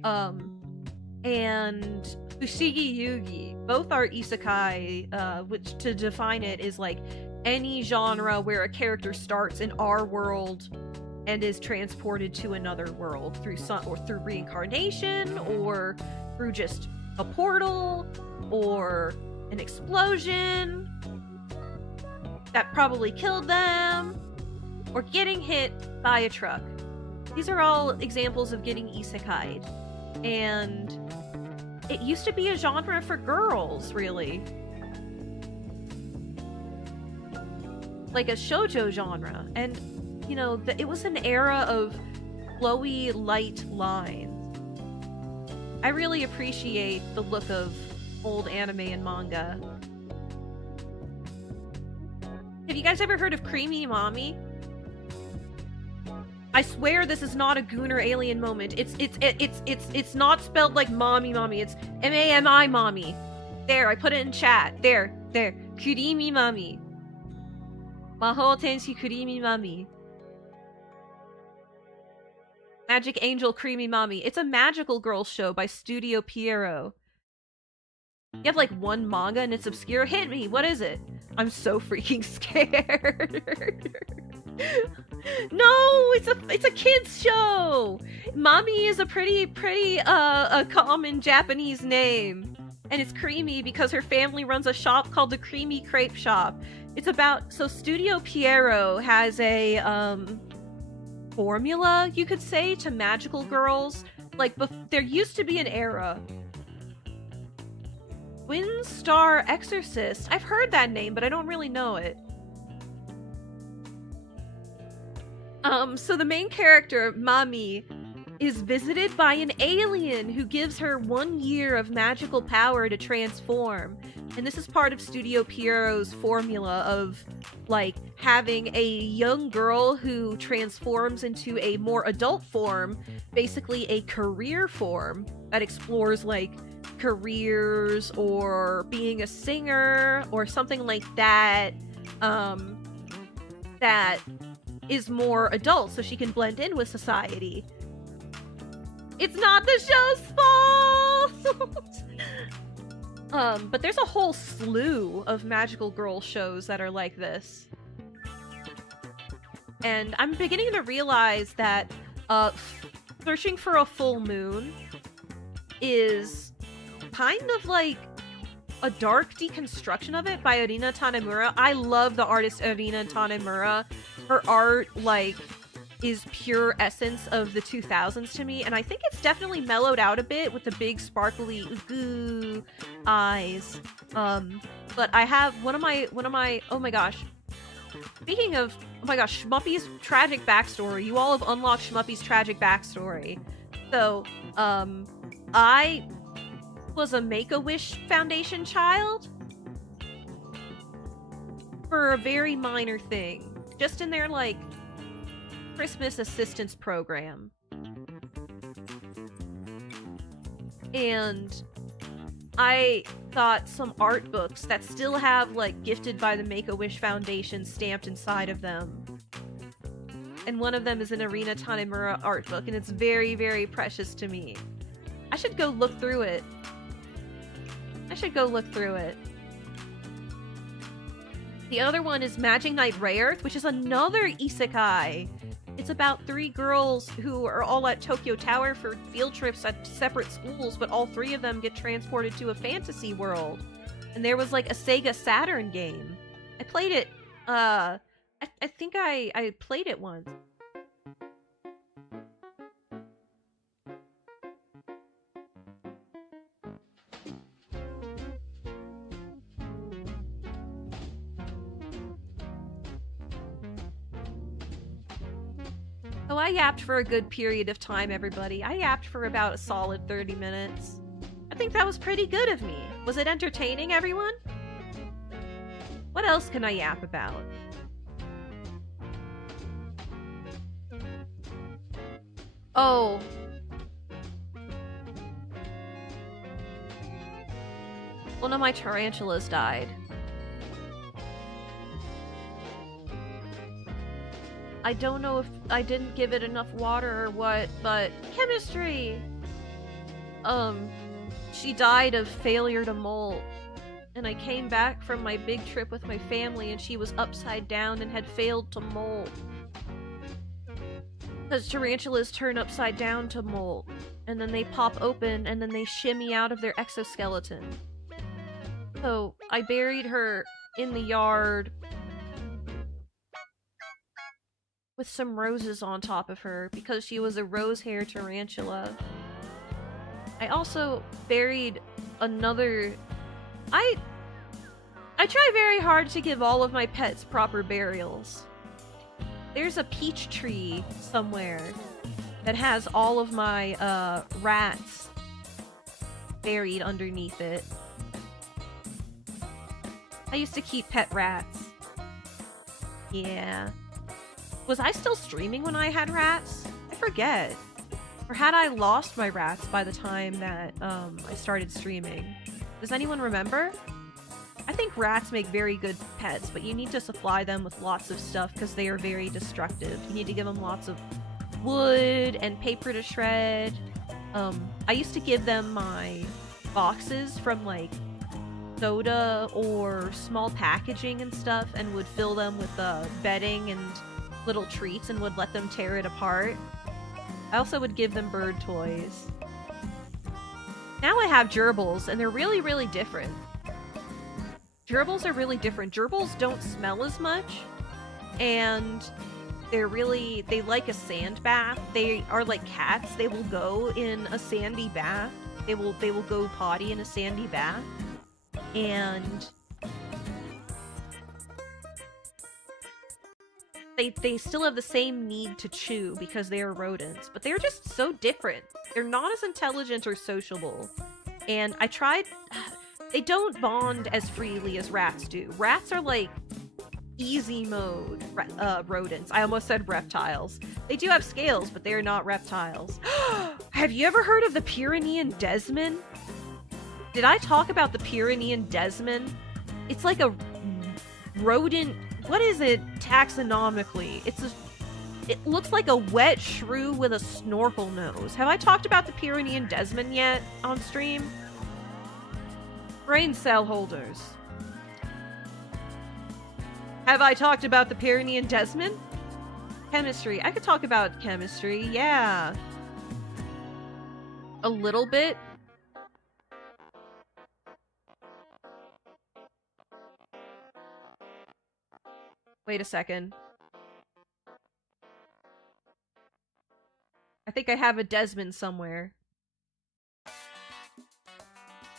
And Fushigi Yugi. Both are isekai, which to define it is like any genre where a character starts in our world and is transported to another world through through reincarnation, or through just a portal, or an explosion that probably killed them, or getting hit by a truck. These are all examples of getting isekai'd. And it used to be a genre for girls, really. Like a shoujo genre. And, you know, it was an era of flowy, light lines. I really appreciate the look of old anime and manga. Have you guys ever heard of Creamy Mommy? I swear this is not a Gooner alien moment. It's not spelled like mommy. It's M-A-M-I mommy. There, I put it in chat. There. Kurimi Mommy. Mahou Tenshi Kurimi Mommy. Magic Angel Creamy Mommy. It's a magical girl show by Studio Pierrot. You have like one manga and it's obscure? Hit me! What is it? I'm so freaking scared. No, it's a kids show. Mommy is a pretty a common Japanese name, and it's creamy because her family runs a shop called the Creamy Crepe Shop. It's about, so Studio Pierrot has a formula, you could say, to magical girls. Like, there used to be an era. Twin Star Exorcist. I've heard that name, but I don't really know it. So the main character, Mami, is visited by an alien who gives her 1 year of magical power to transform. And this is part of Studio Pierrot's formula of, like, having a young girl who transforms into a more adult form, basically a career form that explores, like, careers or being a singer or something like that, that is more adult so she can blend in with society. It's not the show's fault! But there's a whole slew of magical girl shows that are like this. And I'm beginning to realize that Searching for a Full Moon is kind of like a dark deconstruction of it by Arina Tanemura. I love the artist Arina Tanemura. Her art, like, is pure essence of the 2000s to me, and I think it's definitely mellowed out a bit with the big sparkly goo eyes. But I have one of my oh my gosh. Speaking of, oh my gosh, Shmuppi's tragic backstory. You all have unlocked Shmuppi's tragic backstory. So, I was a Make-A-Wish Foundation child for a very minor thing. Just in their, like, Christmas assistance program. And I got some art books that still have, like, gifted by the Make-A-Wish Foundation stamped inside of them. And one of them is an Arina Tanemura art book, and it's very, very precious to me. I should go look through it. The other one is Magic Knight Rayearth, which is another isekai. It's about 3 girls who are all at Tokyo Tower for field trips at separate schools, but all 3 of them get transported to a fantasy world. And there was, like, a Sega Saturn game. I played it, I think I played it once. So I yapped for a good period of time, everybody. I yapped for about a solid 30 minutes. I think that was pretty good of me. Was it entertaining, everyone? What else can I yap about? Oh. One of my tarantulas died. I don't know if I didn't give it enough water or what, but chemistry! She died of failure to molt. And I came back from my big trip with my family and she was upside down and had failed to molt. Because tarantulas turn upside down to molt. And then they pop open and then they shimmy out of their exoskeleton. So I buried her in the yard with some roses on top of her because she was a rose hair tarantula. I also buried another... I try very hard to give all of my pets proper burials. There's a peach tree somewhere that has all of my rats buried underneath it. I used to keep pet rats. Yeah. Was I still streaming when I had rats? I forget. Or had I lost my rats by the time that I started streaming? Does anyone remember? I think rats make very good pets, but you need to supply them with lots of stuff because they are very destructive. You need to give them lots of wood and paper to shred. I used to give them my boxes from, like, soda or small packaging and stuff and would fill them with bedding and little treats and would let them tear it apart. I also would give them bird toys. Now I have gerbils, and they're really, really different. Gerbils are really different. Gerbils don't smell as much, and they like a sand bath. They are like cats. They will go in a sandy bath. They will go potty in a sandy bath. And they still have the same need to chew because they are rodents, but they're just so different. They're not as intelligent or sociable. And I tried... They don't bond as freely as rats do. Rats are like easy mode rodents. I almost said reptiles. They do have scales, but they are not reptiles. Have you ever heard of the Pyrenean desman? Did I talk about the Pyrenean desman? It's like a rodent... What is it taxonomically? It looks like a wet shrew with a snorkel nose. Have I talked about the Pyrenean desman yet on stream? Brain cell holders. Have I talked about the Pyrenean desman? Chemistry. I could talk about chemistry, yeah. A little bit. Wait a second. I think I have a desman somewhere.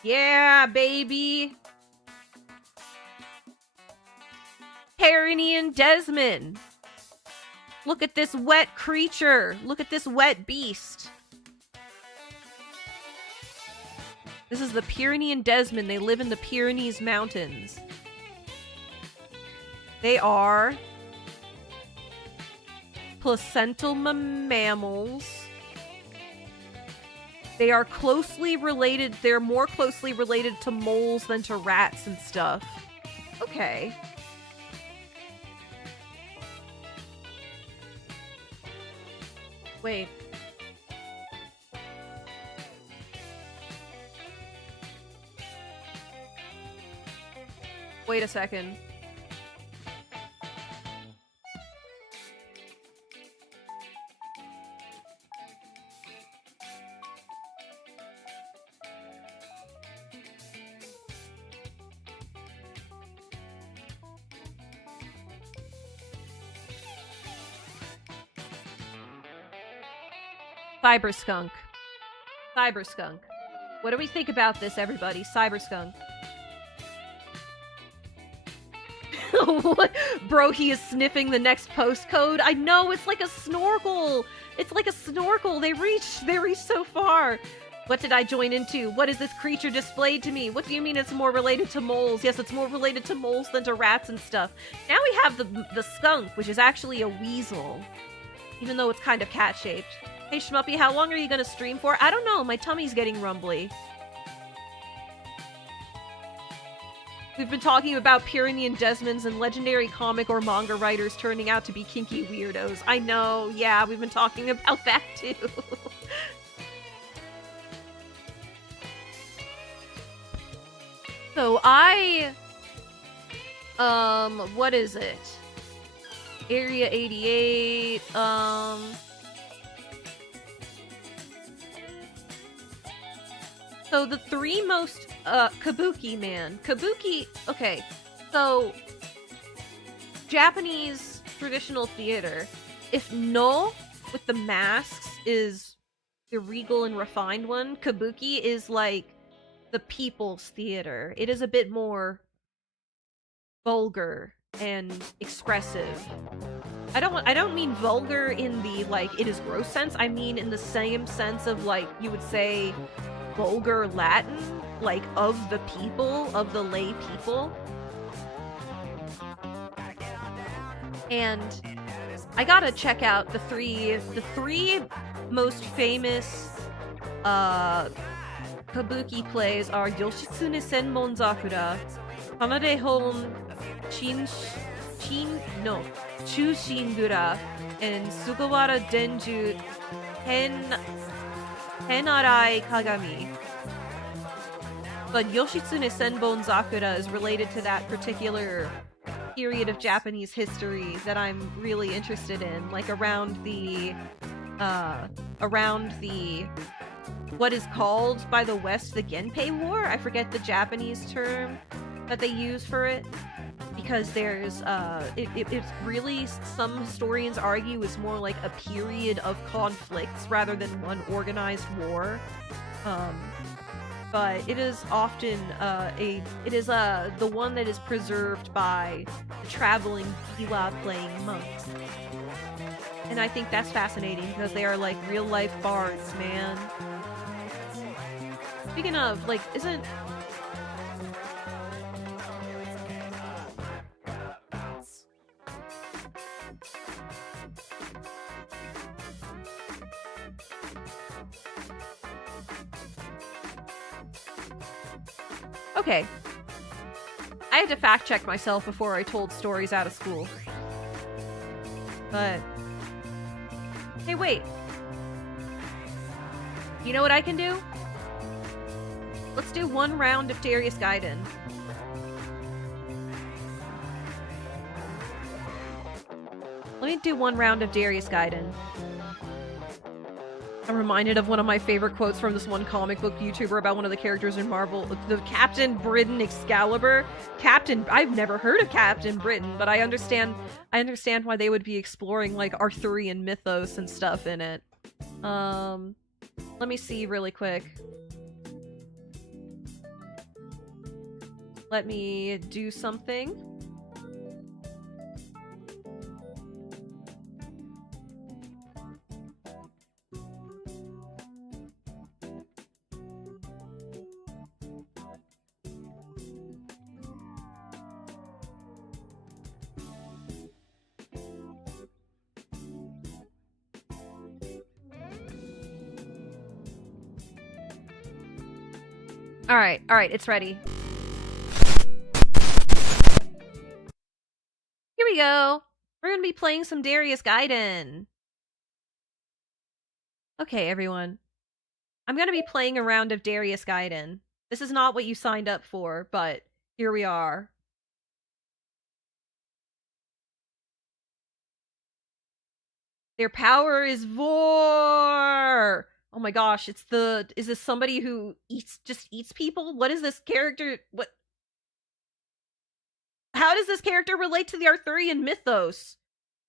Yeah, baby! Pyrenean desman! Look at this wet creature! Look at this wet beast! This is the Pyrenean desman. They live in the Pyrenees Mountains. They are placental mammals. They are closely related. They're more closely related to moles than to rats and stuff. Okay. Wait. Wait a second. Cyberskunk. Cyberskunk. What do we think about this, everybody? Cyberskunk. What? Bro, he is sniffing the next postcode. I know, it's like a snorkel. It's like a snorkel. They reach so far. What did I join into? What is this creature displayed to me? What do you mean it's more related to moles? Yes, it's more related to moles than to rats and stuff. Now we have the skunk, which is actually a weasel. Even though it's kind of cat-shaped. Hey, Shmuppi, how long are you gonna stream for? I don't know. My tummy's getting rumbly. We've been talking about Pyrenean desmans and legendary comic or manga writers turning out to be kinky weirdos. I know. Yeah, we've been talking about that too. So what is it? Area 88, So the three most, Kabuki, man. Kabuki, okay, so, Japanese traditional theater, if No, with the masks, is the regal and refined one, Kabuki is like the people's theater. It is a bit more vulgar and expressive. I don't mean vulgar in the, like, it is gross sense, I mean in the same sense of, like, you would say vulgar Latin, like, of the people, of the lay people. And I gotta check out the three most famous Kabuki plays are Yoshitsune Senmon Zakura, Hanade Hon Chushingura, and Sugawara Denju Tenarai Kagami. But Yoshitsune Senbon Zakura is related to that particular period of Japanese history that I'm really interested in, like around the what is called by the West the Genpei War? I forget the Japanese term that they use for it, because there's it's really, some historians argue, is more like a period of conflicts rather than one organized war. but it is often the one that is preserved by the traveling Biwa playing monks. And I think that's fascinating because they are like real life bards, man. Speaking of, like, isn't... Okay. I had to fact check myself before I told stories out of school. But... Hey, wait. You know what I can do? Let's do one round of Darius Gaiden. Let me do one round of Darius Gaiden. I'm reminded of one of my favorite quotes from this one comic book YouTuber about one of the characters in Marvel, the Captain Britain Excalibur. I've never heard of Captain Britain, but I understand why they would be exploring like Arthurian mythos and stuff in it. Let me see really quick. Let me do something. Alright, it's ready. Here we go! We're gonna be playing some Darius Gaiden. Okay, everyone. I'm gonna be playing a round of Darius Gaiden. This is not what you signed up for, but here we are. Their power is Vor! Oh my gosh, is this somebody who just eats people? What is this character? How does this character relate to the Arthurian mythos?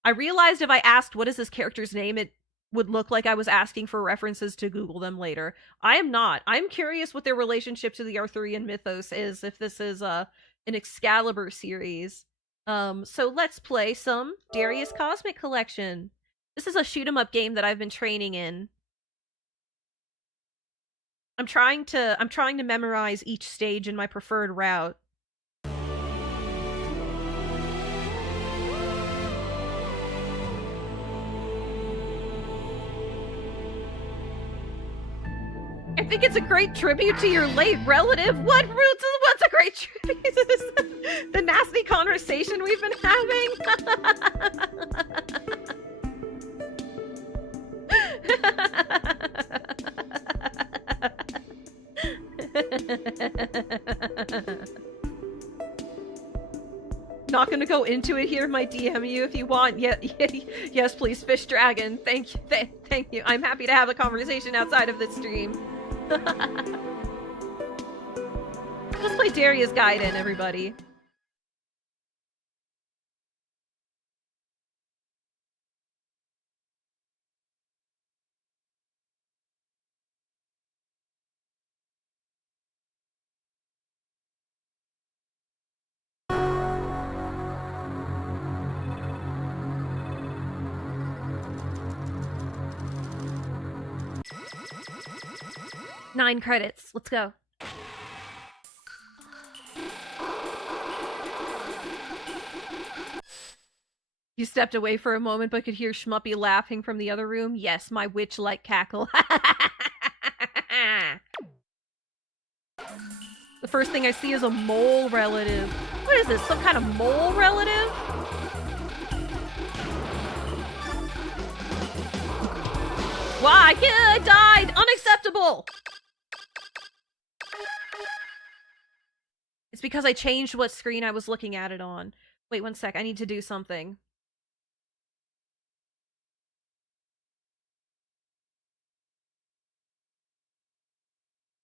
I realized if I asked what is this character's name, it would look like I was asking for references to Google them later. I am not. I'm curious what their relationship to the Arthurian mythos is, if this is an Excalibur series. So let's play some Darius Cosmic Collection. This is a shoot-'em-up game that I've been training in. I'm trying to memorize each stage in my preferred route. I think it's a great tribute to your late relative. What's a great tribute to this? The nasty conversation we've been having? Not gonna go into it here. Might DM you if you want. Yes, please, Fish Dragon. Thank you. Thank you. I'm happy to have a conversation outside of this stream. Let's play Darius Gaiden, everybody. Nine credits. Let's go. You stepped away for a moment but could hear Shmuppi laughing from the other room. Yes, my witch-like cackle. The first thing I see is a mole relative. What is this? Some kind of mole relative? Why? I died! Unacceptable! It's because I changed what screen I was looking at it on. Wait one sec, I need to do something.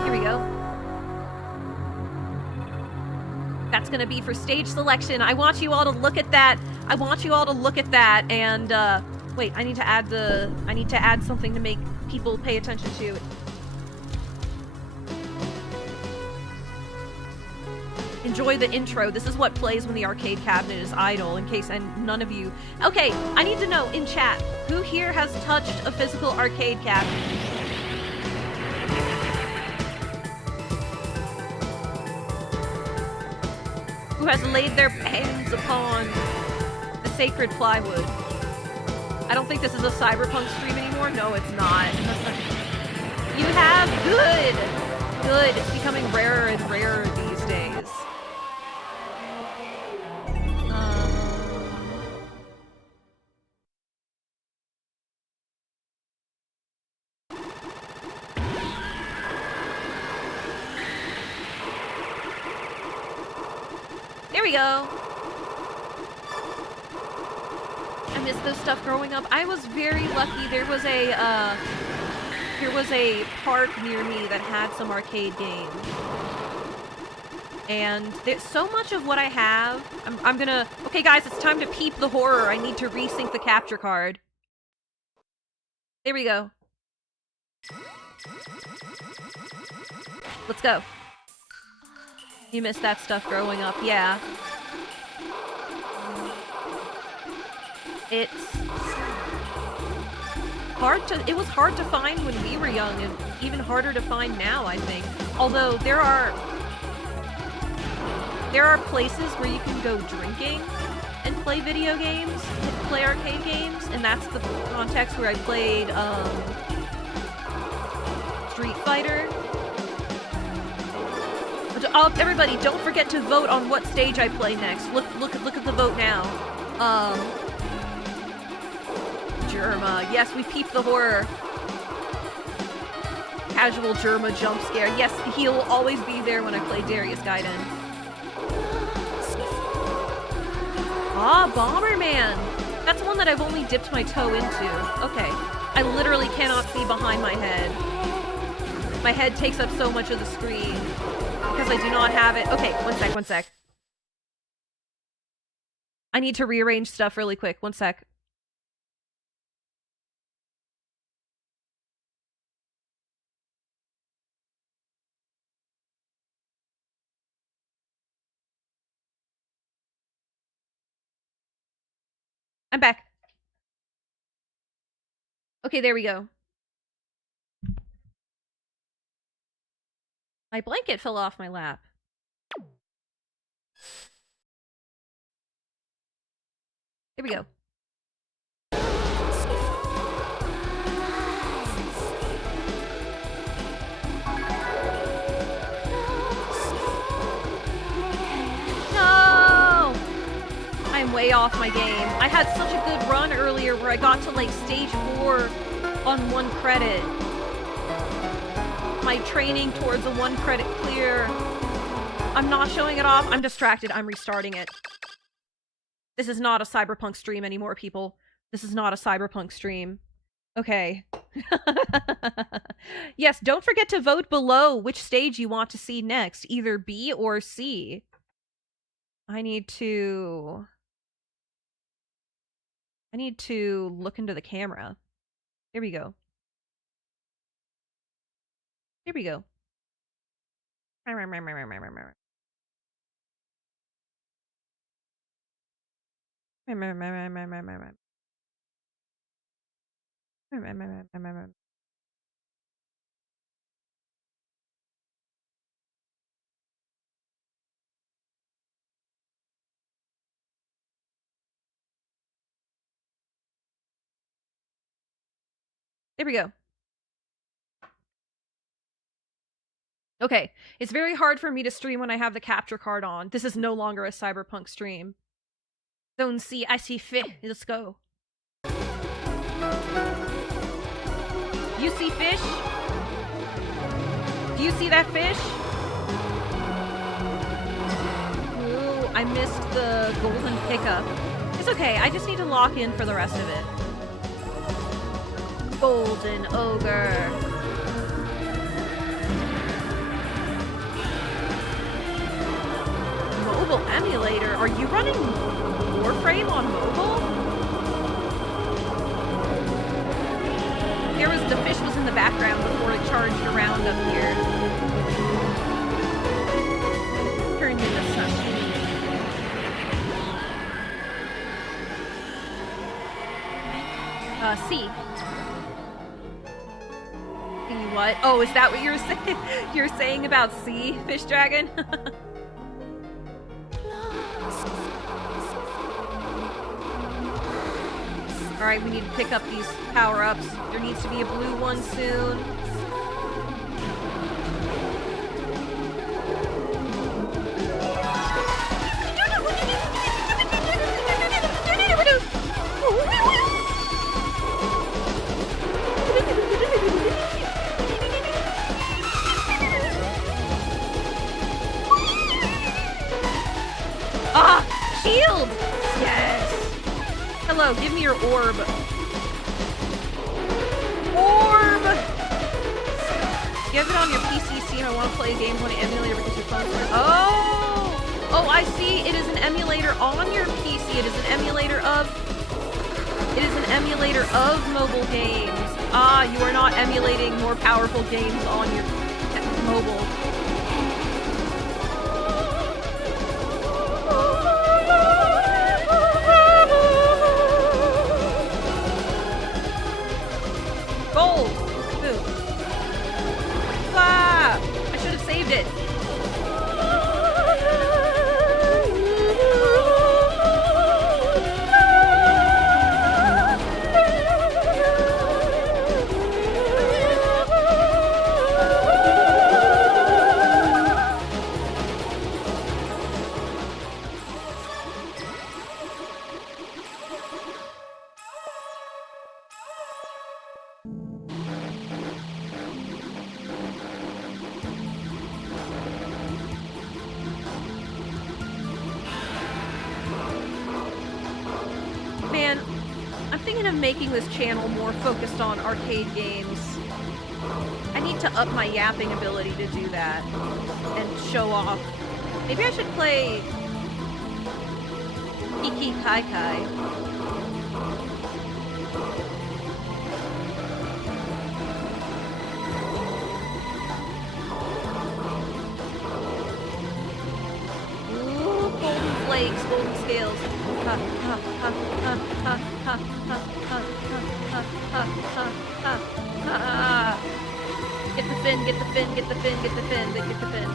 Here we go. That's gonna be for stage selection. I want you all to look at that. I want you all to look at that and, wait, I need to add something to make people pay attention to it. Enjoy the intro. This is what plays when the arcade cabinet is idle, in case none of you... Okay, I need to know, in chat, who here has touched a physical arcade cabinet? Who has laid their hands upon the sacred plywood? I don't think this is a Cyberpunk stream anymore. No, it's not. You have? Good! Good. It's becoming rarer and rarer these days. There we go. I missed this stuff growing up. I was very lucky. There was a park near me that had some arcade games. And there's so much of what I have. I'm gonna... Okay, guys, it's time to peep the horror. I need to resync the capture card. There we go. Let's go. You missed that stuff growing up, yeah. It was hard to find when we were young, and even harder to find now, I think. Although there are places where you can go drinking and play video games, play arcade games, and that's the context where I played Street Fighter. Everybody, don't forget to vote on what stage I play next. Look at the vote now. Germa. Yes, we peeped the horror. Casual Germa jump scare. Yes, he'll always be there when I play Darius Gaiden. Ah, Bomberman. That's one that I've only dipped my toe into. Okay. I literally cannot see behind my head. My head takes up so much of the screen. Because I do not have it. Okay, one sec. I need to rearrange stuff really quick. One sec. I'm back. Okay, there we go. My blanket fell off my lap. Here we go. No! I'm way off my game. I had such a good run earlier where I got to like stage 4 on 1 credit. My training towards a 1 credit clear. I'm not showing it off. I'm distracted. I'm restarting it. This is not a Cyberpunk stream anymore, people. This is not a Cyberpunk stream. Okay. Yes, don't forget to vote below which stage you want to see next. Either B or C. I need to look into the camera. Here we go. Here we go. There we go. Okay, it's very hard for me to stream when I have the capture card on. This is no longer a Cyberpunk stream. Zone C, I see fish. Let's go. You see fish? Do you see that fish? Ooh, I missed the golden pickup. It's okay, I just need to lock in for the rest of it. Golden ogre. Mobile emulator? Are you running Warframe on mobile? The fish was in the background before it charged around up here. Turned into sun. C. What? Oh, is that what you were saying? You're saying about C, Fish Dragon? Alright, we need to pick up these power-ups. There needs to be a blue one soon. Ah! Shield! Yes! Hello, give me your orb. Orb! You have it on your PC, so you don't want to play games on an emulator because your phone's on. Oh! Oh, I see. It is an emulator on your PC. It is an emulator of... It is an emulator of mobile games. Ah, you are not emulating more powerful games on your mobile. Gold! Boom. Ah! I should have saved it. Man, I'm thinking of making this channel more focused on arcade games. I need to up my yapping ability to do that and show off. Maybe I should play Iki Kai Kai. Ooh, golden flakes, golden scales. Ha ha ha ha ha ha ha ha ha ha ha ha. Get the fin, get the fin, get the fin, get the fin, get the fin.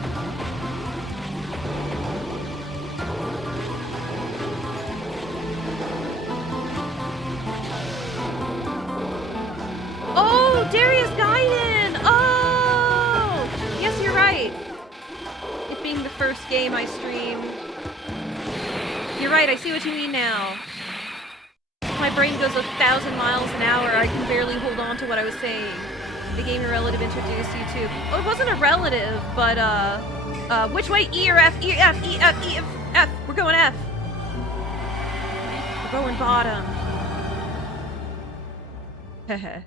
Oh, Darius Gaiden! Oh! Yes, you're right. It being the first game I streamed. You're right, I see what you mean now. My brain goes 1,000 miles an hour. I can barely hold on to what I was saying. The game your relative introduced you to. Oh, it wasn't a relative, but, which way? E or F? E, F, E, F, E, F, F. We're going F. We're going bottom. Heh.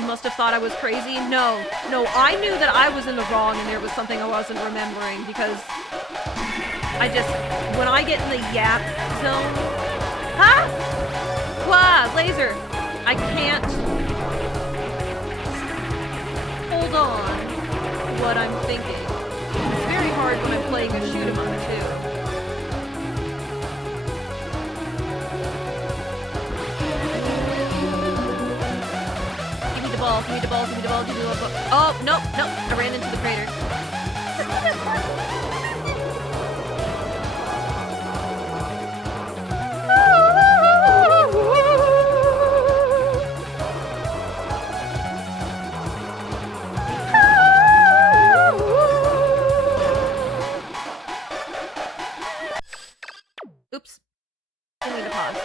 You must have thought I was crazy. No, I knew that I was in the wrong and there was something I wasn't remembering because when I get in the yap zone, Wah, laser. I can't hold on to what I'm thinking. It's very hard when I'm playing a shoot 'em up too. Give me the ball, give me the ball, give me the ball, give me the ball. Oh, nope, I ran into the crater. Oops. I need to pause.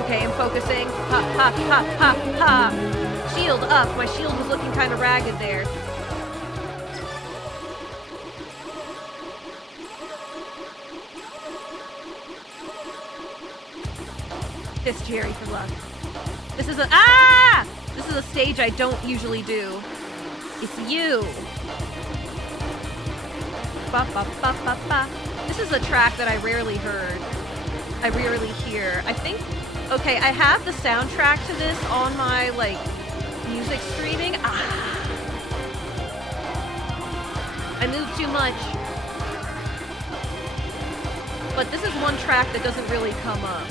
Okay, I'm focusing. Ha, ha, ha, ha, ha. Shield up. My shield was looking kind of ragged there. Kiss Jerry for luck. This is a stage I don't usually do. It's you. Ba, ba, ba, ba, ba. This is a track that I rarely heard. I rarely hear. I think Okay, I have the soundtrack to this on my, like, music streaming. Ah! I moved too much. But this is one track that doesn't really come up.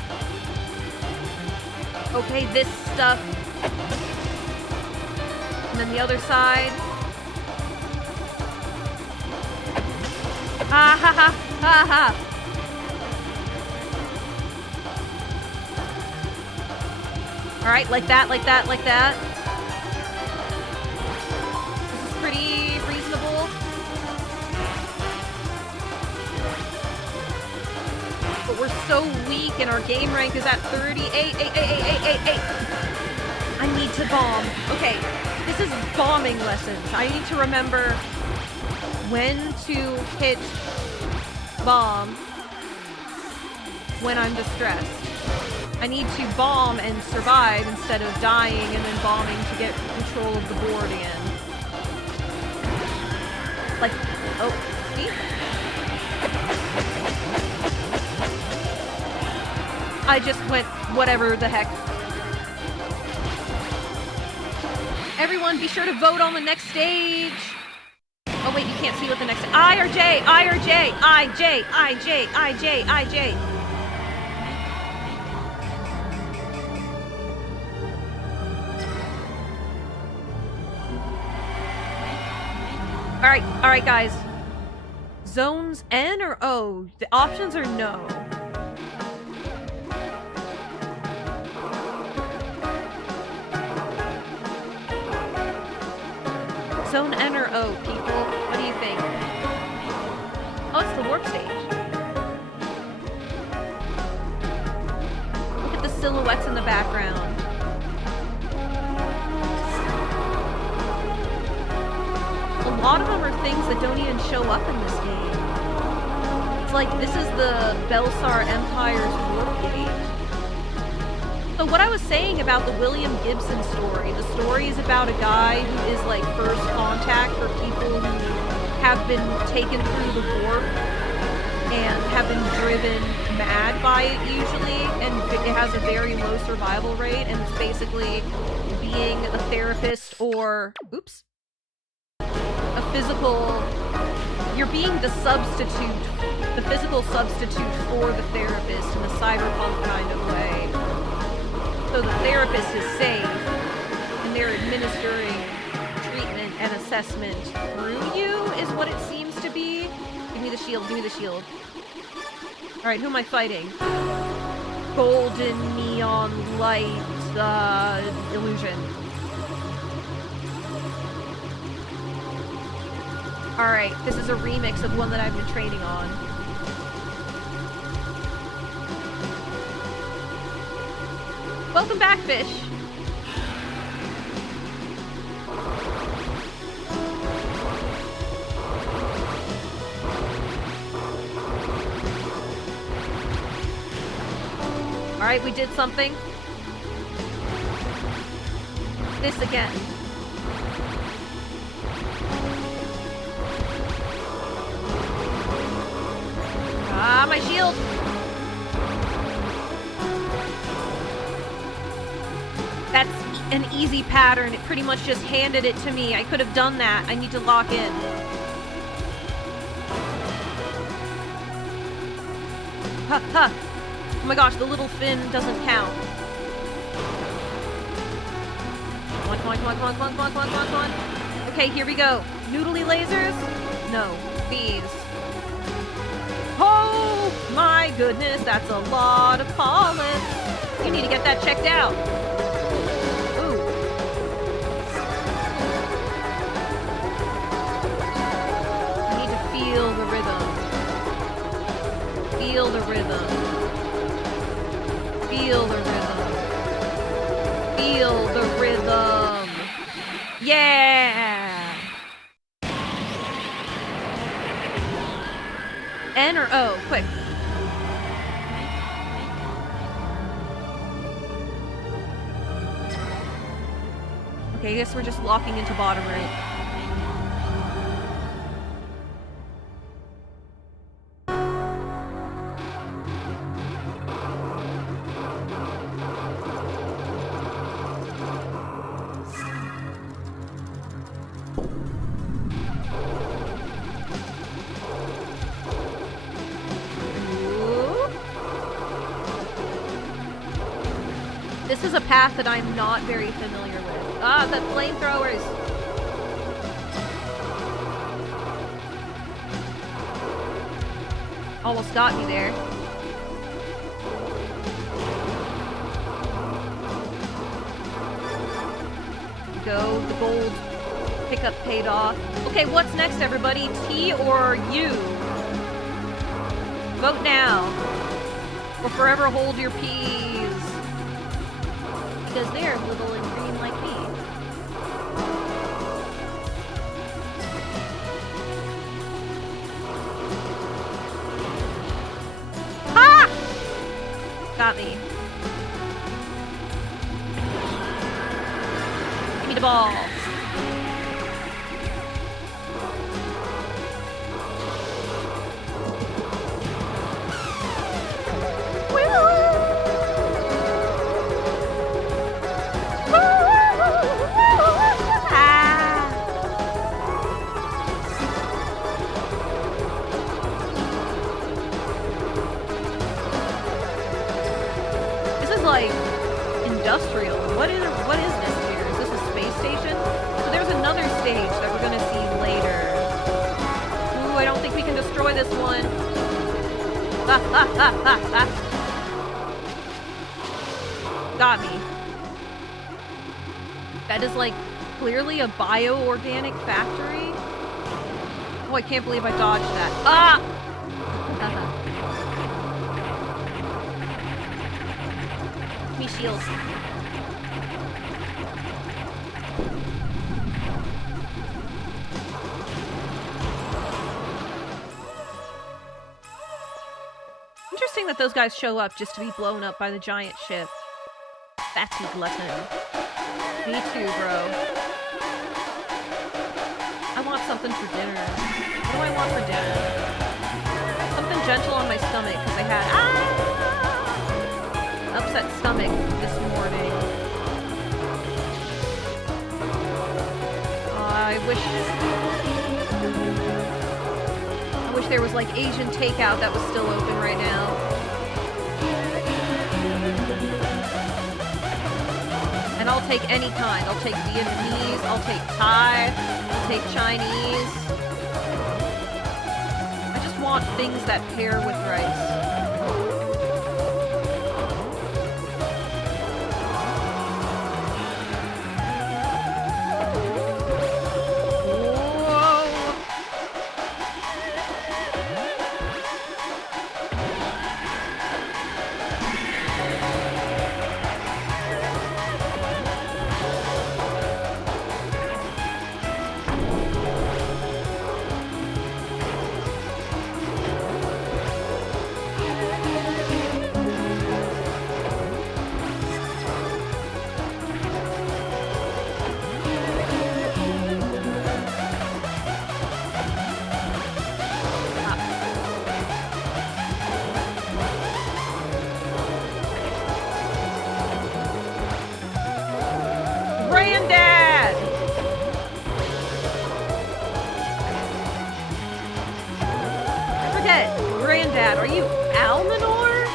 Okay, this stuff. And then the other side. Ah ha ha ha ha. Alright, like that, like that, like that. This is pretty reasonable. But we're so weak and our game rank is at 38. I need to bomb. Okay, this is bombing lessons. I need to remember when to hit bomb when I'm distressed. I need to bomb and survive instead of dying and then bombing to get control of the board again. Like, oh, see? I just went whatever the heck. Everyone, be sure to vote on the next stage. Oh wait, you can't see what the next... I or J, I or J, I, J, I, J, I, J, I, J. Alright guys. Zones N or O? The options are no. Zone N or O, people? What do you think? Oh, it's the warp stage. Look at the silhouettes in the background. A lot of them are things that don't even show up in this game. It's like, this is the Belsar Empire's warp gate. So what I was saying about the William Gibson story, the story is about a guy who is like first contact for people who have been taken through the warp and have been driven mad by it usually, and it has a very low survival rate, and it's basically being a therapist or, oops, a physical, you're being the substitute, the physical substitute for the therapist in a cyberpunk kind of way. So the therapist is safe, and they're administering treatment and assessment through you, is what it seems to be. Give me the shield, give me the shield. Alright, who am I fighting? Golden neon light, illusion. Alright, this is a remix of one that I've been training on. Welcome back, fish! Alright, we did something. This again. Ah, my shield! That's an easy pattern. It pretty much just handed it to me. I could have done that. I need to lock in. Ha ha! Oh my gosh, the little fin doesn't count. Come on, come on, come on, come on, come on, come on, come on, come on, come on. Okay, here we go. Noodly lasers? No, these. Oh my goodness, that's a lot of pollen. You need to get that checked out. Ooh. You need to feel the rhythm. Feel the rhythm. Feel the rhythm. Feel the rhythm. Yeah! N or O? Quick. Okay, I guess we're just locking into bottom right. This is a path that I'm not very familiar with. Ah, the flamethrowers! Almost got me there. Go, the gold pickup paid off. Okay, what's next, everybody? T or U? Vote now. Or forever hold your peas. Because they're little and green like me. Ha! Got me. Give me the ball. Like industrial. What is this here? Is this a space station? So there's another stage that we're gonna see later. Ooh, I don't think we can destroy this one. Ha ha ha ha ha. Got me. That is like clearly a bioorganic factory. Oh, I can't believe I dodged that. Ah! Me shields. Interesting that those guys show up just to be blown up by the giant ship. Fatty glutton. Me too, bro. I want something for dinner. What do I want for dinner? Something gentle on my stomach because I had upset stomach this morning. I wish there was like Asian takeout that was still open right now. And I'll take any kind. I'll take Vietnamese, I'll take Thai, I'll take Chinese. I just want things that pair with rice. Granddad! I forget. Granddad, are you Almanor?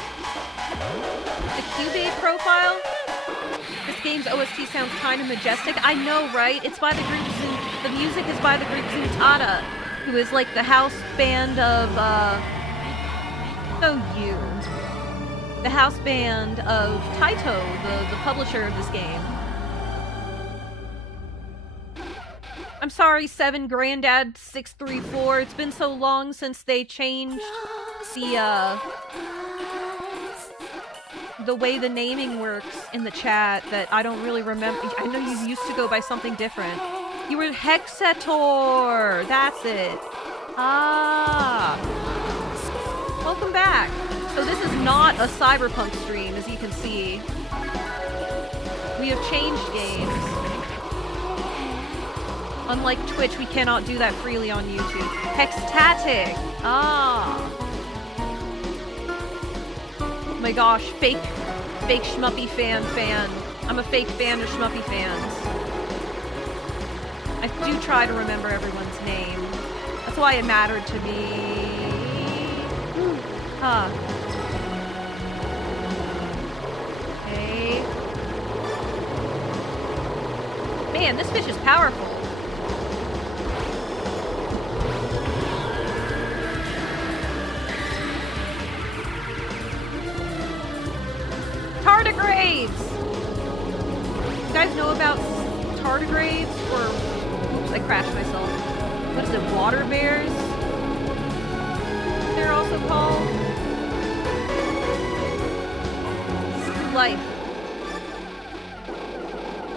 The Cubase profile? This game's OST sounds kind of majestic. I know, right? It's by the group the music is by the group Zuntata, who is like the house band of, the house band of Taito, the publisher of this game. I'm sorry, 7 Granddad 634. It's been so long since they changed the way the naming works in the chat that I don't really remember. I know you used to go by something different. You were Hexator! That's it. Ah. Welcome back. So this is not a Cyberpunk stream, as you can see. We have changed games. Unlike Twitch, we cannot do that freely on YouTube. Hextatic! Ah! Oh my gosh, fake Shmuppi fan. I'm a fake fan of Shmuppi fans. I do try to remember everyone's name. That's why it mattered to me. Huh. Okay. Man, this fish is powerful. Tardigrades! You guys know about tardigrades? Or, oops, I crashed myself. What is it, water bears? They're also called. Life.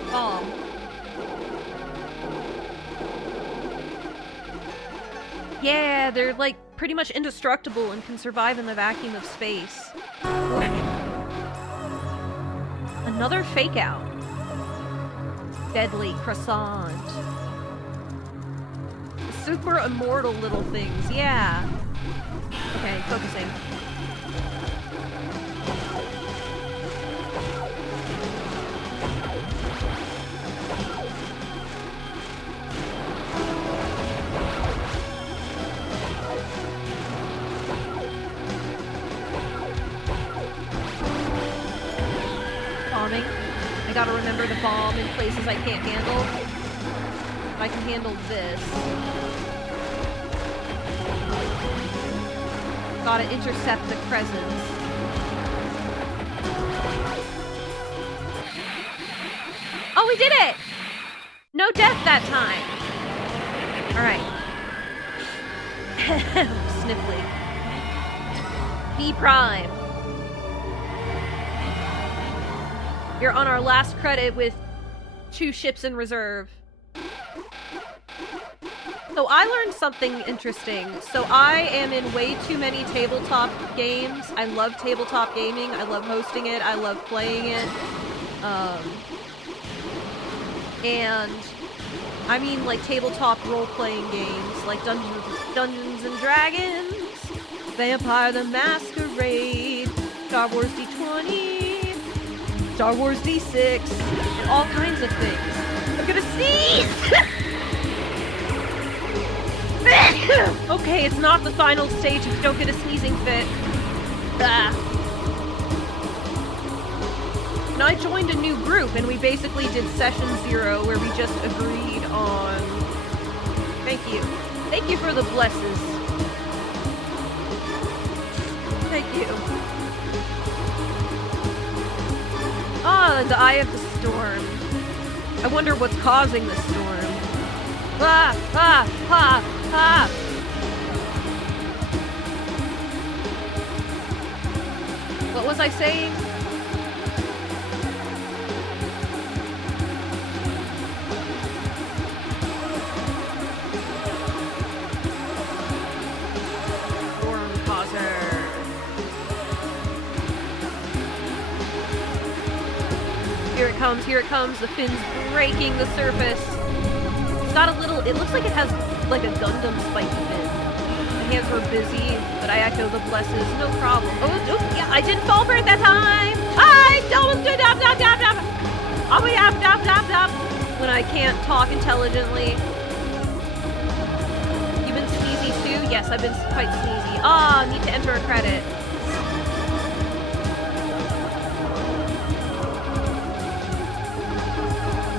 Bomb. Yeah, they're like pretty much indestructible and can survive in the vacuum of space. Another fake out. Deadly croissant. Super immortal little things, yeah. Okay, focusing. Bombing. I gotta remember to bomb in places I can't handle. If I can handle this. Gotta intercept the presence. Oh, we did it! No death that time. Alright. Sniffly. B prime. You're on our last credit with 2 ships in reserve. So I learned something interesting. So I am in way too many tabletop games. I love tabletop gaming. I love hosting it. I love playing it. And I mean like tabletop role-playing games like Dungeons and Dragons, Vampire the Masquerade, Star Wars D20, Star Wars D6, and all kinds of things. I'm gonna sneeze! Okay, it's not the final stage if you don't get a sneezing fit. And I joined a new group, and we basically did session 0, where we just agreed on... Thank you. Thank you for the blesses. Thank you. Ah, the eye of the storm. I wonder what's causing the storm. Ah! Ah! Ah! Ah! What was I saying? Storm causer. Here it comes, here it comes. The fin's breaking the surface. It's got a little, it looks like it has like a Gundam spiky fin. My hands were busy, but I echo the blesses, no problem. Oh, yeah, I didn't fall for it that time! I don't do when I can't talk intelligently. You've been sneezy too? Yes, I've been quite sneezy. Ah, need to enter a credit.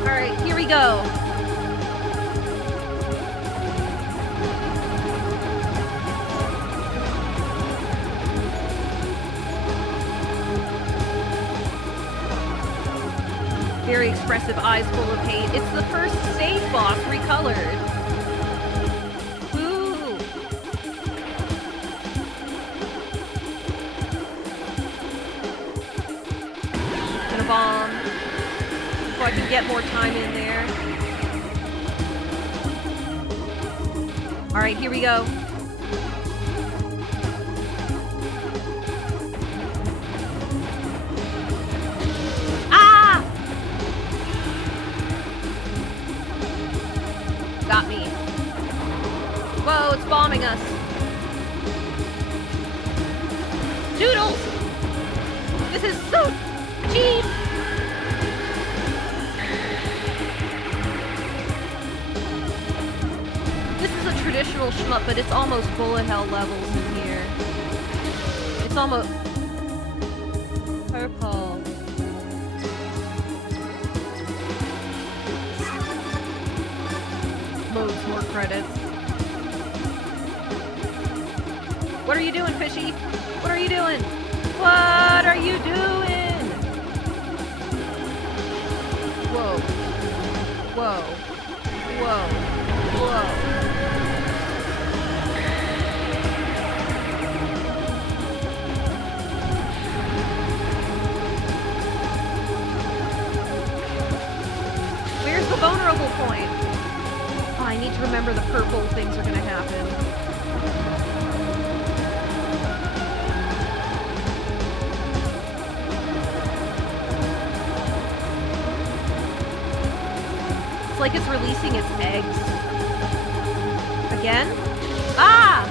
Alright, here we go. Very expressive eyes full of hate. It's the first stage boss recolored. Woo! Gonna bomb so I can get more time in there. Alright, here we go. Got me. Whoa, it's bombing us. Doodles! This is so cheap! This is a traditional shmup, but it's almost bullet hell levels in here. It's almost... Purple. credits. What are you doing, fishy? What are you doing? What are you doing? Whoa. Whoa. Whoa. Whoa. Where's the vulnerable point? Oh, I need to remember the purple things are gonna happen. It's like it's releasing its eggs. Again? Ah!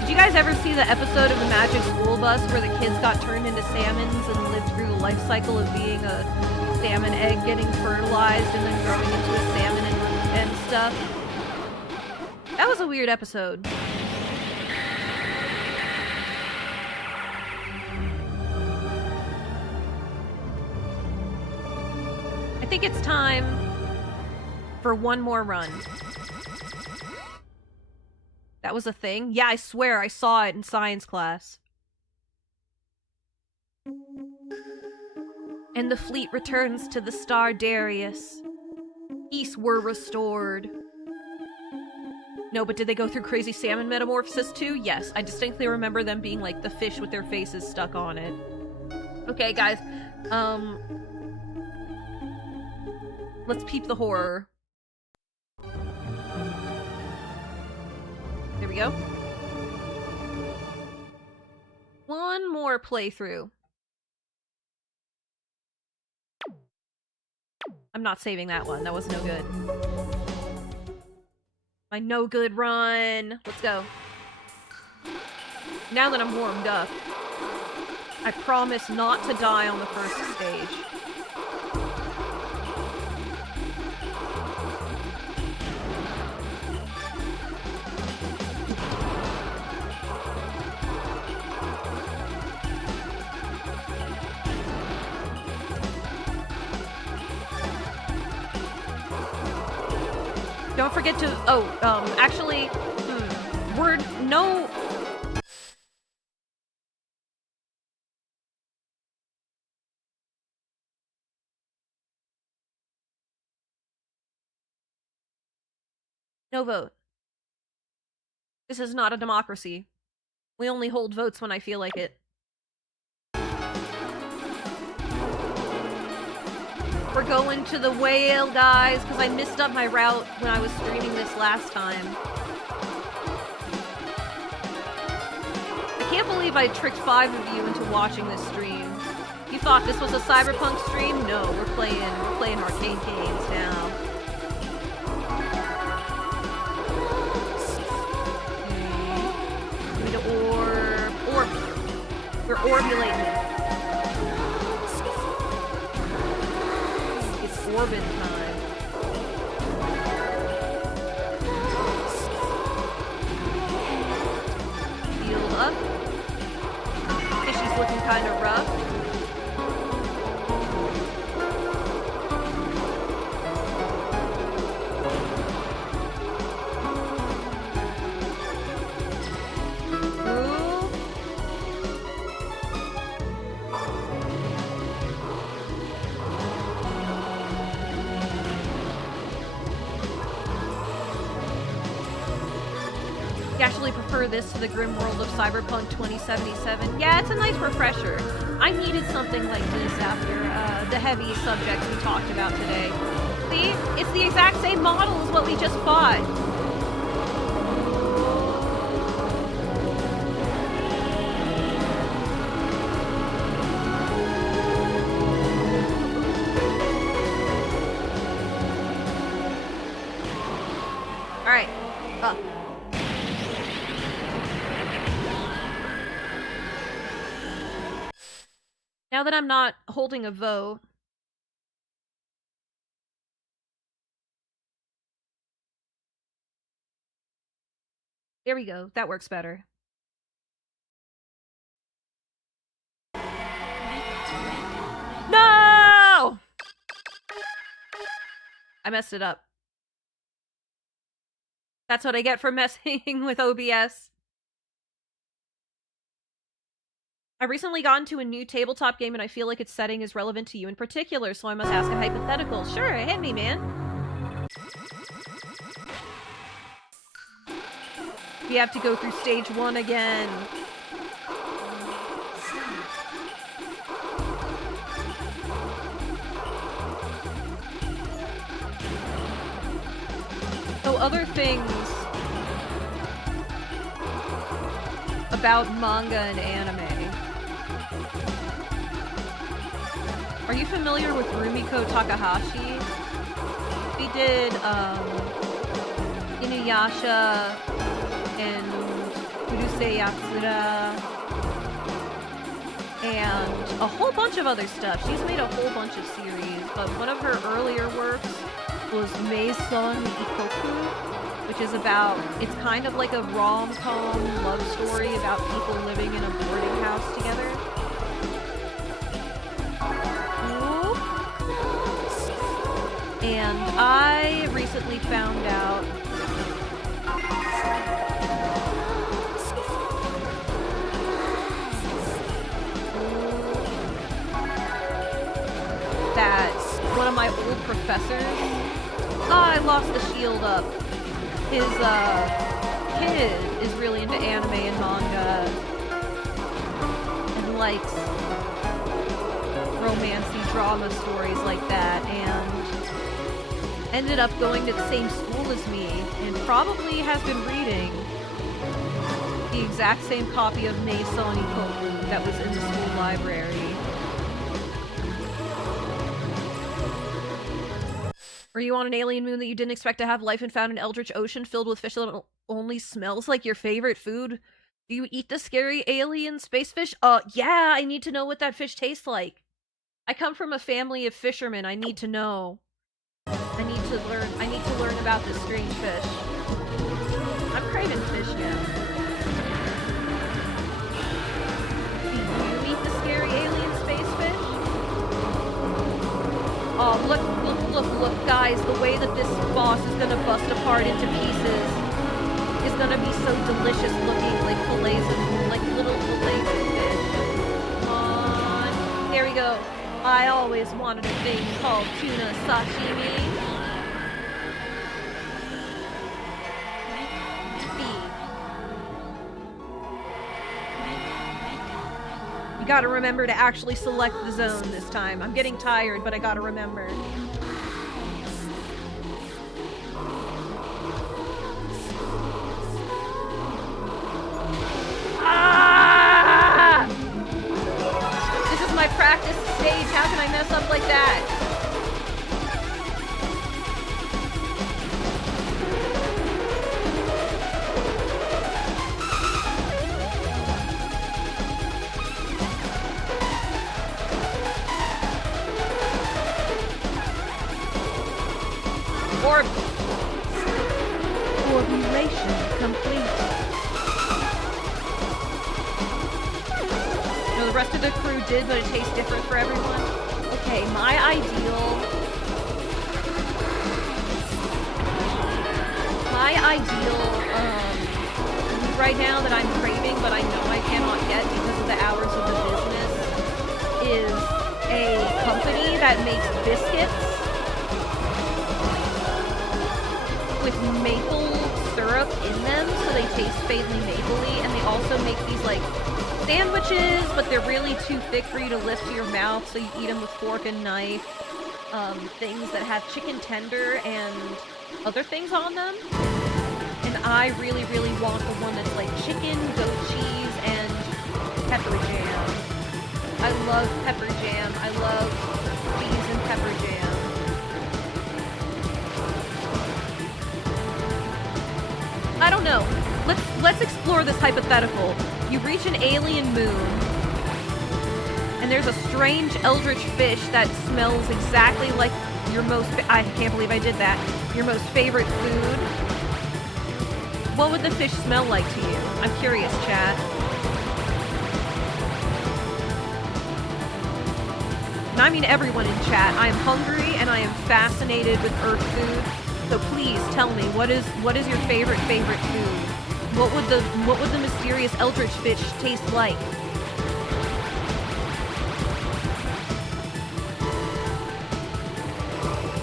Did you guys ever see the episode of the Magic School Bus where the kids got turned into salmons and lived through the life cycle of being a salmon egg getting fertilized and then growing into a salmon and stuff? That was a weird episode. I think it's time for one more run. That was a thing? Yeah, I swear I saw it in science class. And the fleet returns to the star Darius. Peace were restored. No, but did they go through crazy salmon metamorphosis too? Yes, I distinctly remember them being like the fish with their faces stuck on it. Okay, guys. Let's peep the horror. There we go. One more playthrough. I'm not saving that one. That was no good. My no good run. Let's go. Now that I'm warmed up, I promise not to die on the first stage. Don't forget to, actually, no. No vote. This is not a democracy. We only hold votes when I feel like it. We're going to the whale, guys, because I missed up my route when I was streaming this last time. I can't believe I tricked 5 of you into watching this stream. You thought this was a Cyberpunk stream? No, we're playing arcade games now. We need to orb. We're orbulating it. Orbit time. Heal up. Fishy's looking kind of rough. Actually prefer this to the grim world of Cyberpunk 2077. Yeah, it's a nice refresher. I needed something like this after the heavy subjects we talked about today. See? It's the exact same model as what we just fought. Alright. Up. Now that I'm not holding a vote, there we go. That works better. No! I messed it up. That's what I get for messing with OBS. I recently got into a new tabletop game and I feel like its setting is relevant to you in particular, so I must ask a hypothetical. Sure, hit me, man. We have to go through stage 1 again. So other things about manga and anime. Are you familiar with Rumiko Takahashi? She did Inuyasha and Urusei Yatsura and a whole bunch of other stuff. She's made a whole bunch of series, but one of her earlier works was Meison Ikoku, which is about, it's kind of like a rom-com love story about people living in a boarding house together. And I recently found out that one of my old professors, I lost the shield up. His kid is really into anime and manga and likes romancy drama stories like that, and ended up going to the same school as me and probably has been reading the exact same copy of Meison Ikoku that was in the school library. Were you on an alien moon that you didn't expect to have life and found an eldritch ocean filled with fish that only smells like your favorite food? Do you eat the scary alien space fish? Yeah, I need to know what that fish tastes like. I come from a family of fishermen. I need to know. I need to learn about this strange fish. I'm craving fish now. Do you eat the scary alien space fish? Oh, look, guys, the way that this boss is gonna bust apart into pieces is gonna be so delicious looking, like fillets of, like little fillets of fish. Come on. There we go. I always wanted a thing called tuna sashimi. You gotta remember to actually select the zone this time. I'm getting tired, but I gotta remember. Ah! This is my practice stage. How can I mess up like that? Formulation complete. No, the rest of the crew did, but it tastes different for everyone. Okay, my ideal food right now that I'm craving, but I know I cannot get because of the hours of the business, is a company that makes biscuits with maple syrup in them, so they taste faintly mapley, and they also make these like sandwiches, but they're really too thick for you to lift to your mouth, so you eat them with fork and knife. Things that have chicken tender and other things on them. And I really, really want the one that's like chicken, goat cheese, and pepper jam. I love pepper jam. I love cheese and pepper jam. I don't know. Let's explore this hypothetical. You reach an alien moon, and there's a strange eldritch fish that smells exactly like your I can't believe I did that. Your most favorite food. What would the fish smell like to you? I'm curious, chat. And I mean everyone in chat, I am hungry and I am fascinated with Earth food. So please tell me, what is your favorite food? What would the mysterious eldritch fish taste like?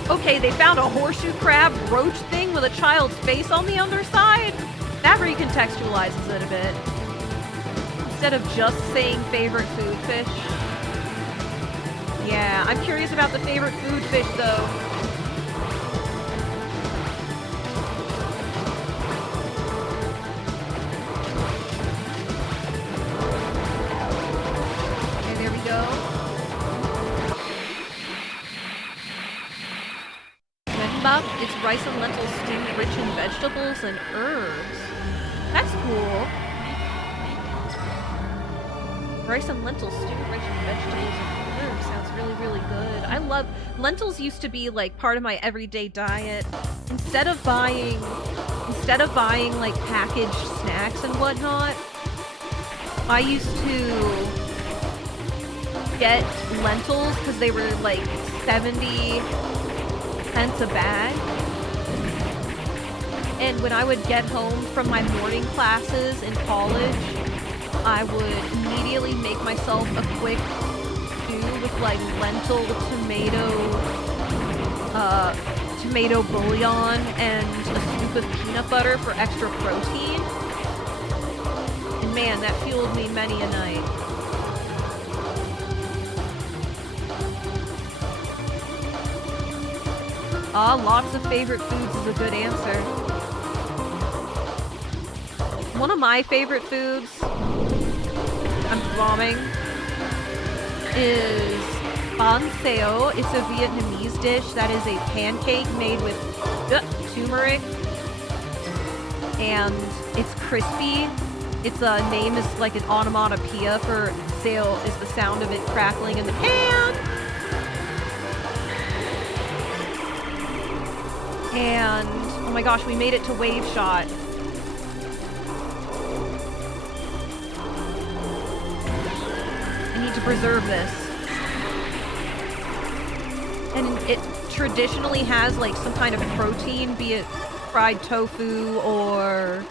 Okay, they found a horseshoe crab roach thing with a child's face on the underside? That recontextualizes it a bit. Instead of just saying favorite food fish. Yeah, I'm curious about the favorite food fish though. Okay, there we go. It's rice and lentils steamed rich in vegetables and herbs. That's cool. Rice and lentils steamed rich in vegetables and herbs sounds really, really good. I love... Lentils used to be, like, part of my everyday diet. Instead of buying, like, packaged snacks and whatnot, I used to get lentils because they were, like, 70 cents a bag. And when I would get home from my morning classes in college, I would immediately make myself a quick stew with like lentil, tomato bouillon, and a scoop of peanut butter for extra protein. And man, that fueled me many a night. Ah, lots of favorite foods is a good answer. One of my favorite foods, I'm bombing, is bánh xèo. It's a Vietnamese dish that is a pancake made with turmeric, and it's crispy. Its name is like an onomatopoeia for xèo is the sound of it crackling in the pan. And, oh my gosh, we made it to wave shot. I need to preserve this. And it traditionally has like some kind of protein, be it fried tofu or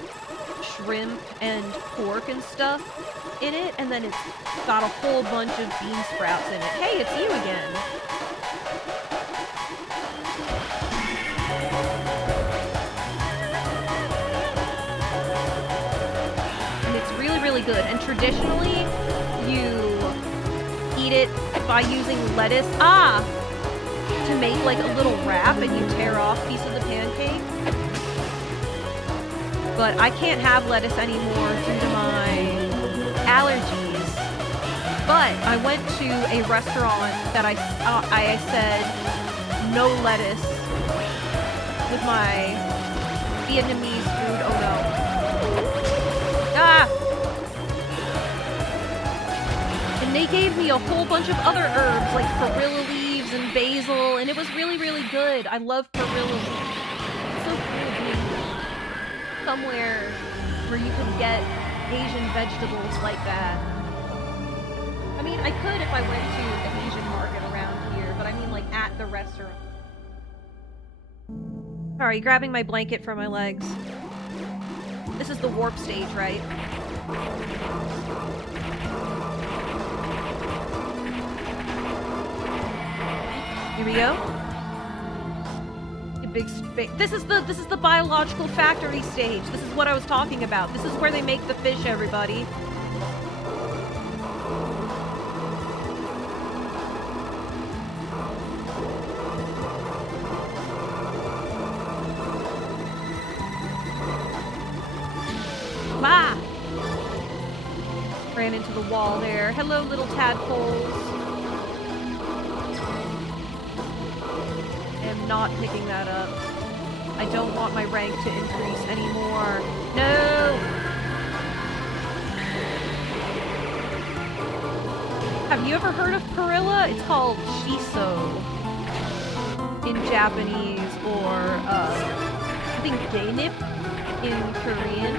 shrimp and pork and stuff in it. And then it's got a whole bunch of bean sprouts in it. Hey, it's you again. Really good. And traditionally you eat it by using lettuce to make like a little wrap, and you tear off a piece of the pancake. But I can't have lettuce anymore due to my allergies. But I went to a restaurant that I said no lettuce with my Vietnamese food. Oh no. And they gave me a whole bunch of other herbs like perilla leaves and basil, and it was really, really good. I love perilla leaves. It's so cool to be somewhere where you can get Asian vegetables like that. I mean, I could if I went to the Asian market around here, but I mean like at the restaurant. Sorry, grabbing my blanket from my legs. This is the warp stage, right? Here we go. A big space. This is the biological factory stage. This is what I was talking about. This is where they make the fish, everybody. Ran into the wall there. Hello, little tadpoles. I am not picking that up. I don't want my rank to increase anymore. No! Have you ever heard of perilla? It's called shiso in Japanese, or I think gaenip in Korean,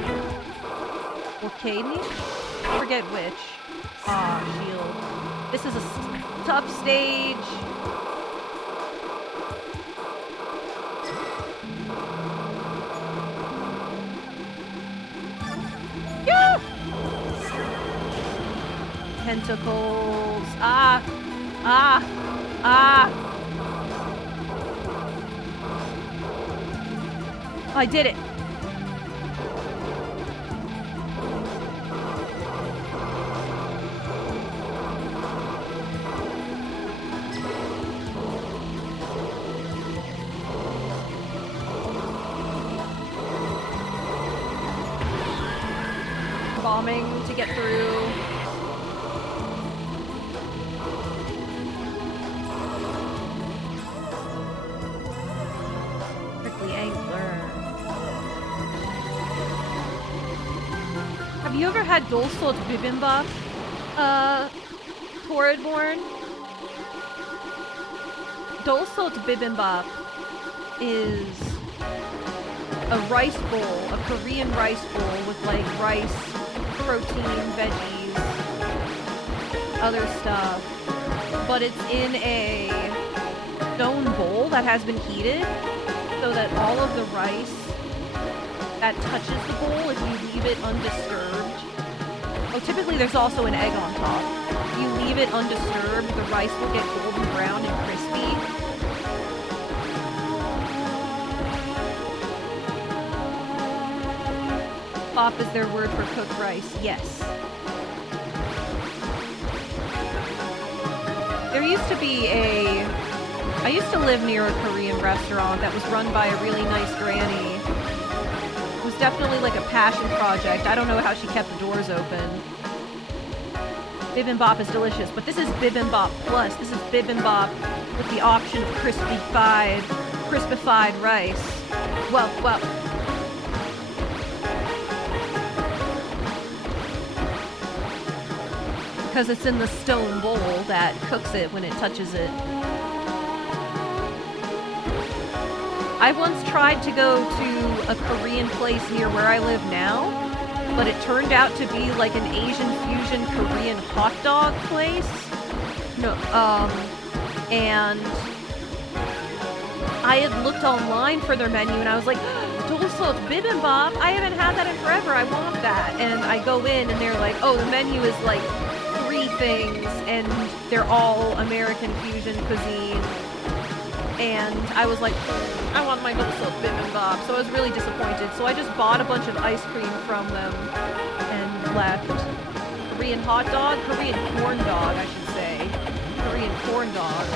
or kaenip. I forget which. Shield. This is a tough stage. Yeah! Tentacles. Ah! Ah! Ah! I did it. Bombing to get through. Prickly angler. Have you ever had Dolsot bibimbap? Torridborn? Dolsot bibimbap is a rice bowl, a Korean rice bowl with like rice, protein, veggies, other stuff. But it's in a stone bowl that has been heated so that all of the rice that touches the bowl, if you leave it undisturbed. Oh, typically there's also an egg on top. If you leave it undisturbed, the rice will get golden brown and crispy. Bop is their word for cooked rice, yes. There used to be I used to live near a Korean restaurant that was run by a really nice granny. It was definitely like a passion project. I don't know how she kept the doors open. Bibimbap is delicious, but this is Bibimbap Plus. This is Bibimbap with the option of crispified rice. Well. Because it's in the stone bowl that cooks it when it touches it. I once tried to go to a Korean place near where I live now, but it turned out to be like an Asian fusion Korean hot dog place. No, and I had looked online for their menu and I was like, Dolsot bibimbap? I haven't had that in forever. I want that. And I go in and they're like, oh, the menu is like 3 things and they're all American fusion cuisine. And I was like, I want my Dolsot bibimbap. So I was really disappointed. So I just bought a bunch of ice cream from them and left. Korean hot dog? Korean corn dog, I should say. Korean corn dog.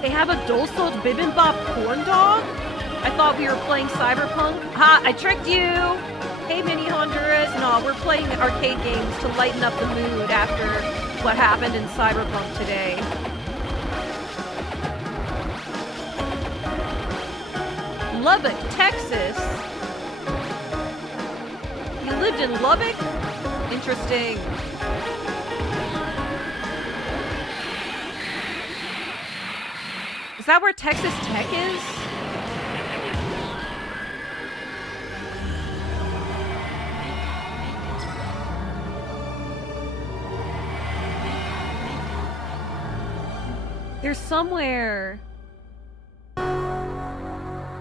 They have a Dolsot bibimbap corn dog? I thought we were playing Cyberpunk. Ha! I tricked you! Hey, Mini Honduras. No, we're playing arcade games to lighten up the mood after what happened in Cyberpunk today. Lubbock, Texas. You lived in Lubbock? Interesting. Is that where Texas Tech is? There's somewhere.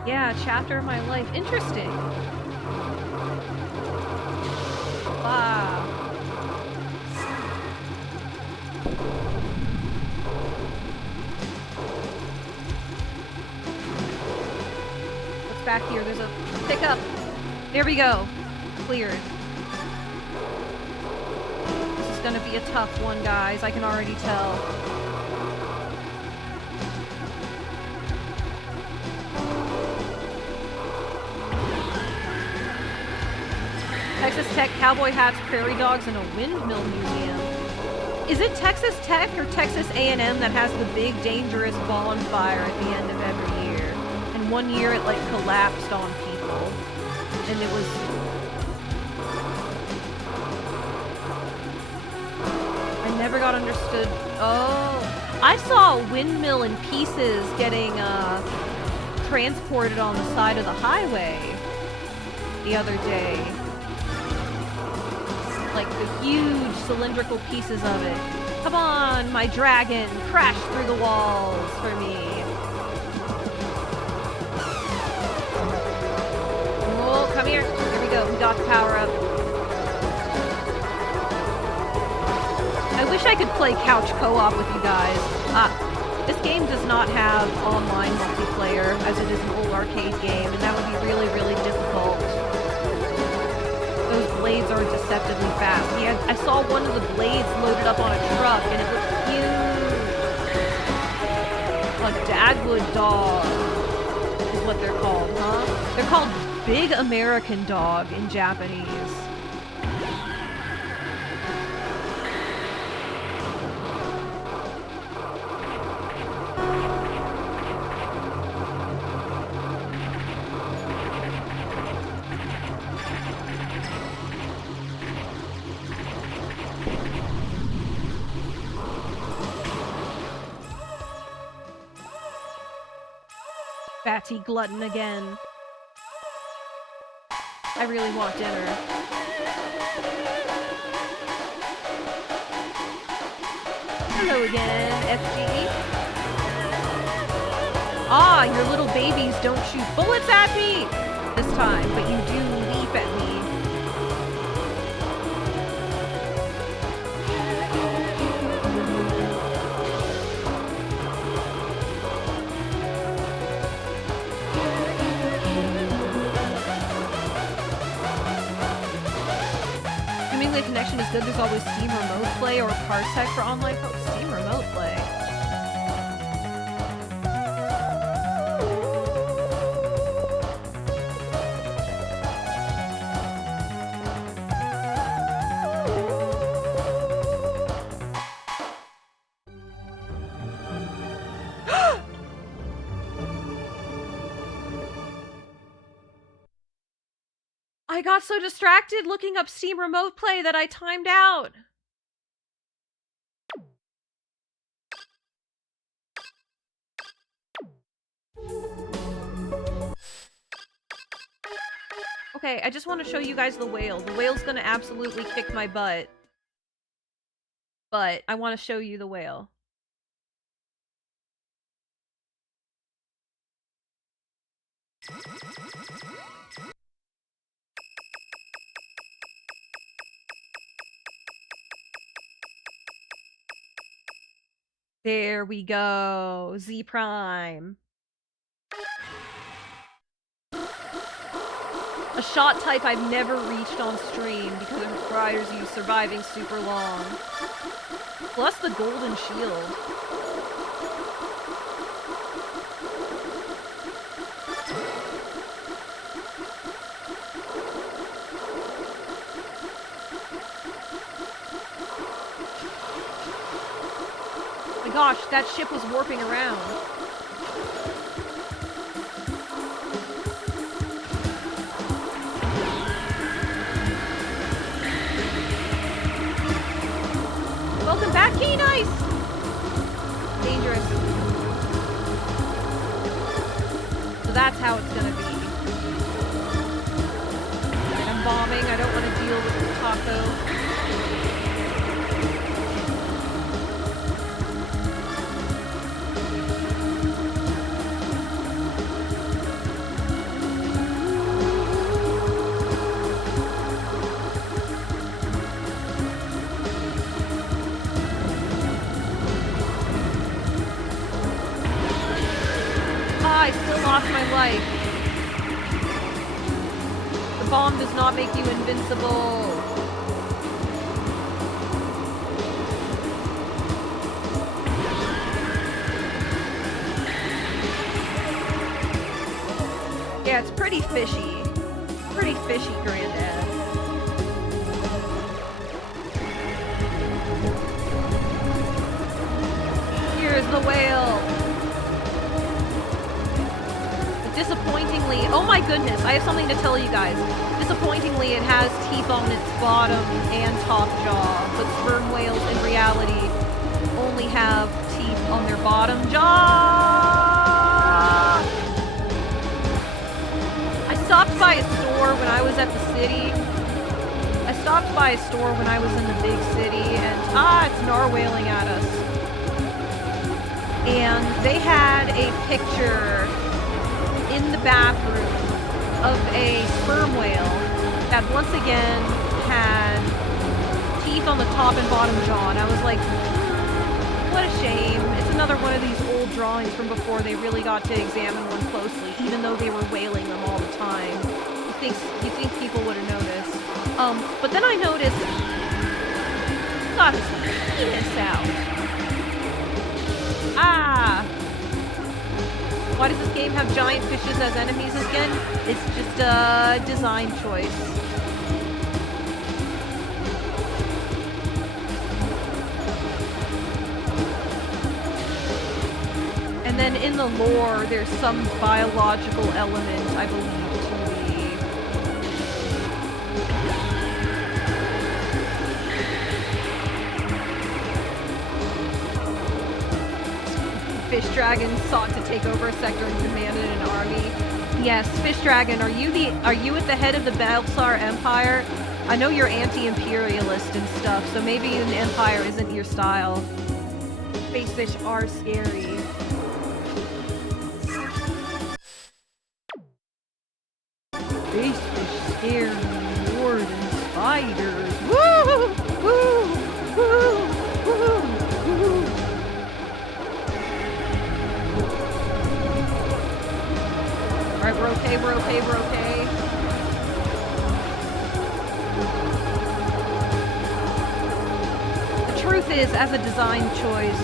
Yeah, chapter of my life. Interesting. Wow. What's back here? There's a pickup. There we go. Cleared. This is gonna be a tough one, guys. I can already tell. Texas Tech, cowboy hats, prairie dogs, and a windmill museum. Is it Texas Tech or Texas A&M that has the big dangerous bonfire at the end of every year? And one year it like collapsed on people. And it was Never got understood. Oh, I saw a windmill in pieces getting transported on the side of the highway the other day. Like the huge cylindrical pieces of it. Come on, my dragon, crash through the walls for me. Oh, come here. Here we go. We got the power up. I wish I could play couch co-op with you guys. This game does not have online multiplayer, as it is an old arcade game, and that would be really, really difficult. Those blades are deceptively fast. I saw one of the blades loaded up on a truck, and it looked huge. A Dagwood dog is what they're called, huh? They're called Big American Dog in Japanese. Fatty glutton again. I really want dinner. Hello again, FG. Ah, your little babies don't shoot bullets at me this time, but you do leap at me. The connection is good. There's always Steam Remote Play or Parsec for online Steam Remote Play. I got so distracted looking up Steam Remote Play that I timed out. Okay, I just want to show you guys the whale. The whale's gonna absolutely kick my butt. But I want to show you the whale. There we go. Z Prime. A shot type I've never reached on stream because it requires you surviving super long. Plus the golden shield. Gosh, that ship was warping around. Welcome back, Key Nice! Dangerous. So that's how it's gonna be. And I'm bombing, I don't want to deal with the taco. I still lost my life. The bomb does not make you invincible. Yeah, it's pretty fishy. Pretty fishy, Granddad. Here's the whale. disappointingly, oh my goodness, I have something to tell you guys. Disappointingly, it has teeth on its bottom and top jaw, but sperm whales in reality only have teeth on their bottom jaw. I stopped by a store when I was at the city. I stopped by a store when I was in the big city, and it's narwhaling at us. And they had a picture in the bathroom of a sperm whale that once again had teeth on the top and bottom jaw, and I was like, what a shame. It's another one of these old drawings from before they really got to examine one closely, even though they were whaling them all the time. You think people would have noticed. But then I noticed he got his penis out. Why does this game have giant fishes as enemies again? It's just a design choice. And then in the lore, there's some biological element, I believe, to the fish dragon sought to take over a sector and demanded an army. Yes, fish dragon, are you at the head of the Belsar Empire? I know you're anti-imperialist and stuff, so maybe an empire isn't your style. Space fish are scary. Space fish scare me more than spiders. Woo! Woo! Woo! Woo! Woo! Alright, we're okay, we're okay, we're okay. The truth is, as a design choice,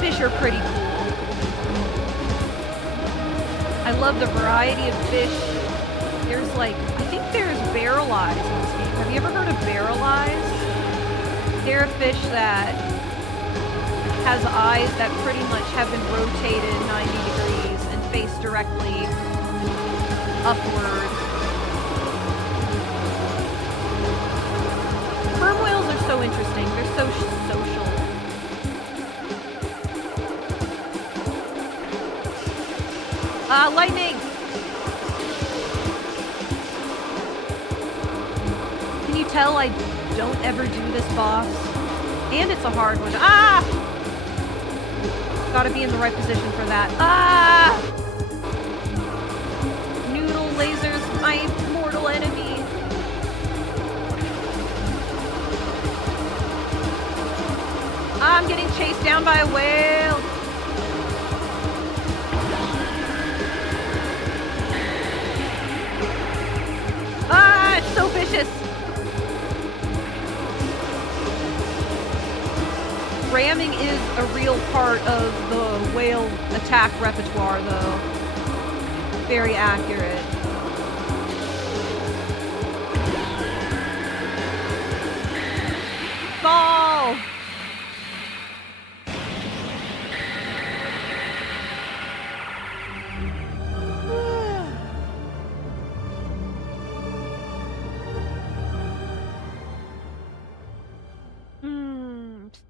fish are pretty cool. I love the variety of fish. There's like, I think there's barrel eyes in this game. Have you ever heard of barrel eyes? They're a fish that has eyes that pretty much have been rotated 90 degrees and face directly upward. Sperm whales are so interesting. They're so social. Lightning! Can you tell I don't ever do this boss? And it's a hard one. Gotta be in the right position for that. Noodle lasers, my mortal enemy. I'm getting chased down by a whale. It's so vicious. Ramming is a real part of the whale attack repertoire, though. Very accurate. Fall!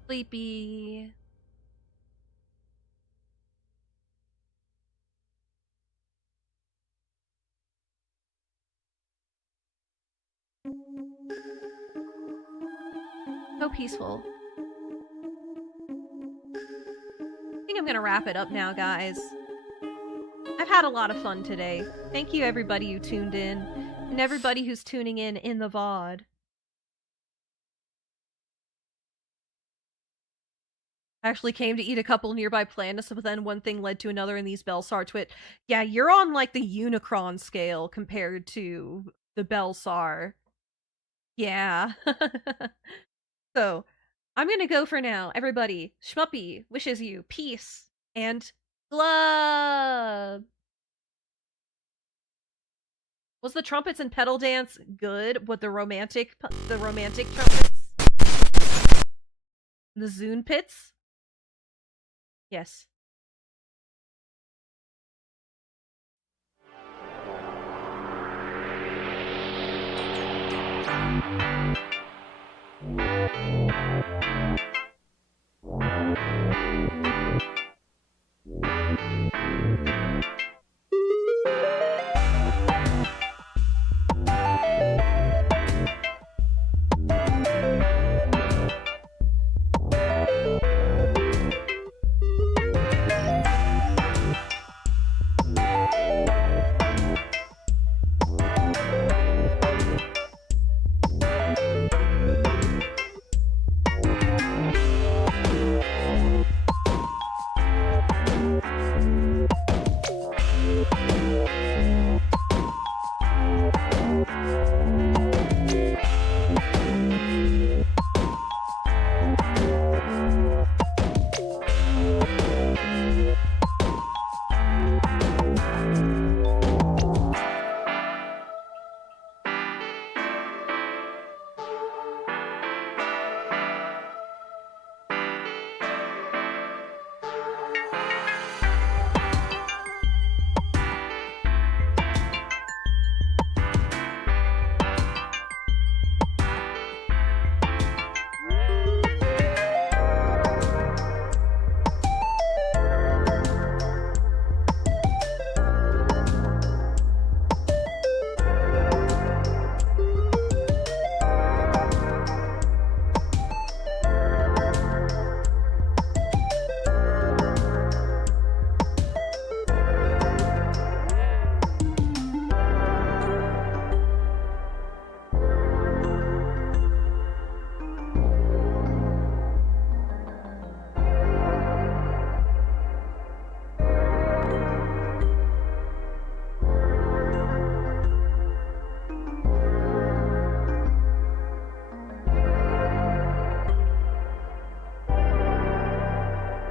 Sleepy. So peaceful. I think I'm gonna wrap it up now, guys. I've had a lot of fun today. Thank you everybody who tuned in, and everybody who's tuning in the VOD. I actually came to eat a couple nearby planets, but then one thing led to another in these Belsar twit. Yeah, you're on like the Unicron scale compared to the Belsar. Yeah. So, I'm gonna go for now. Everybody, Shmuppi wishes you peace and glub. Was the trumpets and pedal dance good? What the romantic trumpets? The Zune pits? Yes.